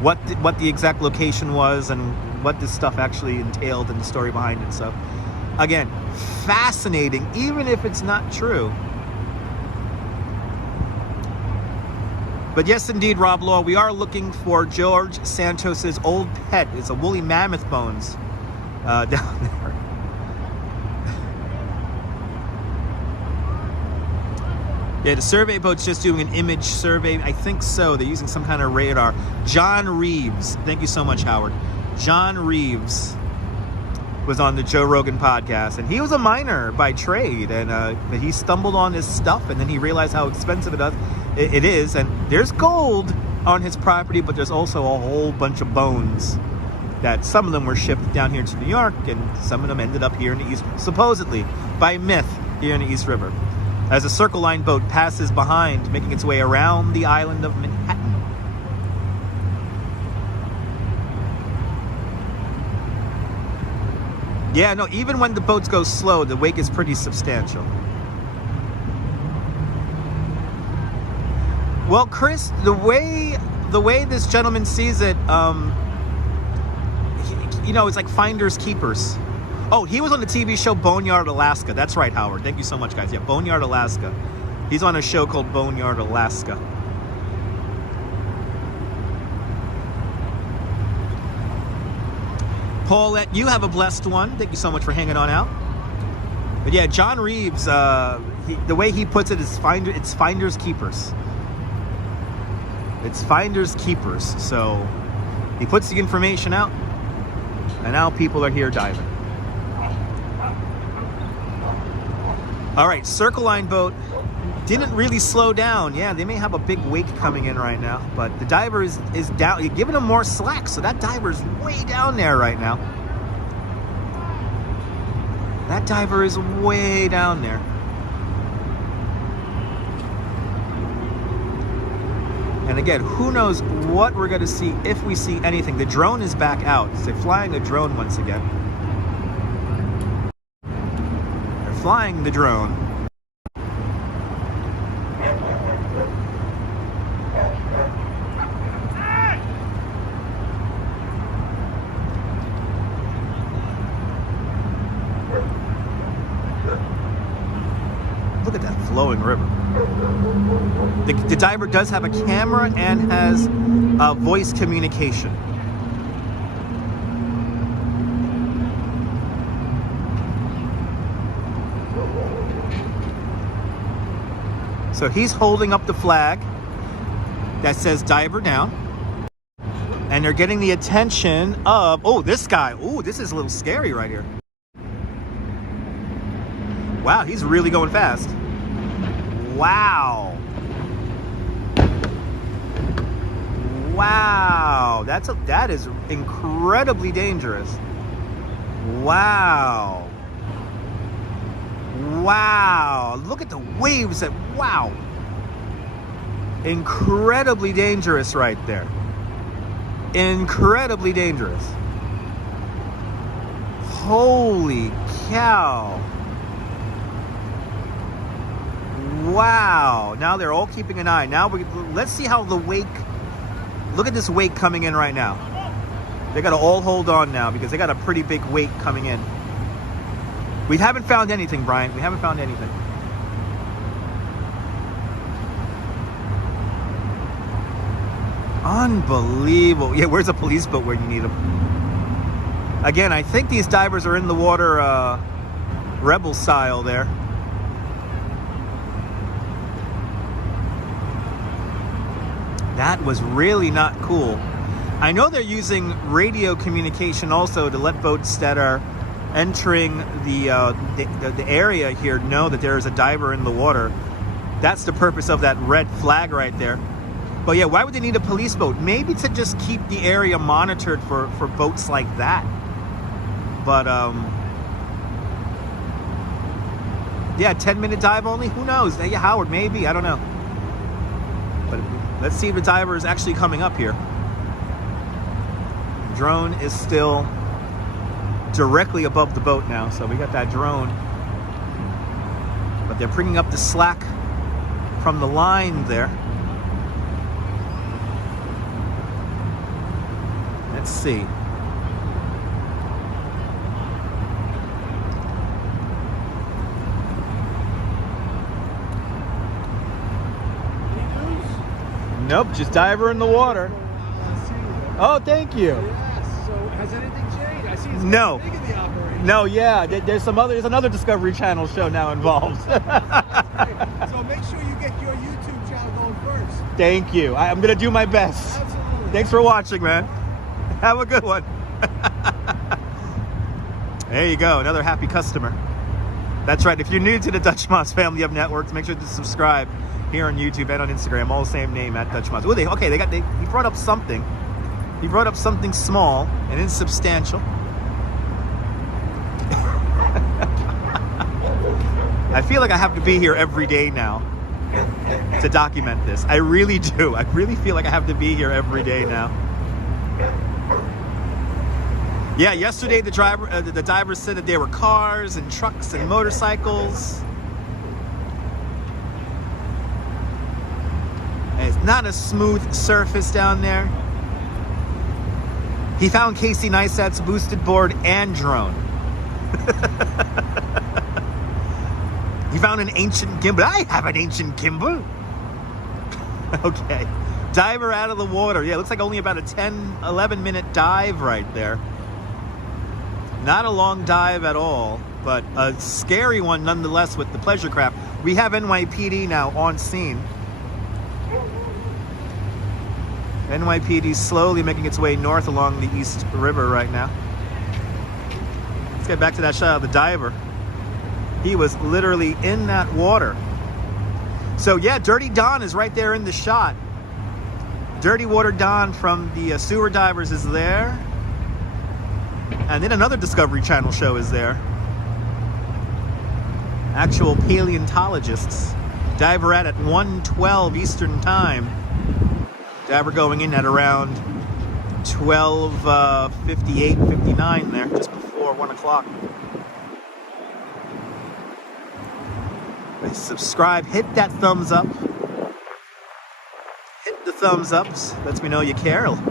what the exact location was and what this stuff actually entailed and the story behind it. So again, fascinating, even if it's not true. But yes, indeed, Rob Law, we are looking for George Santos's old pet. It's a woolly mammoth bones down there. Yeah, the survey boat's just doing an image survey. I think so. They're using some kind of radar. John Reeves. Thank you so much, Howard. John Reeves was on the Joe Rogan podcast, and he was a miner by trade, and he stumbled on this stuff, and then he realized how expensive it is, and there's gold on his property, but there's also a whole bunch of bones that some of them were shipped down here to New York, and some of them ended up here in the East, supposedly, by myth, here in the East River, as a Circle Line boat passes behind, making its way around the island of Manhattan. Yeah, no, even when the boats go slow, the wake is pretty substantial. Well, Chris, the way this gentleman sees it, it's like finders keepers. Oh, he was on the TV show Boneyard, Alaska. That's right, Howard. Thank you so much, guys. Yeah, Boneyard, Alaska. He's on a show called Boneyard, Alaska. Paulette, you have a blessed one. Thank you so much for hanging on out. But yeah, John Reeves, the way he puts it is it's finders keepers. It's finders keepers. So he puts the information out, and now people are here diving. All right, Circle Line boat didn't really slow down. Yeah, they may have a big wake coming in right now, but the diver is down. You're giving him more slack, so that diver's way down there right now. That diver is way down there. And again, who knows what we're going to see, if we see anything. The drone is back out. They're flying a drone once again. They're flying the drone. Look at that flowing river. The diver does have a camera and has voice communication. So he's holding up the flag that says diver down. And they're getting the attention of, oh, this guy. Oh, this is a little scary right here. Wow, he's really going fast. Wow. Wow, that is incredibly dangerous. Wow. Wow, look at the waves wow. Incredibly dangerous right there. Incredibly dangerous. Holy cow. Wow. Now they're all keeping an eye. Now let's see how the wake, look at this wake coming in right now. They got to all hold on now because they got a pretty big wake coming in. We haven't found anything, Brian. We haven't found anything. Unbelievable. Yeah, where's a police boat where you need them? Again, I think these divers are in the water rebel style there. That was really not cool. I know they're using radio communication also to let boats that are entering the area here know that there is a diver in the water. That's the purpose of that red flag right there. But yeah, why would they need a police boat? Maybe to just keep the area monitored for boats like that. But yeah, 10-minute dive only? Who knows? Yeah, Howard, maybe. I don't know. But let's see if the diver is actually coming up here. Drone is still directly above the boat now, so we got that drone. But they're bringing up the slack from the line there. Let's see. Nope, just diver in the water. Oh, thank you. Yes. So has anything changed? I see it's No. big in the operation. No, yeah, there's another Discovery Channel show now involved. So make sure you get your YouTube channel going first. Thank you. I'm gonna do my best. Absolutely. Thanks for watching, man. Have a good one. There you go, another happy customer. That's right. If you're new to the Dutch Moss family of networks, make sure to subscribe here on YouTube and on Instagram. All the same name, at Dutch Moss. Oh, he brought up something. He brought up something small and insubstantial. I feel like I have to be here every day now to document this. I really do. I really feel like I have to be here every day now. Yeah, yesterday the divers said that there were cars and trucks and motorcycles. And it's not a smooth surface down there. He found Casey Neistat's boosted board and drone. He found an ancient gimbal. I have an ancient gimbal. Okay. Diver out of the water. Yeah, it looks like only about a 10-11 minute dive right there. Not a long dive at all, but a scary one nonetheless with the pleasure craft. We have NYPD now on scene. NYPD slowly making its way north along the East River right now. Let's get back to that shot of the diver. He was literally in that water. So yeah, Dirty Don is right there in the shot. Dirty Water Don from the sewer divers is there. And then another Discovery Channel show is there. Actual paleontologists. Diver at 1:12 Eastern Time. Diver going in at around 12:58, 59 there, just before 1 o'clock. Subscribe, hit that thumbs up. Hit the thumbs ups, lets me know you care. And if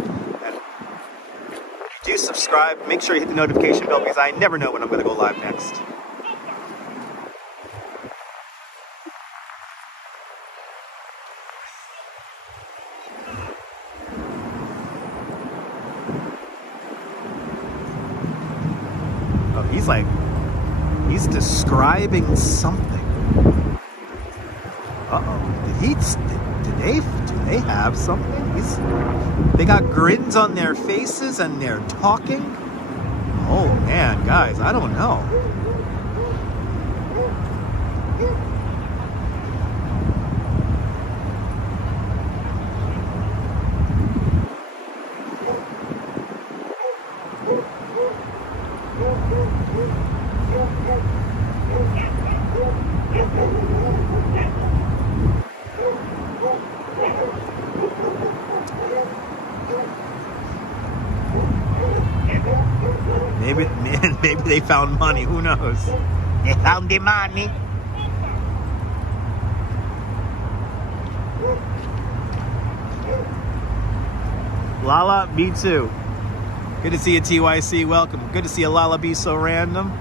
you do subscribe, make sure you hit the notification bell because I never know when I'm going to go live next. Oh, he's describing something. Uh-oh. Do they have something? They got grins on their faces and they're talking? Oh man, guys, I don't know. Maybe they found money. Who knows? They found the money. Lala, me too. Good to see you, TYC. Welcome. Good to see you, Lala. Be so random.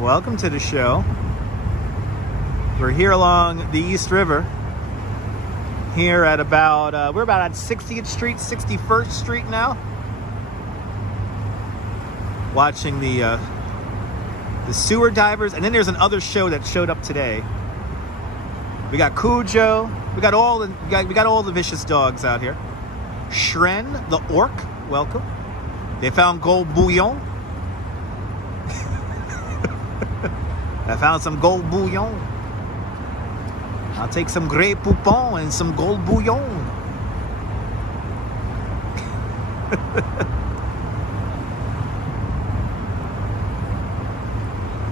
Welcome to the show. We're here along the East River. Here at about we're about at 60th Street, 61st Street now. Watching the sewer divers, and then there's another show that showed up today. We got Cujo. We got all the vicious dogs out here. Shren, the orc, welcome. They found gold bullion. I found some gold bullion. I'll take some Grey Poupon and some gold bullion.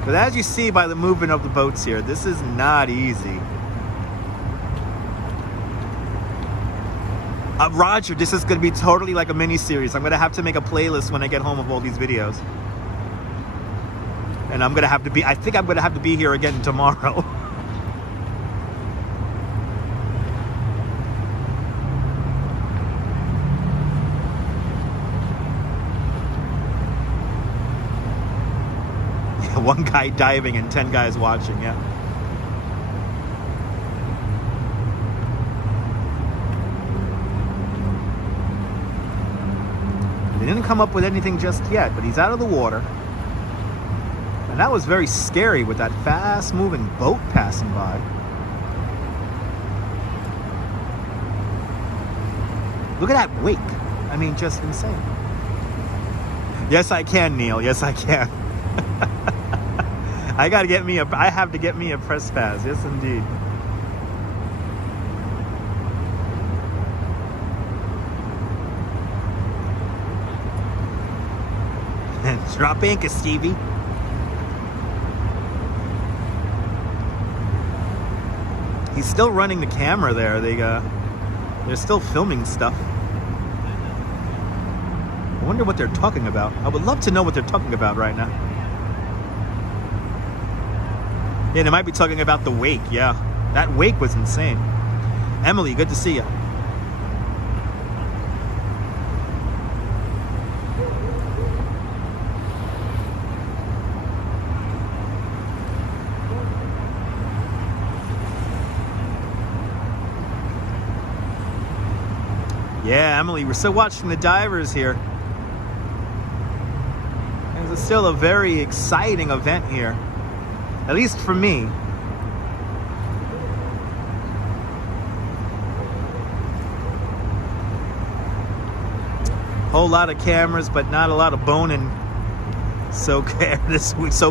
But as you see by the movement of the boats here, this is not easy. Roger, this is going to be totally like a mini-series. I'm going to have to make a playlist when I get home of all these videos. And I'm going to have to be, I think I'm going to have to be here again tomorrow. Yeah, one guy diving and 10 guys watching, yeah. They didn't come up with anything just yet, but he's out of the water. And that was very scary with that fast-moving boat passing by. Look at that wake. I mean, just insane. Yes, I can, Neil. Yes, I can. I have to get me a press pass. Yes, indeed. Drop anchor, Stevie. He's still running the camera there. They're still filming stuff. I wonder what they're talking about. I would love to know what they're talking about right now. Yeah, they might be talking about the wake. Yeah, that wake was insane. Emily, good to see you. Yeah, Emily, we're still watching the divers here. It's still a very exciting event here, at least for me. Whole lot of cameras, but not a lot of boning. So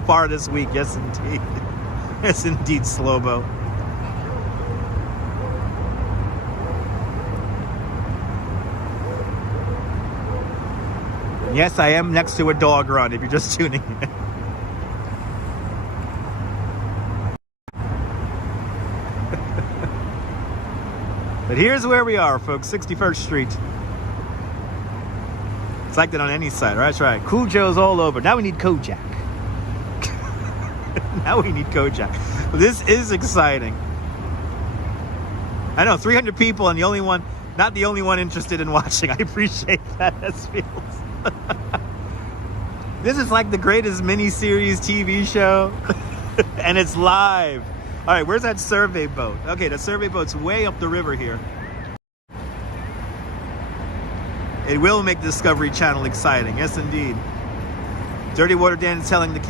far this week, yes indeed. Yes indeed, Slobo. Yes, I am next to a dog run, if you're just tuning in. But here's where we are, folks, 61st Street. It's like that on any side, right? That's right. Cujo's all over. Now we need Kojak. Now we need Kojak. This is exciting. I know, 300 people and the only one, not the only one interested in watching. I appreciate that, S-Fields. This is like the greatest mini-series TV show. And it's live. All right, where's that survey boat? Okay, the survey boat's way up the river here. It will make the Discovery Channel exciting. Yes, indeed. Dirty Water Dan is telling the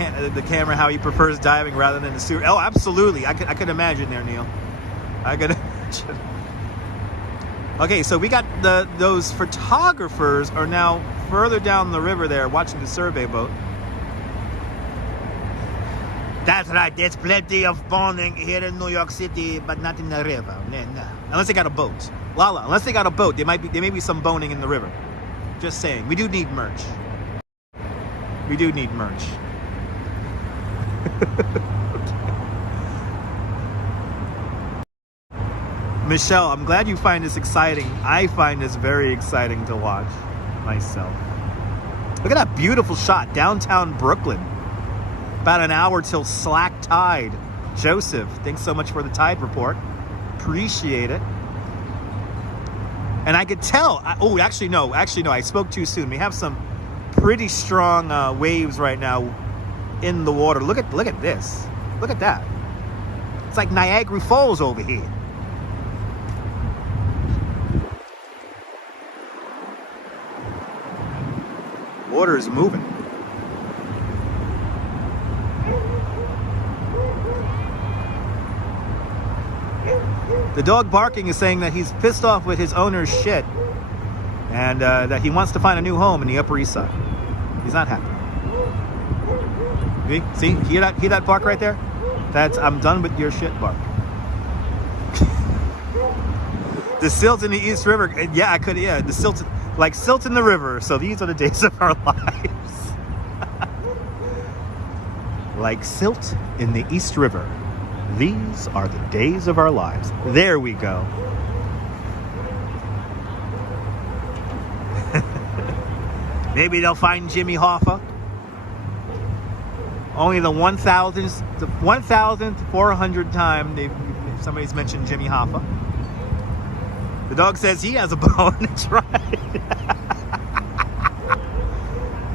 camera how he prefers diving rather than the sewer. Oh, absolutely. I could imagine there, Neil. I could imagine. Okay, so we got those photographers are now further down the river there watching the survey boat. That's right, there's plenty of bonding here in New York City, but not in the river. No. Unless they got a boat. Lala, unless they got a boat, there may be some boning in the river. Just saying. We do need merch. We do need merch. Michelle, I'm glad you find this exciting. I find this very exciting to watch myself. Look at that beautiful shot, downtown Brooklyn. About an hour till slack tide. Joseph, thanks so much for the tide report. Appreciate it. And I could tell, actually no, I spoke too soon. We have some pretty strong waves right now in the water. Look at this. Look at that. It's like Niagara Falls over here. Water is moving. The dog barking is saying that he's pissed off with his owner's shit and that he wants to find a new home in the Upper East Side. He's not happy. See, hear that bark right there? That's I'm done with your shit bark. The silt in the East River, yeah, the silt, like silt in the river. So these are the days of our lives. Like silt in the East River. These are the days of our lives. There we go. Maybe they'll find Jimmy Hoffa. Only the 1,400th time somebody's mentioned Jimmy Hoffa. The dog says he has a bone. That's right.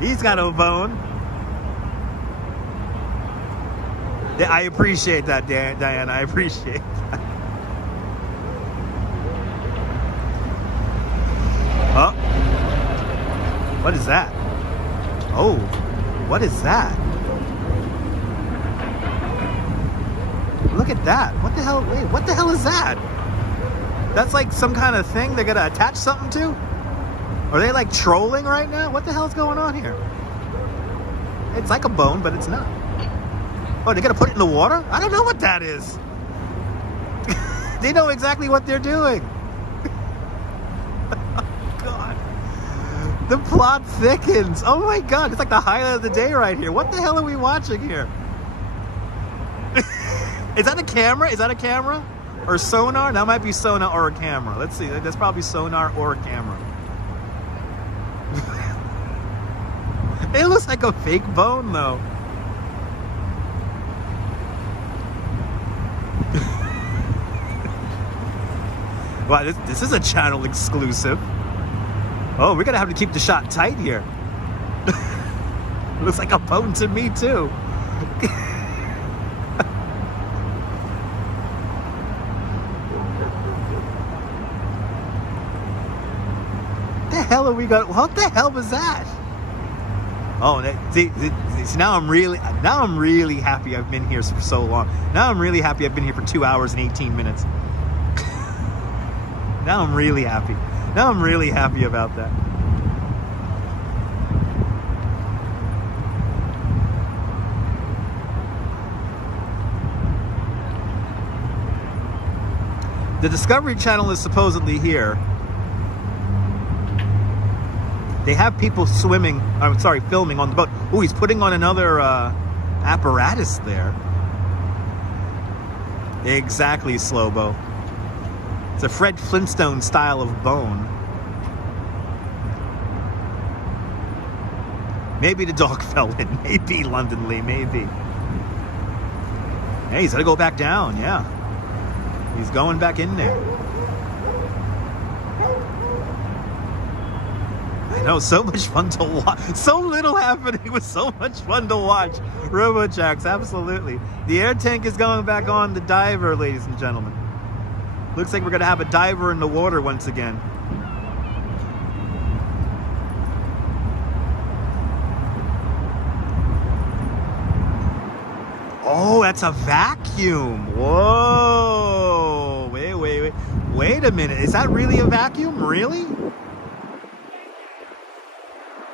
He's got a bone. I appreciate that, Diane. I appreciate that. Oh. What is that? Oh. What is that? Look at that. What the hell? Wait, what the hell is that? That's like some kind of thing they're gonna attach something to? Are they like trolling right now? What the hell's going on here? It's like a bone, but it's not. Oh, they're gonna put it in the water? I don't know what that is. They know exactly what they're doing. Oh, God. The plot thickens. Oh my God, it's like the highlight of the day right here. What the hell are we watching here? Is that a camera? Is that a camera? Or sonar? That might be sonar or a camera. Let's see. That's probably sonar or a camera. It looks like a fake bone, though. Wow, this is a channel exclusive. Oh, we're gonna have to keep the shot tight here. Looks like a bone to me, too. What the hell was that? Oh, see, now I'm really happy I've been here for so long. Now I'm really happy I've been here for 2 hours and 18 minutes. Now I'm really happy. Now I'm really happy about that. The Discovery Channel is supposedly here. They have people filming on the boat. Oh, he's putting on another apparatus there. Exactly, Slobo. It's a Fred Flintstone style of bone. Maybe the dog fell in. Maybe London Lee, maybe. Hey, he's gotta go back down, yeah. He's going back in there. I know, so much fun to watch. So little happening with so much fun to watch. RoboJax, absolutely. The air tank is going back on the diver, ladies and gentlemen. Looks like we're gonna have a diver in the water once again. Oh, that's a vacuum. Whoa. Wait a minute. Is that really a vacuum? Really?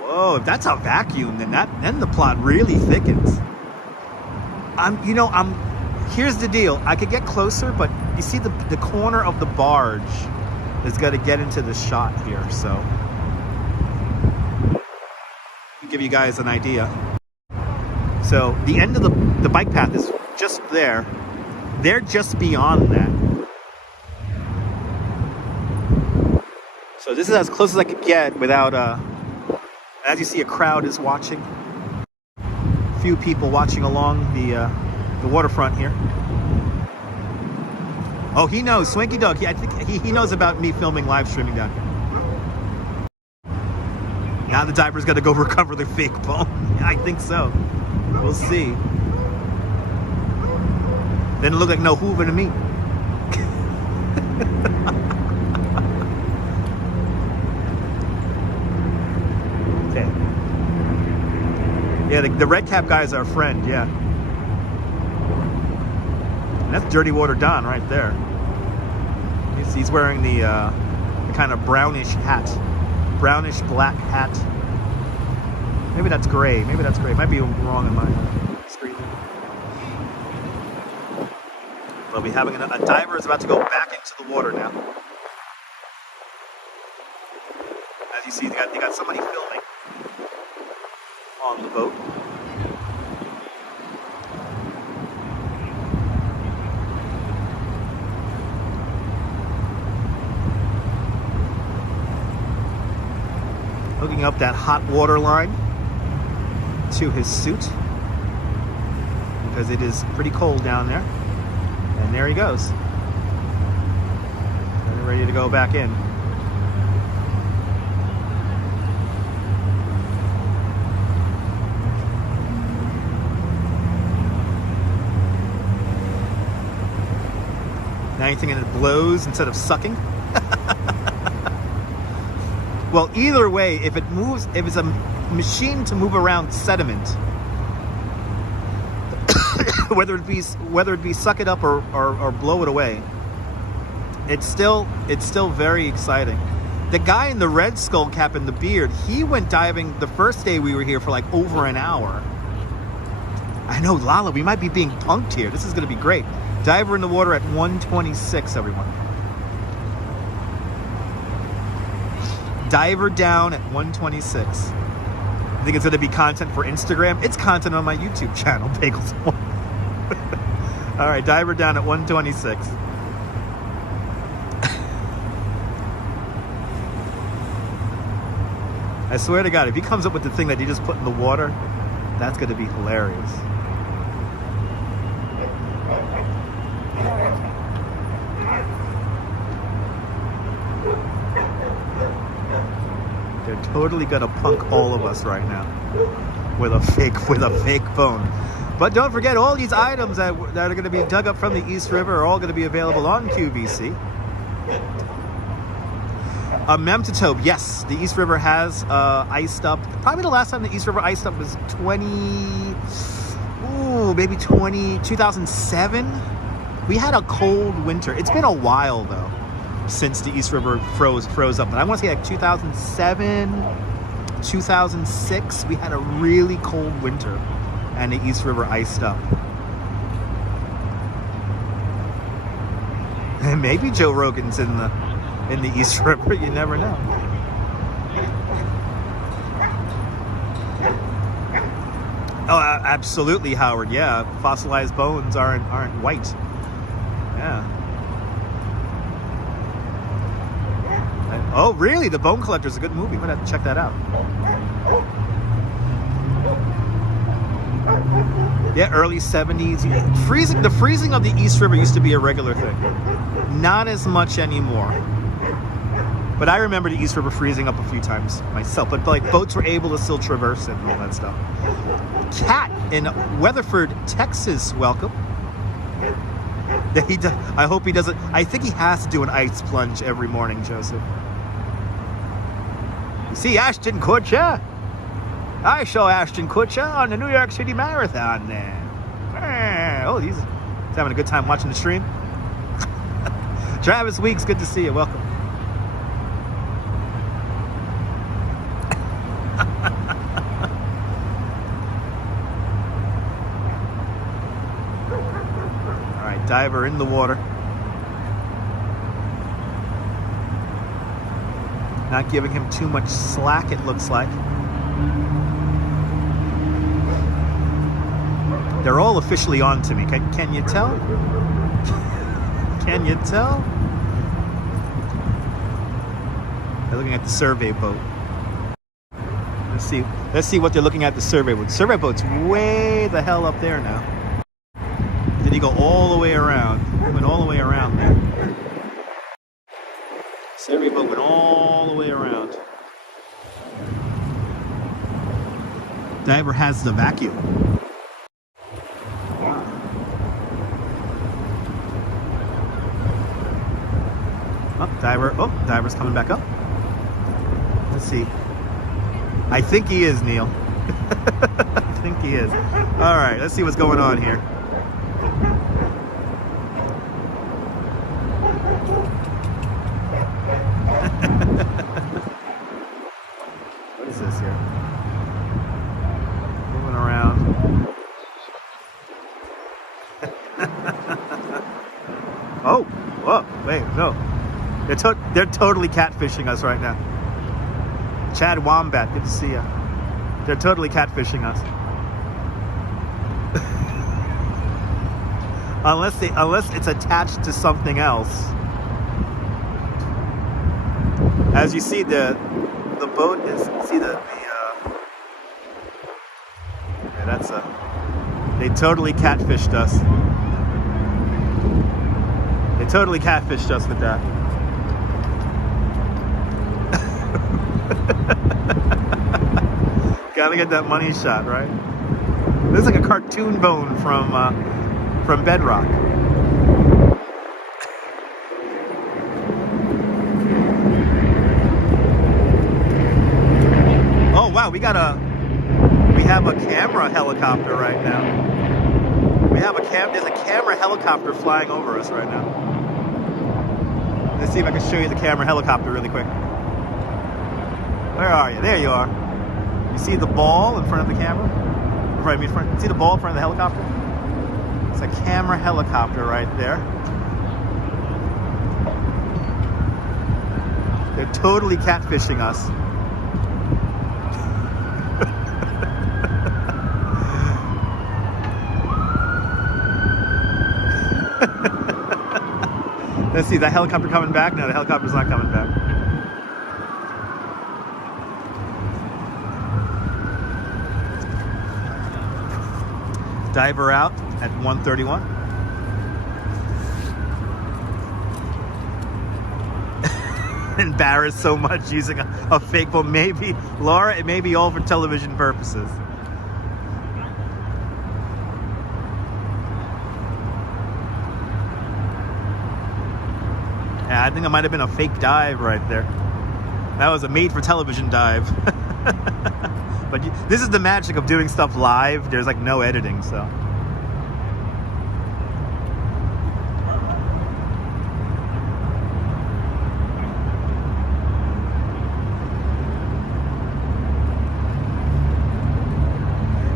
Whoa, if that's a vacuum, then the plot really thickens. Here's the deal. I could get closer, but you see the corner of the barge is gonna get into the shot here, so I'll give you guys an idea. So the end of the bike path is just there. They're just beyond that. So this is as close as I could get without As you see, a crowd is watching. A few people watching along the waterfront here. Oh, he knows. Swanky Dog. I think he knows about me filming live streaming down here. Now the diver's got to go recover the fake bone. I think so. We'll see. Then it looked like no hoover to me. Okay. Yeah, the red cap guy is our friend, yeah. And that's Dirty Water Don right there. He's wearing the kind of brownish hat. Brownish black hat. Maybe that's gray. Maybe that's gray. Might be wrong in my screen. But we having a diver is about to go back into the water now. As you see, they got somebody filming on the boat. Hooking up that hot water line to his suit because it is pretty cold down there. And there he goes. And ready to go back in. Now you're thinking it blows instead of sucking? Well, either way, if it moves, if it's a machine to move around sediment, whether it be suck it up or blow it away, it's still very exciting. The guy in the red skull cap and the beard, he went diving the first day we were here for like over an hour. I know, Lala, we might be being punked here. This is going to be great. Diver in the water at 126, everyone. Diver down at 126. I think it's going to be content for Instagram. It's content on my YouTube channel, Bagels. All right, diver down at 126. I swear to God, if he comes up with the thing that he just put in the water, that's going to be hilarious. They're totally gonna punk all of us right now with a fake phone. But don't forget, all these items that are going to be dug up from the East River are all going to be available on QVC. Memtotope, yes, the East River has iced up. Probably the last time the East River iced up was 2007. We had a cold winter. It's been a while though since the East River froze up. But I want to say like 2007, 2006, we had a really cold winter and the East River iced up. And maybe Joe Rogan's in the East River, you never know. Oh, absolutely, Howard. Yeah, fossilized bones aren't white. Yeah. Oh, really? The Bone Collector's a good movie. I'm gonna have to check that out. Yeah, early 70s. The freezing of the East River used to be a regular thing. Not as much anymore. But I remember the East River freezing up a few times myself. But like boats were able to still traverse it and all that stuff. Cat in Weatherford, Texas, welcome. I hope he doesn't. I think he has to do an ice plunge every morning, Joseph. You see Ashton Kutcher? I saw Ashton Kutcher on the New York City Marathon there. Oh, he's having a good time watching the stream. Travis Weeks, good to see you. Welcome. All right, diver in the water. Not giving him too much slack, it looks like. They're all officially on to me. Can you tell? Can you tell? They're looking at the survey boat. Let's see what they're looking at the survey boat. Survey boat's way the hell up there now. Did he go all the way around? He went all the way around there. Survey boat went all the way around. Diver has the vacuum. Diver's coming back up. Let's see. I think he is, Neil. I think he is. All right, let's see what's going on here. What is this here? Moving around. Oh, whoa, wait, no. They're totally catfishing us right now. Chad Wombat, good to see you. They're totally catfishing us. unless it's attached to something else. As you see, the boat is, see yeah, that's they totally catfished us. They totally catfished us with that. Gotta get that money shot, right? This is like a cartoon bone from Bedrock. Oh wow, we have a camera helicopter right now. There's a camera helicopter flying over us right now. Let's see if I can show you the camera helicopter really quick. Where are you? There you are. You see the ball in front of the camera? See the ball in front of the helicopter? It's a camera helicopter right there. They're totally catfishing us. Let's see, the helicopter coming back? No, the helicopter's not coming back. Diver out at 1:31. Embarrassed so much using a fake boat. Maybe, Laura, it may be all for television purposes. Yeah, I think it might have been a fake dive right there. That was a made-for-television dive. But this is the magic of doing stuff live. There's like no editing, so.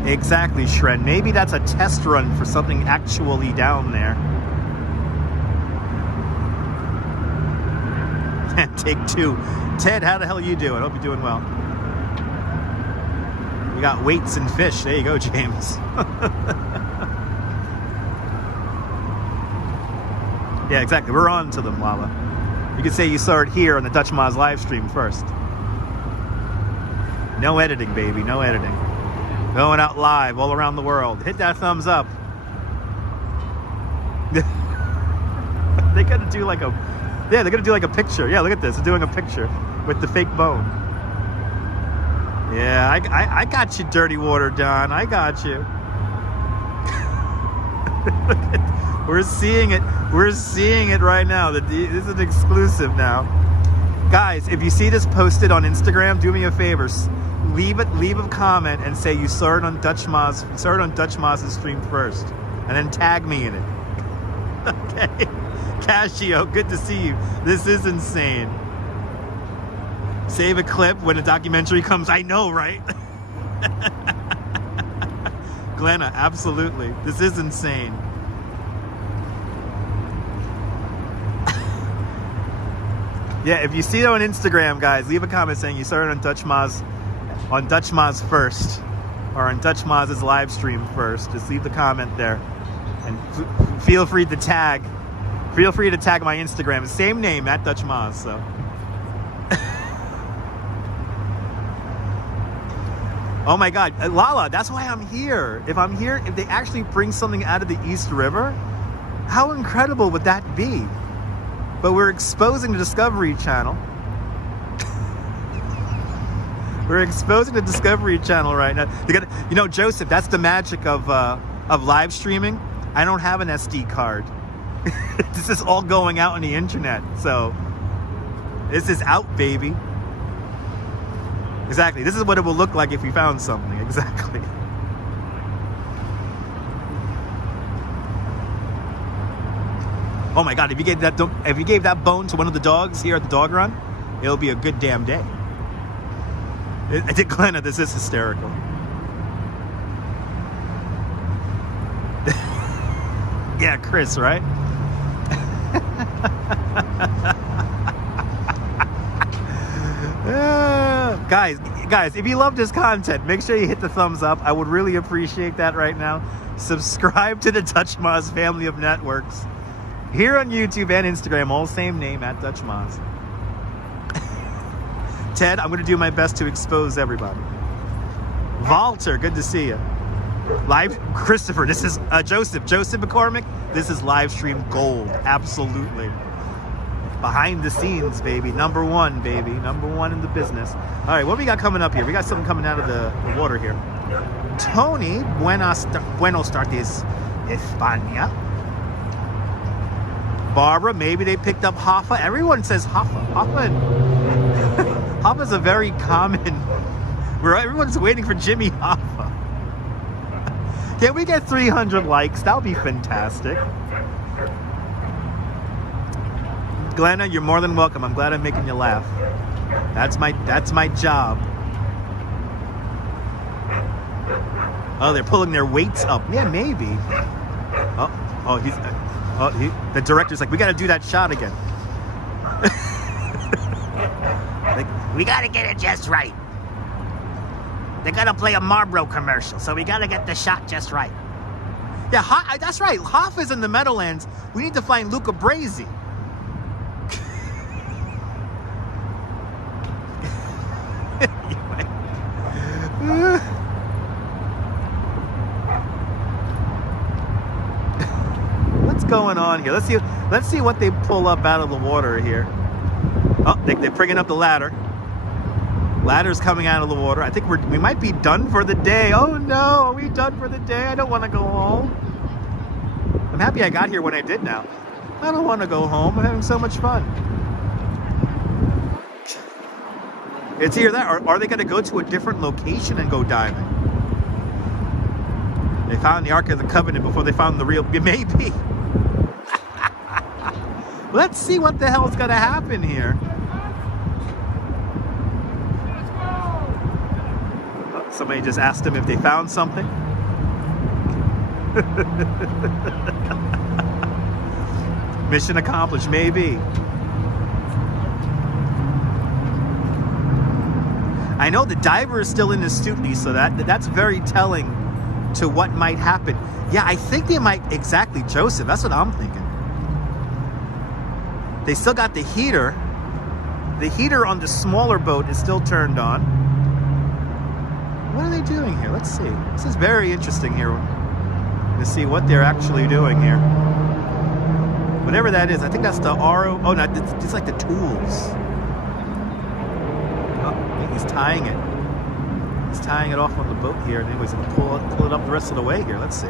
Exactly, Shred. Maybe that's a test run for something actually down there. Take two. Ted, how the hell are you doing? Hope you're doing well. We got weights and fish. There you go, James. Yeah, exactly. We're on to them, Lala. You could say you saw it here on the Dutch Moz live stream first. No editing, baby. No editing. Going out live all around the world. Hit that thumbs up. They gotta do like a... Yeah, they're gonna do like a picture. Yeah, look at this. They're doing a picture with the fake bone. Yeah, I got you, Dirty Water Don. I got you. We're seeing it. We're seeing it right now. This is an exclusive now. Guys, if you see this posted on Instagram, do me a favor. Leave a comment and say you saw it on Dutch Moz. Saw it on Dutch Moz's stream first, and then tag me in it. Okay. Casio, good to see you. This is insane. Save a clip when a documentary comes. I know, right? Glenna, absolutely. This is insane. Yeah, if you see it on Instagram, guys, leave a comment saying you saw it on Dutch Moz first, or on Dutch Moz's live stream first. Just leave the comment there, and feel free to tag. Feel free to tag my Instagram. Same name, at Dutch Moz. So. Oh my God, Lala, that's why I'm here. If I'm here, if they actually bring something out of the East River, how incredible would that be? But we're exposing the Discovery Channel. We're exposing the Discovery Channel right now. You know, Joseph, that's the magic of live streaming. I don't have an SD card. This is all going out on the internet. So this is out, baby. Exactly. This is what it will look like if we found something. Exactly. Oh my God! If you gave that bone to one of the dogs here at the dog run, it'll be a good damn day. I think, Glenna, this is hysterical. Yeah, Chris, right? Guys, if you love this content, make sure you hit the thumbs up. I would really appreciate that right now. Subscribe to the Dutch Moz family of networks. Here on YouTube and Instagram, all same name, at Dutch Moz. Ted, I'm going to do my best to expose everybody. Walter, good to see you. Live, Christopher, this is Joseph McCormick. This is live stream gold, absolutely. Behind the scenes, baby. Number one, baby. Number one in the business. All right, what we got coming up here? We got something coming out of the water here. Tony, buenos tardes, España. Barbara, maybe they picked up Hoffa. Everyone says Hoffa. Hoffa's a very common, where everyone's waiting for Jimmy Hoffa. Can we get 300 likes? That would be fantastic. Glenna, you're more than welcome. I'm glad I'm making you laugh. That's my job. Oh, they're pulling their weights up. Yeah, maybe. The director's like, we got to do that shot again. Like, we got to get it just right. They're going to play a Marlboro commercial, so we got to get the shot just right. Yeah, that's right. Hoff is in the Meadowlands. We need to find Luca Brasi. What's going on here? Let's see what they pull up out of the water here. Oh, they're bringing up the ladder. Ladder's coming out of the water. I think we might be done for the day. Oh no, are we done for the day? I don't want to go home. I'm happy I got here when I did now. I don't want to go home. I'm having so much fun. It's either that, or are they going to go to a different location and go diving? They found the Ark of the Covenant before they found the real... Maybe. Let's see what the hell's going to happen here. Oh, somebody just asked them if they found something. Mission accomplished, maybe. I know the diver is still in his suit, Lisa. That's very telling to what might happen. Yeah, I think they might, exactly, Joseph. That's what I'm thinking. They still got the heater. The heater on the smaller boat is still turned on. What are they doing here? Let's see. This is very interesting here to see what they're actually doing here. Whatever that is, I think that's the RO. Oh, no, it's like the tools. Oh, he's tying it. He's tying it off on the boat here. And anyways, he's going to pull it up the rest of the way here. Let's see.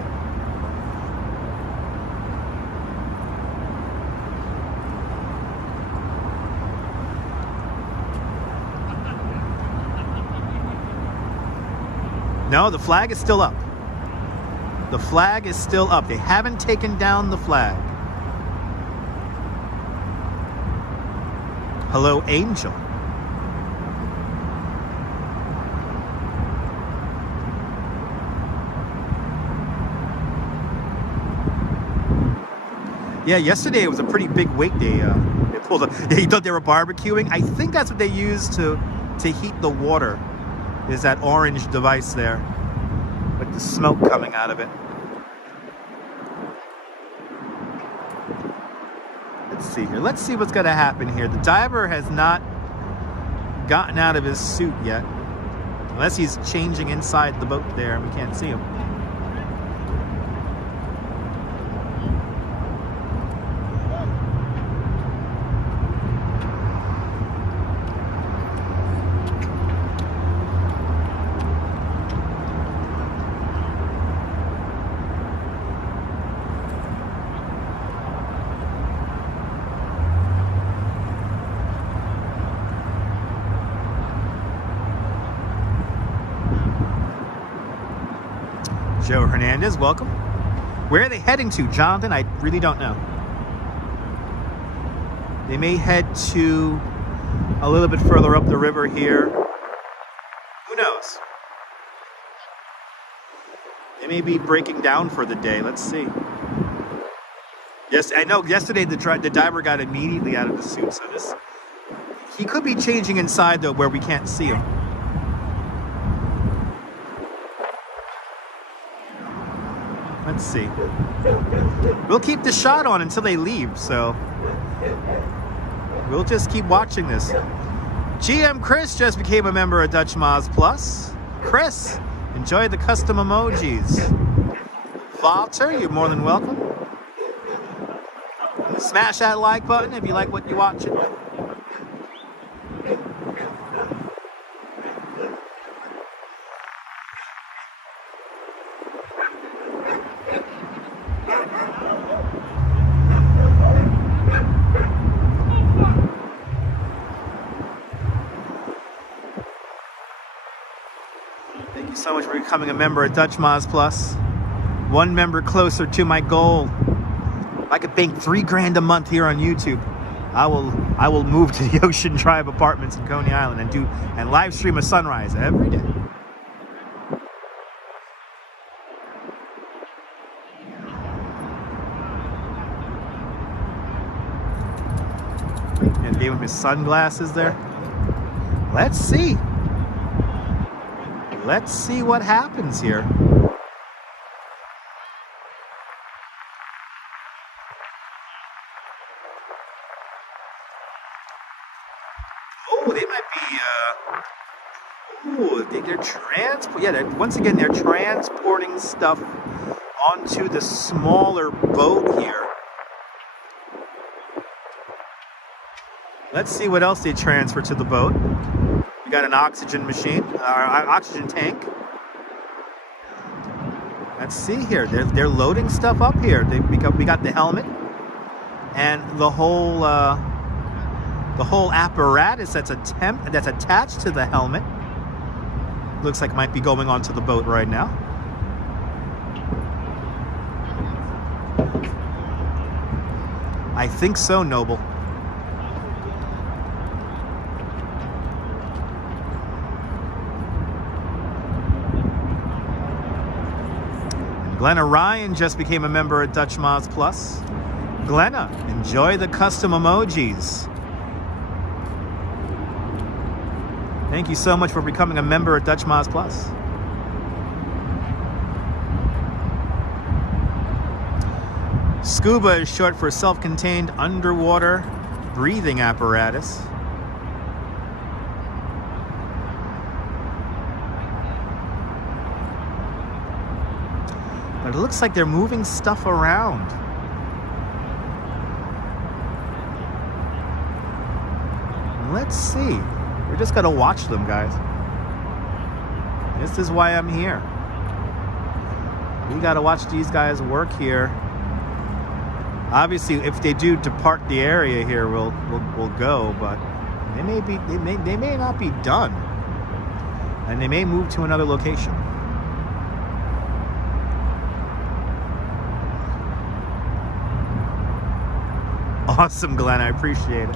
No, the flag is still up. The flag is still up. They haven't taken down the flag. Hello, Angel. Yeah, yesterday it was a pretty big wait day. They pulled up. You thought they were barbecuing? I think that's what they used to heat the water. Is that orange device there with the smoke coming out of it. Let's see here. Let's see what's going to happen here. The diver has not gotten out of his suit yet. Unless he's changing inside the boat there and we can't see him. Joe Hernandez, welcome. Where are they heading to, Jonathan? I really don't know. They may head to a little bit further up the river here. Who knows? They may be breaking down for the day. Let's see. Yes, I know yesterday the diver got immediately out of the suit, so this... He could be changing inside, though, where we can't see him. Let's see. We'll keep the shot on until they leave, so we'll just keep watching this. GM Chris just became a member of Dutch Moz Plus. Chris, enjoy the custom emojis. Walter, you're more than welcome. Smash that like button if you like what you're watching. So much for becoming a member at Dutch Moz Plus. One member closer to my goal. If I could bank $3 grand a month here on YouTube, I will move to the Ocean Drive Apartments in Coney Island and live stream a sunrise every day. And gave him his sunglasses there. Let's see. Let's see what happens here. Oh, they might be, they're once again, they're transporting stuff onto the smaller boat here. Let's see what else they transfer to the boat. We got an oxygen machine, oxygen tank. Let's see here. They're loading stuff up here. We got the helmet and the whole apparatus that's attached to the helmet. Looks like it might be going onto the boat right now. I think so, Noble. Glenna Ryan just became a member at Dutch Moz Plus. Glenna, enjoy the custom emojis. Thank you so much for becoming a member at Dutch Moz Plus. Scuba is short for self-contained underwater breathing apparatus. But it looks like they're moving stuff around. Let's see. We're just gonna watch them, guys. This is why I'm here. We gotta watch these guys work here. Obviously, if they do depart the area here, we'll go. But they may not be done, and they may move to another location. Awesome, Glenn. I appreciate it.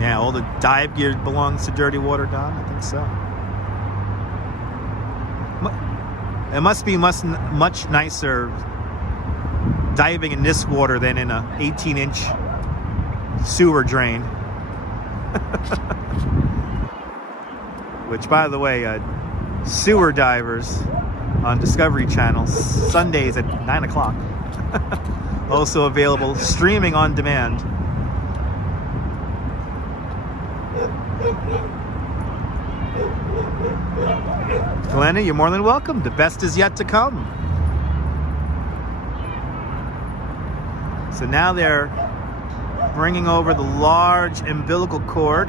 Yeah, all the dive gear belongs to Dirty Water, Don. I think so. It must be much nicer diving in this water than in a 18-inch sewer drain. Which, by the way, sewer divers on Discovery Channel, Sundays at 9 o'clock. Also available streaming on demand. Glenna, you're more than welcome. The best is yet to come. So now they're bringing over the large umbilical cord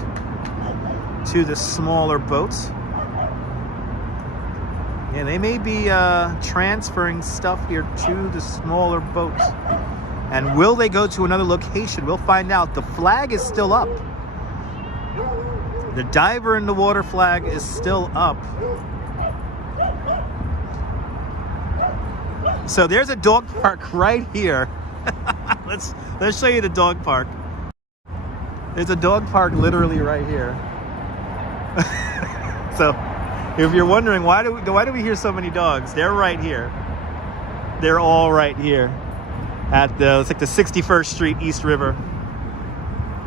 to the smaller boats. Yeah, they may be transferring stuff here to the smaller boats. And will they go to another location? We'll find out. The flag is still up. The diver in the water flag is still up. So there's a dog park right here. Let's show you the dog park. There's a dog park literally right here. So if you're wondering why do we hear so many dogs, they're right here. They're all right here at it's like the 61st Street East River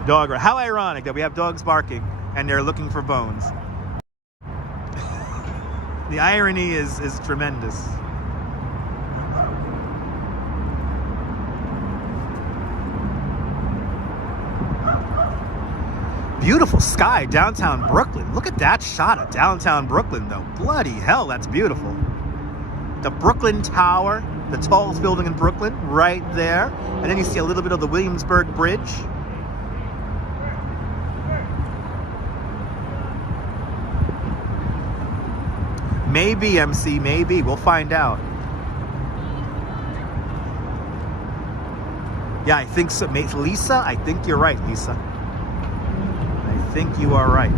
dog ride. How ironic that we have dogs barking and they're looking for bones. The irony is tremendous. Beautiful sky, downtown Brooklyn. Look at that shot of downtown Brooklyn, though. Bloody hell, that's beautiful. The Brooklyn Tower, the tallest building in Brooklyn, right there. And then you see a little bit of the Williamsburg Bridge. Maybe, MC, maybe. We'll find out. Yeah, I think so. Lisa, I think you're right, Lisa. I think you are right.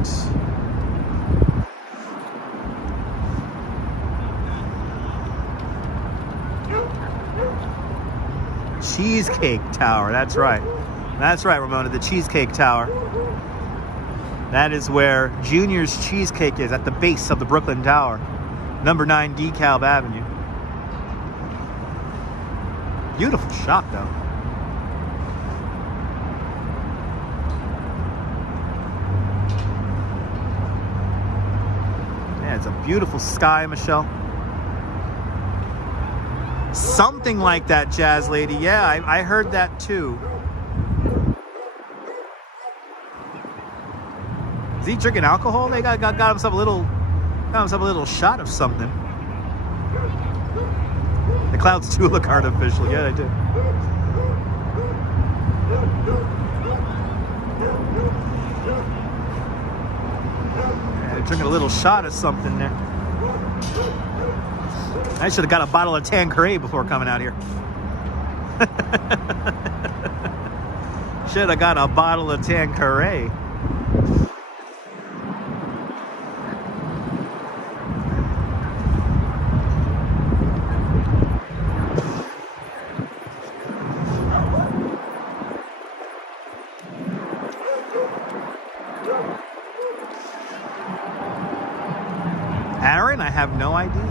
Cheesecake Tower, that's right. That's right, Ramona, the Cheesecake Tower. That is where Junior's Cheesecake is, at the base of the Brooklyn Tower. Number 9 DeKalb Avenue. Beautiful shot, though. Yeah, it's a beautiful sky, Michelle. Something like that, Jazz Lady. Yeah, I heard that too. Is he drinking alcohol? They got himself a little shot of something. The clouds do look artificial. Yeah, they do. Yeah, they're drinking a little shot of something there. I should have got a bottle of Tanqueray before coming out here. Should have got a bottle of Tanqueray. Aaron, I have no idea.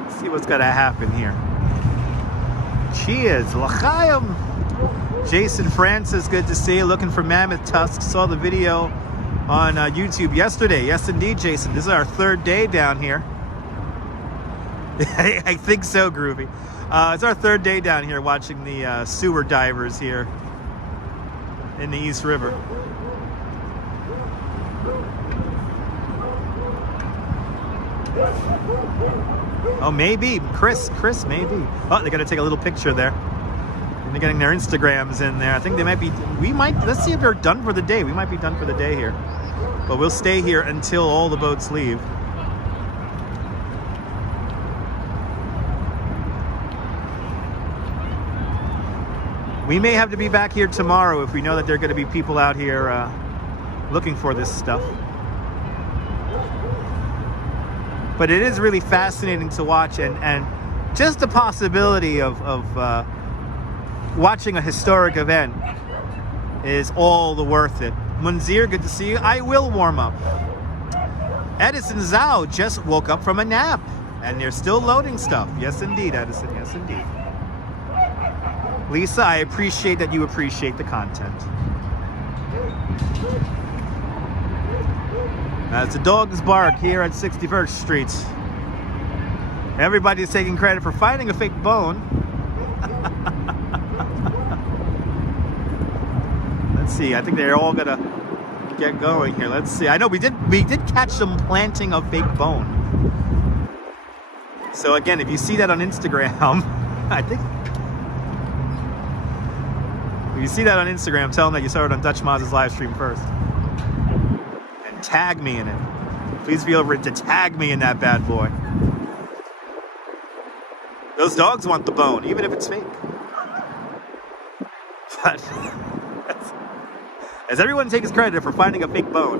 Let's see what's gonna happen here. Cheers, l'chaim. Jason Francis, good to see you. Looking for mammoth tusks. Saw the video on YouTube yesterday. Yes, indeed, Jason. This is our third day down here. I think so, Groovy. It's our third day down here watching the sewer divers here in the East River. Oh, maybe. Chris, maybe. Oh, they got to take a little picture there. And they're getting their Instagrams in there. I think they might be, let's see if they're done for the day. We might be done for the day here. But we'll stay here until all the boats leave. We may have to be back here tomorrow if we know that there are going to be people out here looking for this stuff. But it is really fascinating to watch, and just the possibility of watching a historic event is all the worth it. Munzir, good to see you. I will warm up. Edison Zhao just woke up from a nap, and they're still loading stuff. Yes, indeed, Edison. Yes, indeed. Lisa, I appreciate that you appreciate the content. That's the dog's bark here at 61st Street. Everybody's taking credit for finding a fake bone. Let's see. I think they're all gonna get going here. Let's see. I know we did catch them planting a fake bone. So again, if you see that on Instagram, I think if you see that on Instagram, tell them that you saw it on Dutch Maz's live stream first, and tag me in it. Please feel free to tag me in that bad boy. Those dogs want the bone, even if it's fake. But as everyone takes credit for finding a fake bone.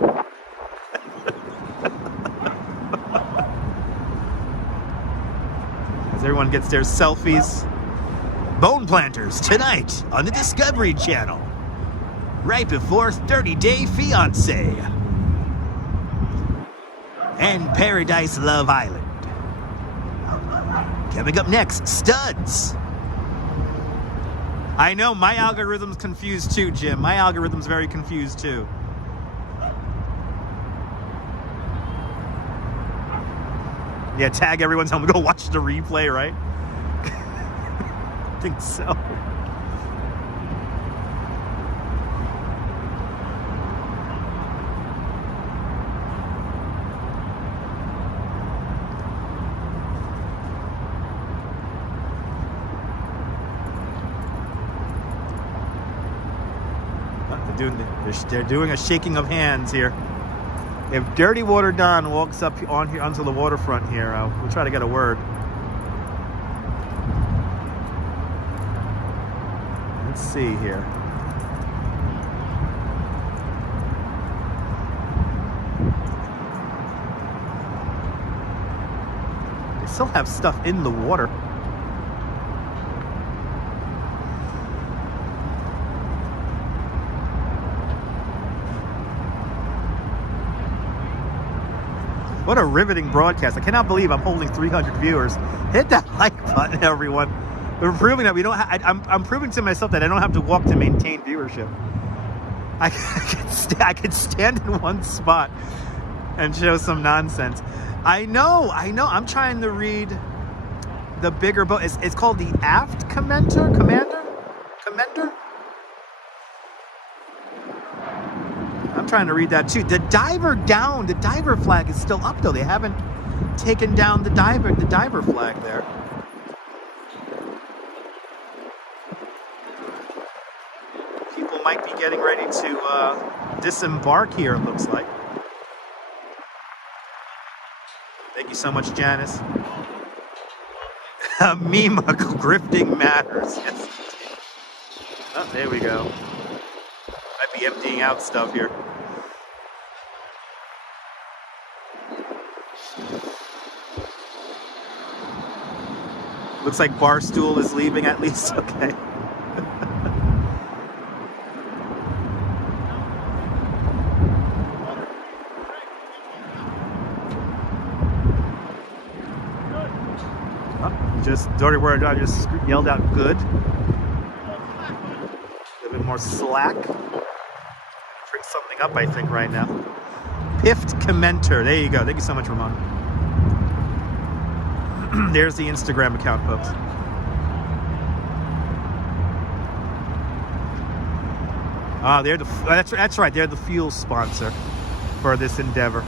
As everyone gets their selfies. Bone planters tonight on the Discovery Channel. Right before 30-Day Fiancé. And Paradise Love Island. Coming up next, studs. I know my algorithm's confused too, Jim. My algorithm's very confused too. Yeah, tag everyone, tell them to go watch the replay, right? I think so. They're doing a shaking of hands here. If Dirty Water Don walks up on here onto the waterfront here, we'll try to get a word. Let's see here. They still have stuff in the water. What a riveting broadcast. I cannot believe I'm holding 300 viewers. Hit that like button, everyone. We're proving that we don't I'm proving to myself that I don't have to walk to maintain viewership. I could stand in one spot and show some nonsense. I know. I'm trying to read the bigger boat. It's called the aft commander? I'm trying to read that too. The diver flag is still up though. They haven't taken down the diver flag there. People might be getting ready to disembark here, it looks like. Thank you so much, Janice. Meme grifting matters. Yes. Oh, there we go. Might be emptying out stuff here. Looks like Barstool is leaving at least. Okay. Dirty Word I just yelled out good. A little bit more slack. Bring something up, I think, right now. Piffed commenter. There you go. Thank you so much, Ramon. There's the Instagram account, folks. They're that's right. They're the fuel sponsor for this endeavor.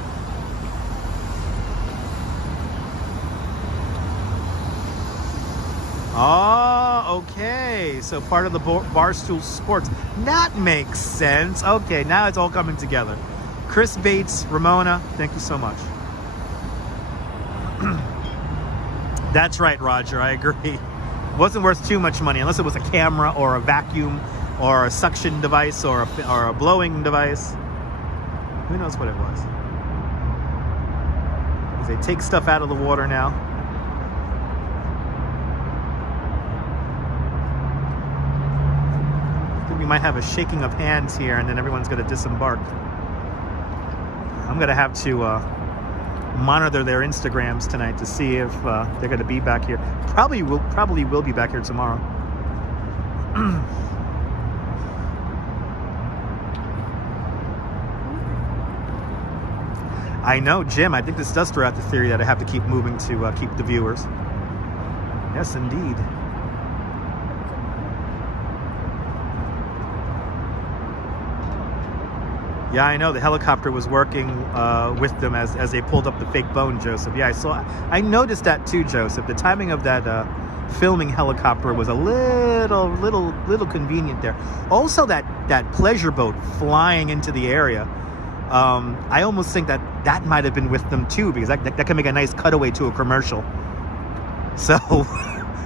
Oh, okay. So part of the Barstool Sports. That makes sense. Okay, now it's all coming together. Chris Bates, Ramona, thank you so much. That's right, Roger. I agree. Wasn't worth too much money unless it was a camera or a vacuum or a suction device or a blowing device. Who knows what it was? They take stuff out of the water now. I think we might have a shaking of hands here, and then everyone's going to disembark. I'm going to have to monitor their Instagrams tonight to see if they're going to be back here. Probably will be back here tomorrow. I know, Jim. I think this does throw out the theory that I have to keep moving to keep the viewers. Yes, indeed. Yeah, I know. The helicopter was working with them as they pulled up the fake bone, Joseph. Yeah, I noticed that too, Joseph. The timing of that filming helicopter was a little convenient there. Also, that pleasure boat flying into the area. I almost think that might have been with them too, because that can make a nice cutaway to a commercial. So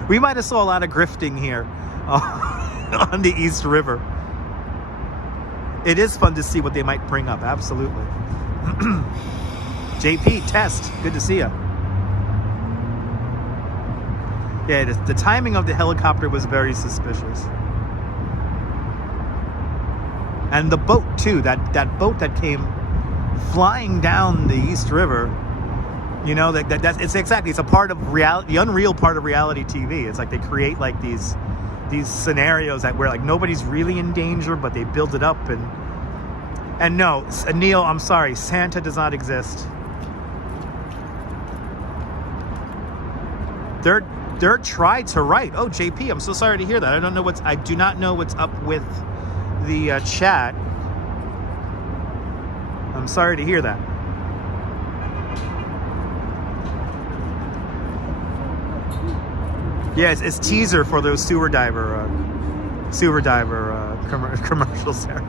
we might have saw a lot of grifting here on the East River. It is fun to see what they might bring up, absolutely. JP, Test, good to see you. Yeah, the timing of the helicopter was very suspicious. And the boat too, that boat that came flying down the East River, you know, it's a part of reality, the unreal part of reality TV. It's like they create like these scenarios where like nobody's really in danger, but they build it up. And no, Neil, I'm sorry, Santa does not exist. They're tried to write. Oh, JP, I'm so sorry to hear that. I do not know what's up with the chat. I'm sorry to hear that. Yeah, it's teaser for those sewer diver commercials there.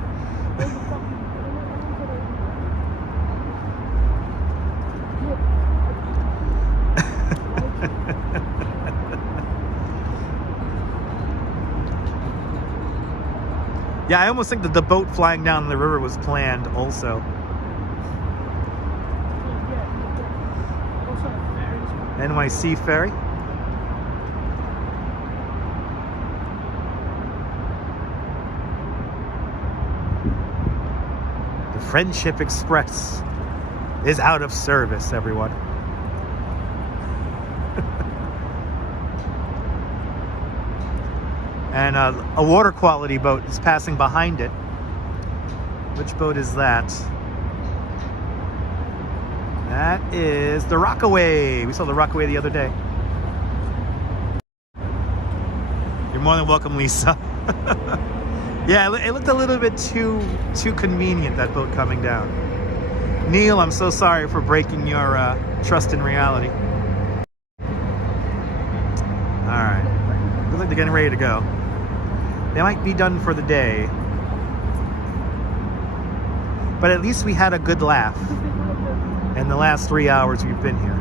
Yeah, I almost think that the boat flying down the river was planned also. NYC ferry. The Friendship Express is out of service, everyone. And a water quality boat is passing behind it. Which boat is that? That is the Rockaway. We saw the Rockaway the other day. You're more than welcome, Lisa. Yeah, it looked a little bit too convenient, that boat coming down. Neil, I'm so sorry for breaking your trust in reality. All right, looks like they're getting ready to go. They might be done for the day, but at least we had a good laugh in the last 3 hours we've been here.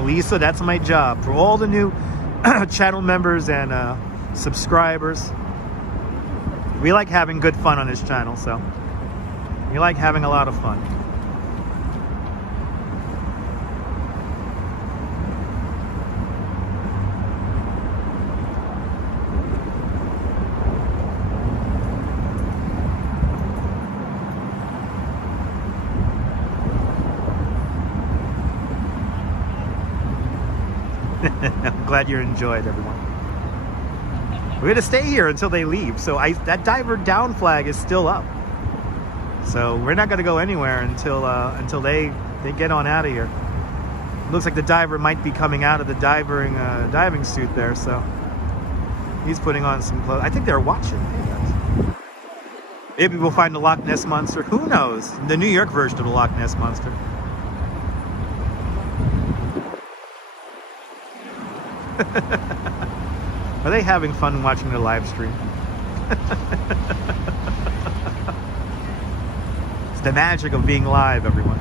Lisa, that's my job. For all the new channel members and subscribers, we like having good fun on this channel, so we like having a lot of fun. I'm glad you enjoyed, everyone. We're gonna stay here until they leave. So that diver down flag is still up. So we're not gonna go anywhere until they get on out of here. Looks like the diver might be coming out of the diving suit there. So he's putting on some clothes. I think they're watching. Maybe we'll find the Loch Ness Monster. Who knows? The New York version of the Loch Ness Monster. Are they having fun watching the live stream? It's the magic of being live, everyone.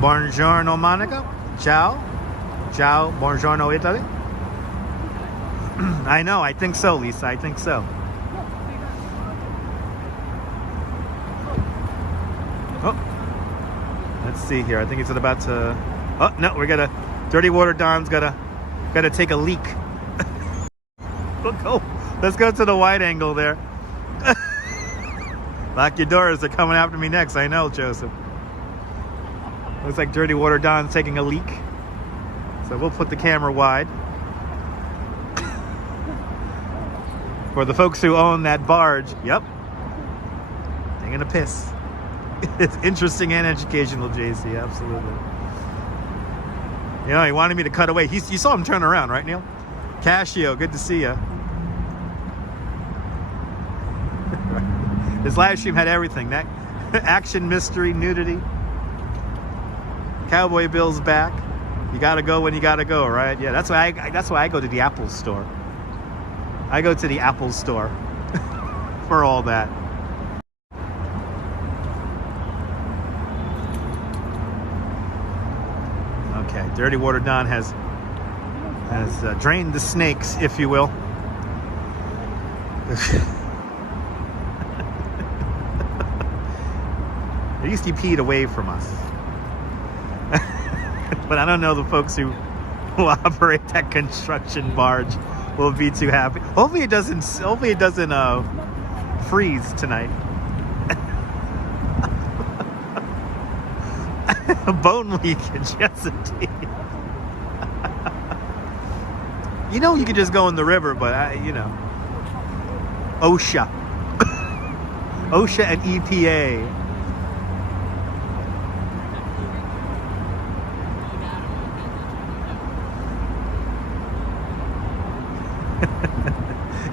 Buongiorno, Monica. Ciao. Ciao. Buongiorno, Italy. I know, I think so, Lisa, I think so. Oh, let's see here. I think it's about to. Oh no, we gotta. Dirty Water Don's gotta take a leak. Let's go to the wide angle there. Lock your doors. They're coming after me next. I know, Joseph. Looks like Dirty Water Don's taking a leak. So we'll put the camera wide. For the folks who own that barge, yep, taking a piss. It's interesting and educational, JC, absolutely. You know, he wanted me to cut away. You saw him turn around, right, Neil? Casio, good to see you. This live stream had everything. That action, mystery, nudity. Cowboy Bill's back. You gotta go when you gotta go, right? Yeah, that's why I go to the Apple store. I go to the Apple store for all that. Okay, Dirty Water Don has drained the snakes, if you will. At least he peed away from us. But I don't know the folks who operate that construction barge will be too happy. Hopefully it doesn't freeze tonight. Bone leakage, yes indeed. You know, you could just go in the river, but you know, OSHA, OSHA and EPA.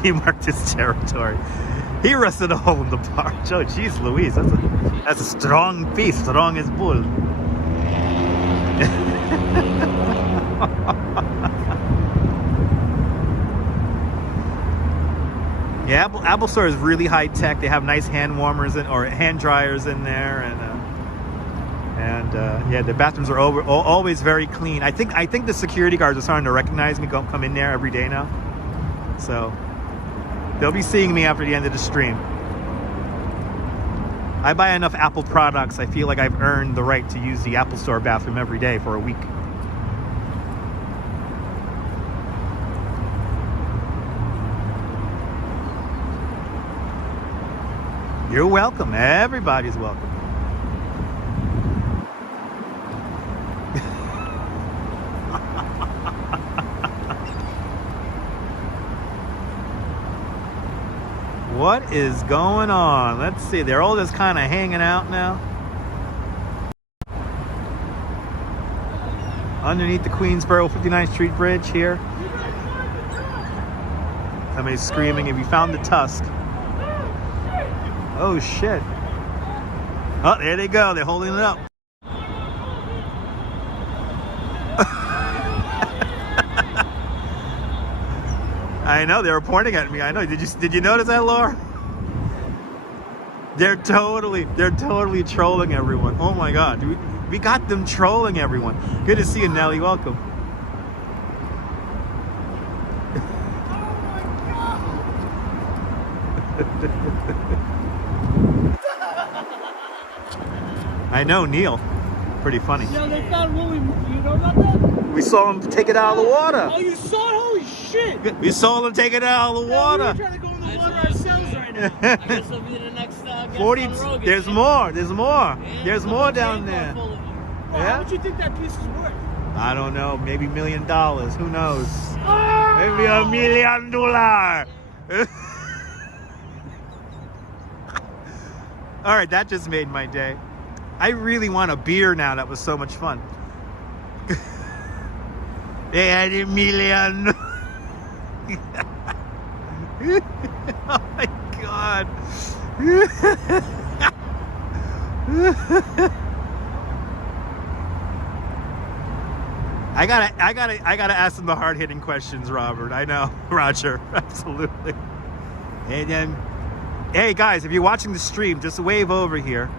He marked his territory. He rusted a hole in the barge. Oh, jeez, Louise, that's a strong piece, strong as bull. Yeah, Apple Store is really high tech. They have nice hand warmers or hand dryers in there, and yeah, the bathrooms are always very clean. I think the security guards are starting to recognize me, come in there every day now, so they'll be seeing me after the end of the stream. I buy enough Apple products. I feel like I've earned the right to use the Apple Store bathroom every day for a week. You're welcome. Everybody's welcome. What is going on? Let's see. They're all just kind of hanging out now. Underneath the Queensboro 59th Street Bridge here. Somebody's screaming, "If you found the tusk." Oh shit. Oh, there they go. They're holding it up. I know, they were pointing at me. I know. Did you notice that, Laura? They're totally trolling everyone. Oh my god. We got them trolling everyone. Good to see you, Nelly. Welcome. I know, Neil. Pretty funny. Yeah, they found Willie. You know about that? We saw him take it out of the water. Oh, you saw it? Holy shit! We saw him take it out of the water. We're trying to go in the water ourselves right now. I guess I'll be the next guest 40. on Rogan. There's more. There's more. Yeah, There's more down there. Well, Yeah? how much you think that piece is worth? I don't know. Maybe $1 million. Who knows? Oh! Maybe $1 million. All right, that just made my day. I really want a beer now. That was so much fun. They had $1 million. Oh my god. I gotta ask them the hard-hitting questions, Robert. I know, Roger, absolutely. And then, hey guys, if you're watching the stream, just wave over here.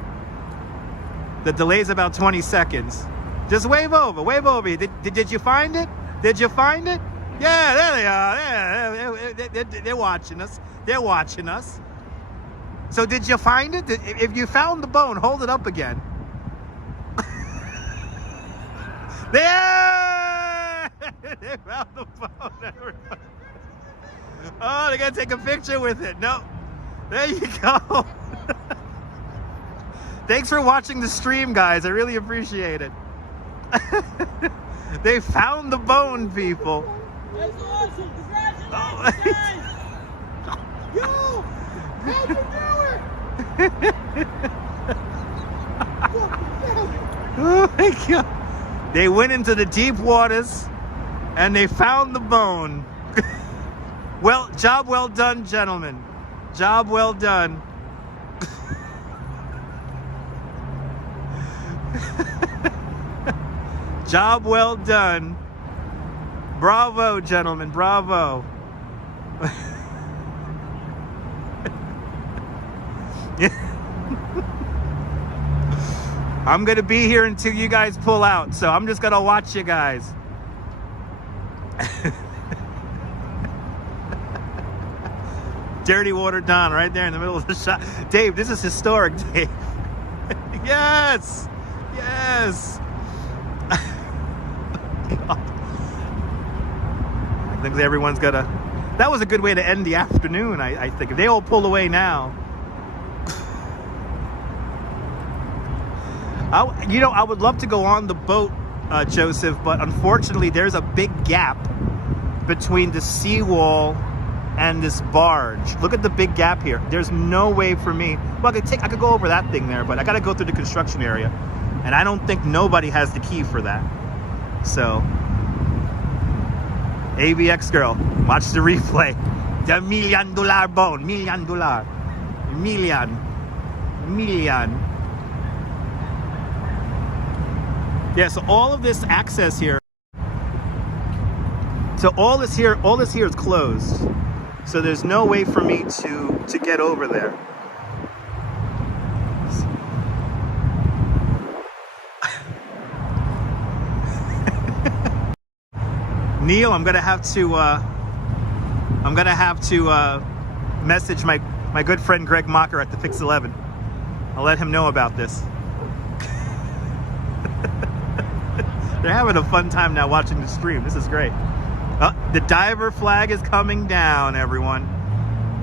The delay's about 20 seconds. Just wave over here. Did you find it? Did you find it? Yeah, there they are. Yeah, they're watching us. They're watching us. So did you find it? If you found the bone, hold it up again. There! They found the bone, everybody. Oh, they're gonna take a picture with it. No. There you go. Thanks for watching the stream, guys. I really appreciate it. They found the bone, people. That's awesome! Congratulations, guys! Yo! How'd you do it? Oh my God. They went into the deep waters and they found the bone. Well, job well done, gentlemen. Job well done. Job well done. Bravo, gentlemen, bravo. I'm gonna be here until you guys pull out, so I'm just gonna watch you guys. Dirty Water Don right there in the middle of the shot. Dave, this is historic, Dave. Yes! Yes! I think everyone's gonna... That was a good way to end the afternoon, I think. If they all pull away now. I would love to go on the boat, Joseph, but unfortunately there's a big gap between the seawall and this barge. Look at the big gap here. There's no way for me. Well, I could go over that thing there, but I gotta go through the construction area. And I don't think nobody has the key for that. So, ABX girl, watch the replay. The $1 million bone, $1 million. Million. Yeah, so all of this access here, so all this here is closed. So there's no way for me to get over there. Neil, I'm gonna have to message my good friend Greg Mocker at the Fix 11. I'll let him know about this. They're having a fun time now watching the stream. This is great. The diver flag is coming down, everyone.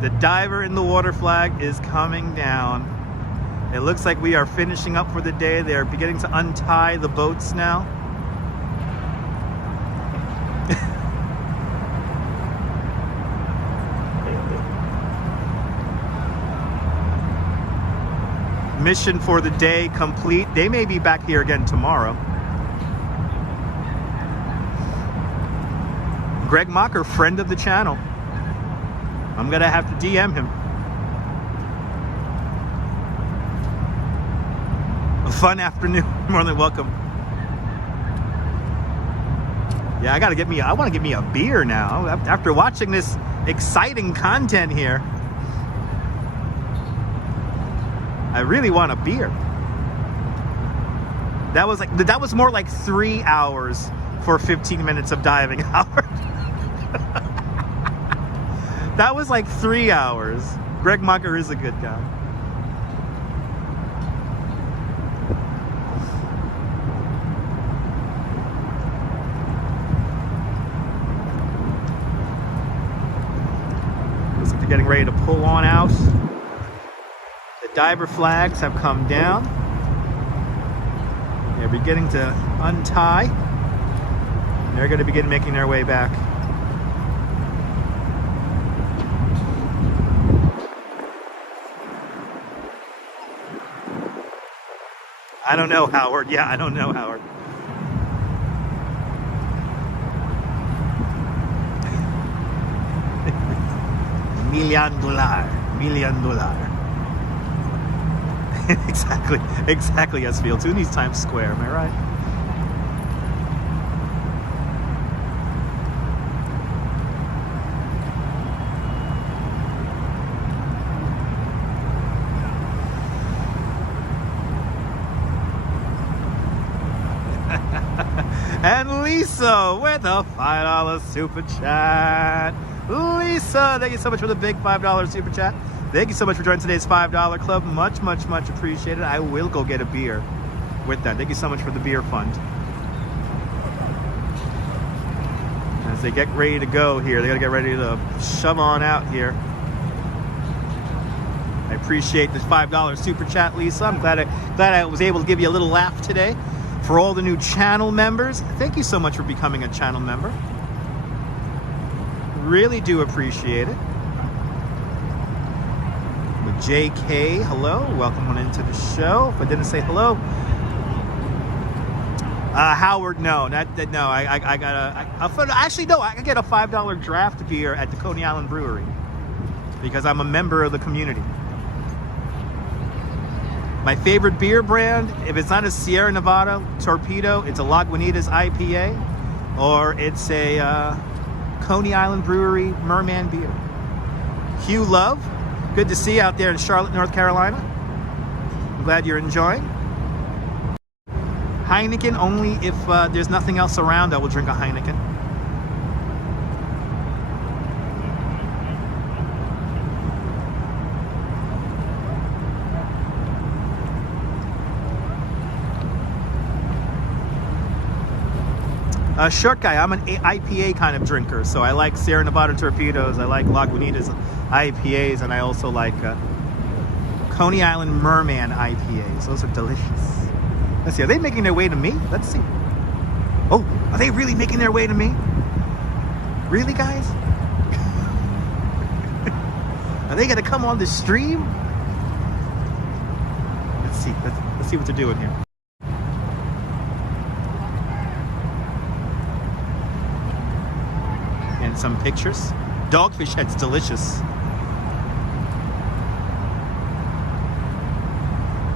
The diver in the water flag is coming down. It looks like we are finishing up for the day. They're beginning to untie the boats now. Mission for the day complete. They may be back here again tomorrow. Greg Mocker, friend of the channel. I'm gonna have to DM him. A fun afternoon, more than welcome. Yeah, I wanna get me a beer now. After watching this exciting content here, I really want a beer. That was more like 3 hours for 15 minutes of diving hours. That was like 3 hours. Greg Mocker is a good guy. Looks like they're getting ready to pull on out. The diver flags have come down. They're beginning to untie. They're going to begin making their way back. I don't know, Howard. Yeah, I don't know, Howard. $1 million. Exactly, yes, Fields. Who needs Times Square? Am I right? And Lisa with a $5 super chat. Lisa, thank you so much for the big $5 super chat. Thank you so much for joining today's $5 club. Much, much, much appreciated. I will go get a beer with that. Thank you so much for the beer fund. As they get ready to go here, they gotta get ready to shove on out here. I appreciate this $5 super chat, Lisa. I'm glad I was able to give you a little laugh today. For all the new channel members, thank you so much for becoming a channel member. Really do appreciate it. With JK, hello, welcome on into the show. If I didn't say hello, Howard, no, no. I get a $5 draft beer at the Coney Island Brewery because I'm a member of the community. My favorite beer brand, if it's not a Sierra Nevada Torpedo, it's a Lagunitas IPA, or it's a Coney Island Brewery Merman beer. Hugh Love, good to see you out there in Charlotte, North Carolina. I'm glad you're enjoying. Heineken, only if there's nothing else around, I will drink a Heineken. Short guy, I'm an IPA kind of drinker, so I like Sierra Nevada Torpedoes, I like Lagunitas IPAs, and I also like Coney Island Merman IPAs. Those are delicious. Let's see, are they making their way to me? Let's see. Oh, are they really making their way to me? Really, guys? Are they gonna come on the stream? Let's see. Let's see what they're doing here. And some pictures. Dogfish head's delicious.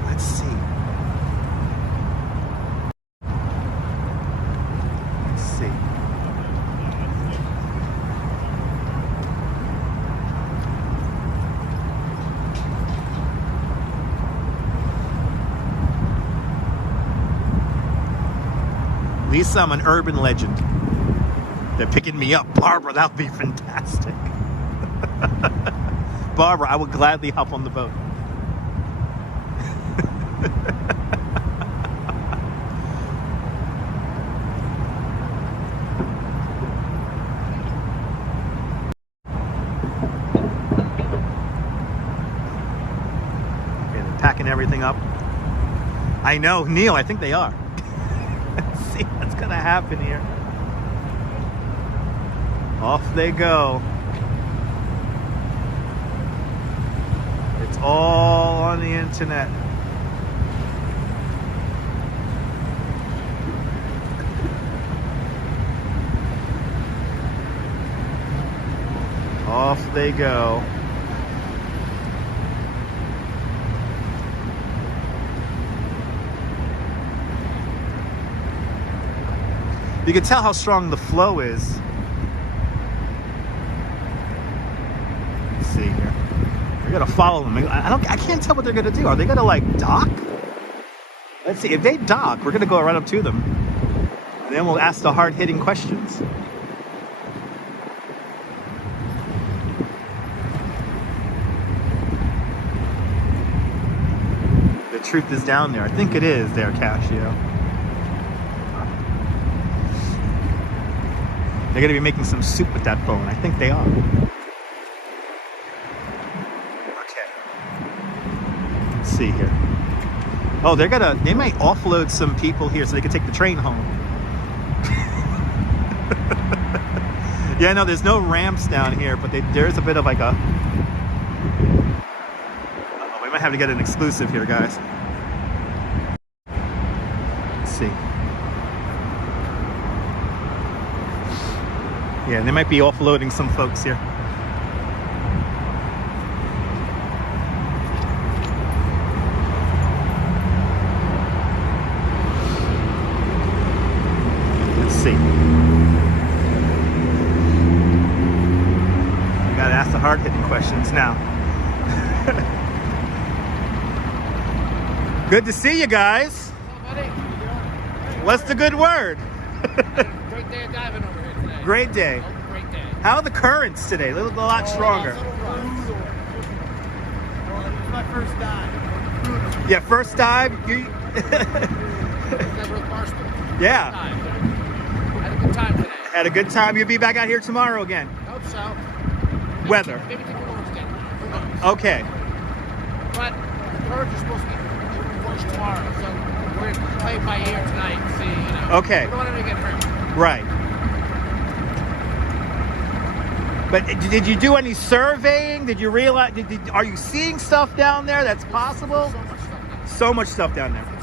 Let's see. Let's see. Lisa, I'm an urban legend. They're picking me up. Barbara, that would be fantastic. Barbara, I would gladly hop on the boat. Okay, they're packing everything up. I know, Neil, I think they are. Let's see what's gonna happen here. Off they go. It's all on the internet. Off they go. You can tell how strong the flow is. See here. We're gonna follow them. I can't tell what they're gonna do. Are they gonna like dock? Let's see. If they dock, we're gonna go right up to them. And then we'll ask the hard-hitting questions. The truth is down there. I think it is there, Casio. They're gonna be making some soup with that phone. I think they are. See here. Oh, they might offload some people here so they can take the train home. Yeah, no, there's no ramps down here, but there's a bit of like a... Uh-oh, we might have to get an exclusive here, guys. Let's see. Yeah, they might be offloading some folks here. Hard-hitting questions now. Good to see you guys. What's the good word? Great day of diving over here today. Great day. Oh, great day. How are the currents today? They look a lot stronger. It's my first dive. Yeah, first dive. Yeah. Had a good time today. Had a good time. You'll be back out here tomorrow again. Hope so. Weather. Maybe take a little extended. Who knows? Okay. But currents are supposed to be worse tomorrow, so we're going to play by ear tonight and see, you know. Okay. We don't want him to get hurt. Right. But did you do any surveying? Did you realize? Are you seeing stuff down there that's possible? So much stuff So much stuff down there. down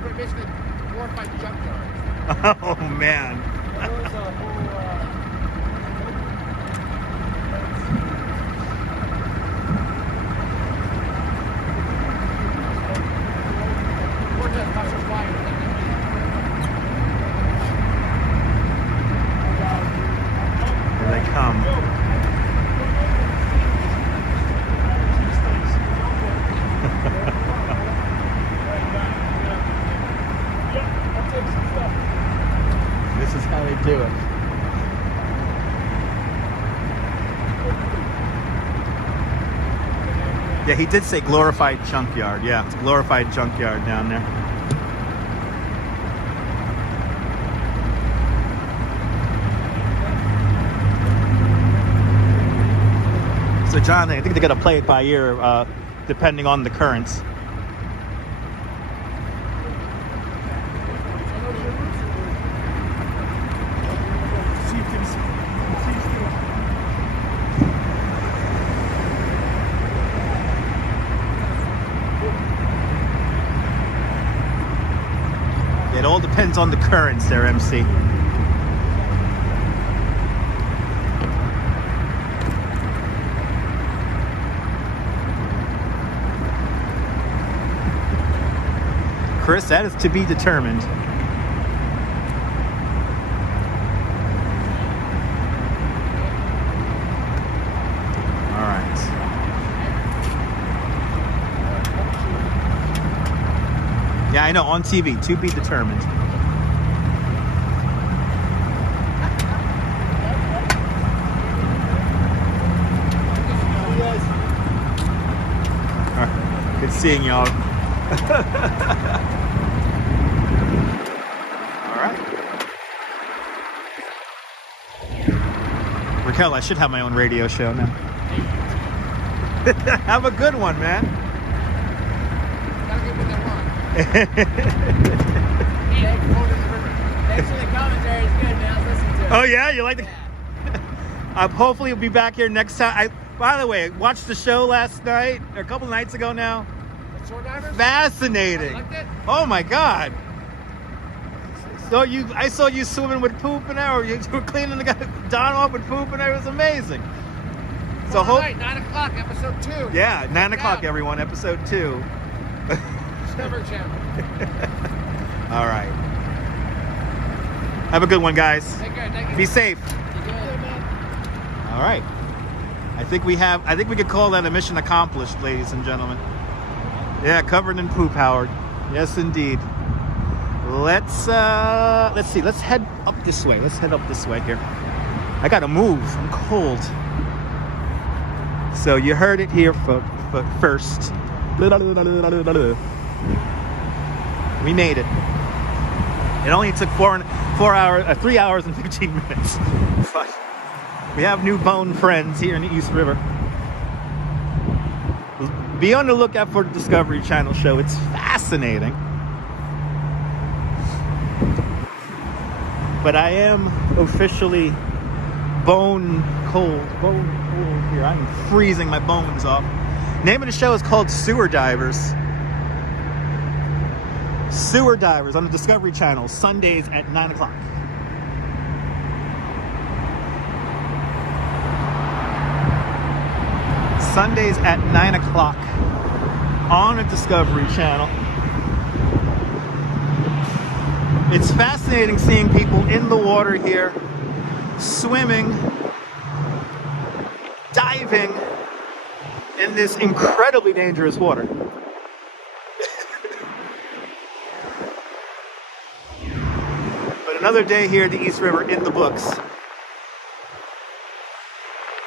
there. It's basically a glorified junkyard. Oh man. We're just Russian wire. Here they come. This is how they do it. Yeah, he did say glorified junkyard. Yeah, it's a glorified junkyard down there. So John, I think they're gonna play it by ear, depending on the currents. It all depends on the currents there, MC. Chris, that is to be determined. All right. Yeah, I know, on TV, to be determined. All right. Good seeing y'all. Raquel, I should have my own radio show now. Have a good one, man. Gotta get what they want. Thanks for the commentary. It's good, man. I'll listen to it. Oh yeah, you like the? Hopefully, we'll be back here next time. By the way, I watched the show last night, or a couple nights ago now. Shore divers? Fascinating. Liked it? Oh my God. So I saw you swimming with poop and or you were cleaning the guy Don off with poop and it was amazing. So Tomorrow night, 9 o'clock, episode 2. Yeah, 9 o'clock, Yeah. everyone, episode 2. Discovery Channel. All right. Have a good one, guys. Take care. Thank you. Be safe. You good, man? All right. I think we could call that a mission accomplished, ladies and gentlemen. Yeah, covered in poop, Howard. Yes, indeed. Let's see. Let's head up this way. Let's head up this way here. I gotta move. I'm cold. So you heard it here first. We made it. It only took 3 hours and 15 minutes. But we have new bone friends here in the East River. Be on the lookout for the Discovery Channel show. It's fascinating. But I am officially bone cold here. I'm freezing my bones off. Name of the show is called Sewer Divers. Sewer Divers on the Discovery Channel, Sundays at 9 o'clock. Sundays at 9 o'clock on the Discovery Channel. It's fascinating seeing people in the water here, swimming, diving in this incredibly dangerous water. But another day here at the East River in the books.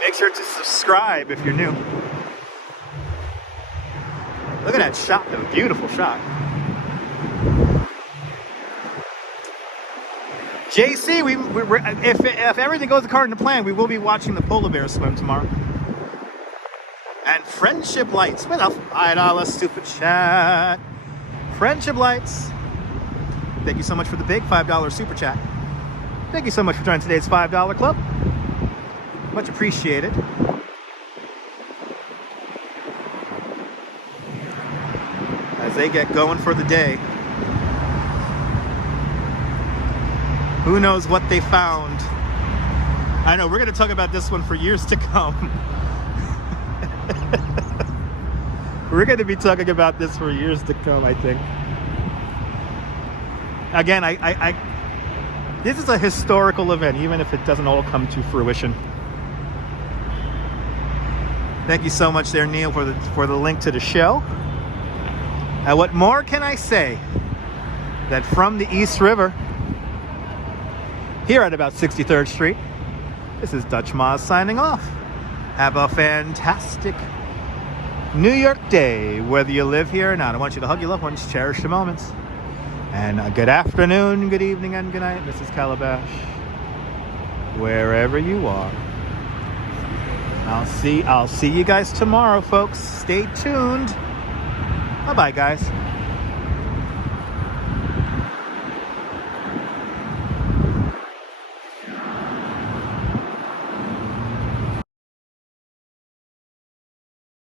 Make sure to subscribe if you're new. Look at that shot, though. Beautiful shot. JC, if everything goes according to plan, we will be watching the polar bear swim tomorrow. And Friendship Lights with a $5 super chat. Friendship Lights. Thank you so much for the big $5 super chat. Thank you so much for joining today's $5 club. Much appreciated. As they get going for the day. Who knows what they found? I know, we're going to talk about this one for years to come. We're going to be talking about this for years to come, I think. Again, this is a historical event, even if it doesn't all come to fruition. Thank you so much there, Neil, for the link to the show. What more can I say? That from the East River, here at about 63rd Street, this is Dutch Moz signing off. Have a fantastic New York day, whether you live here or not. I want you to hug your loved ones, cherish the moments. And good afternoon, good evening, and good night, Mrs. Calabash. Wherever you are. I'll see you guys tomorrow, folks. Stay tuned. Bye-bye, guys.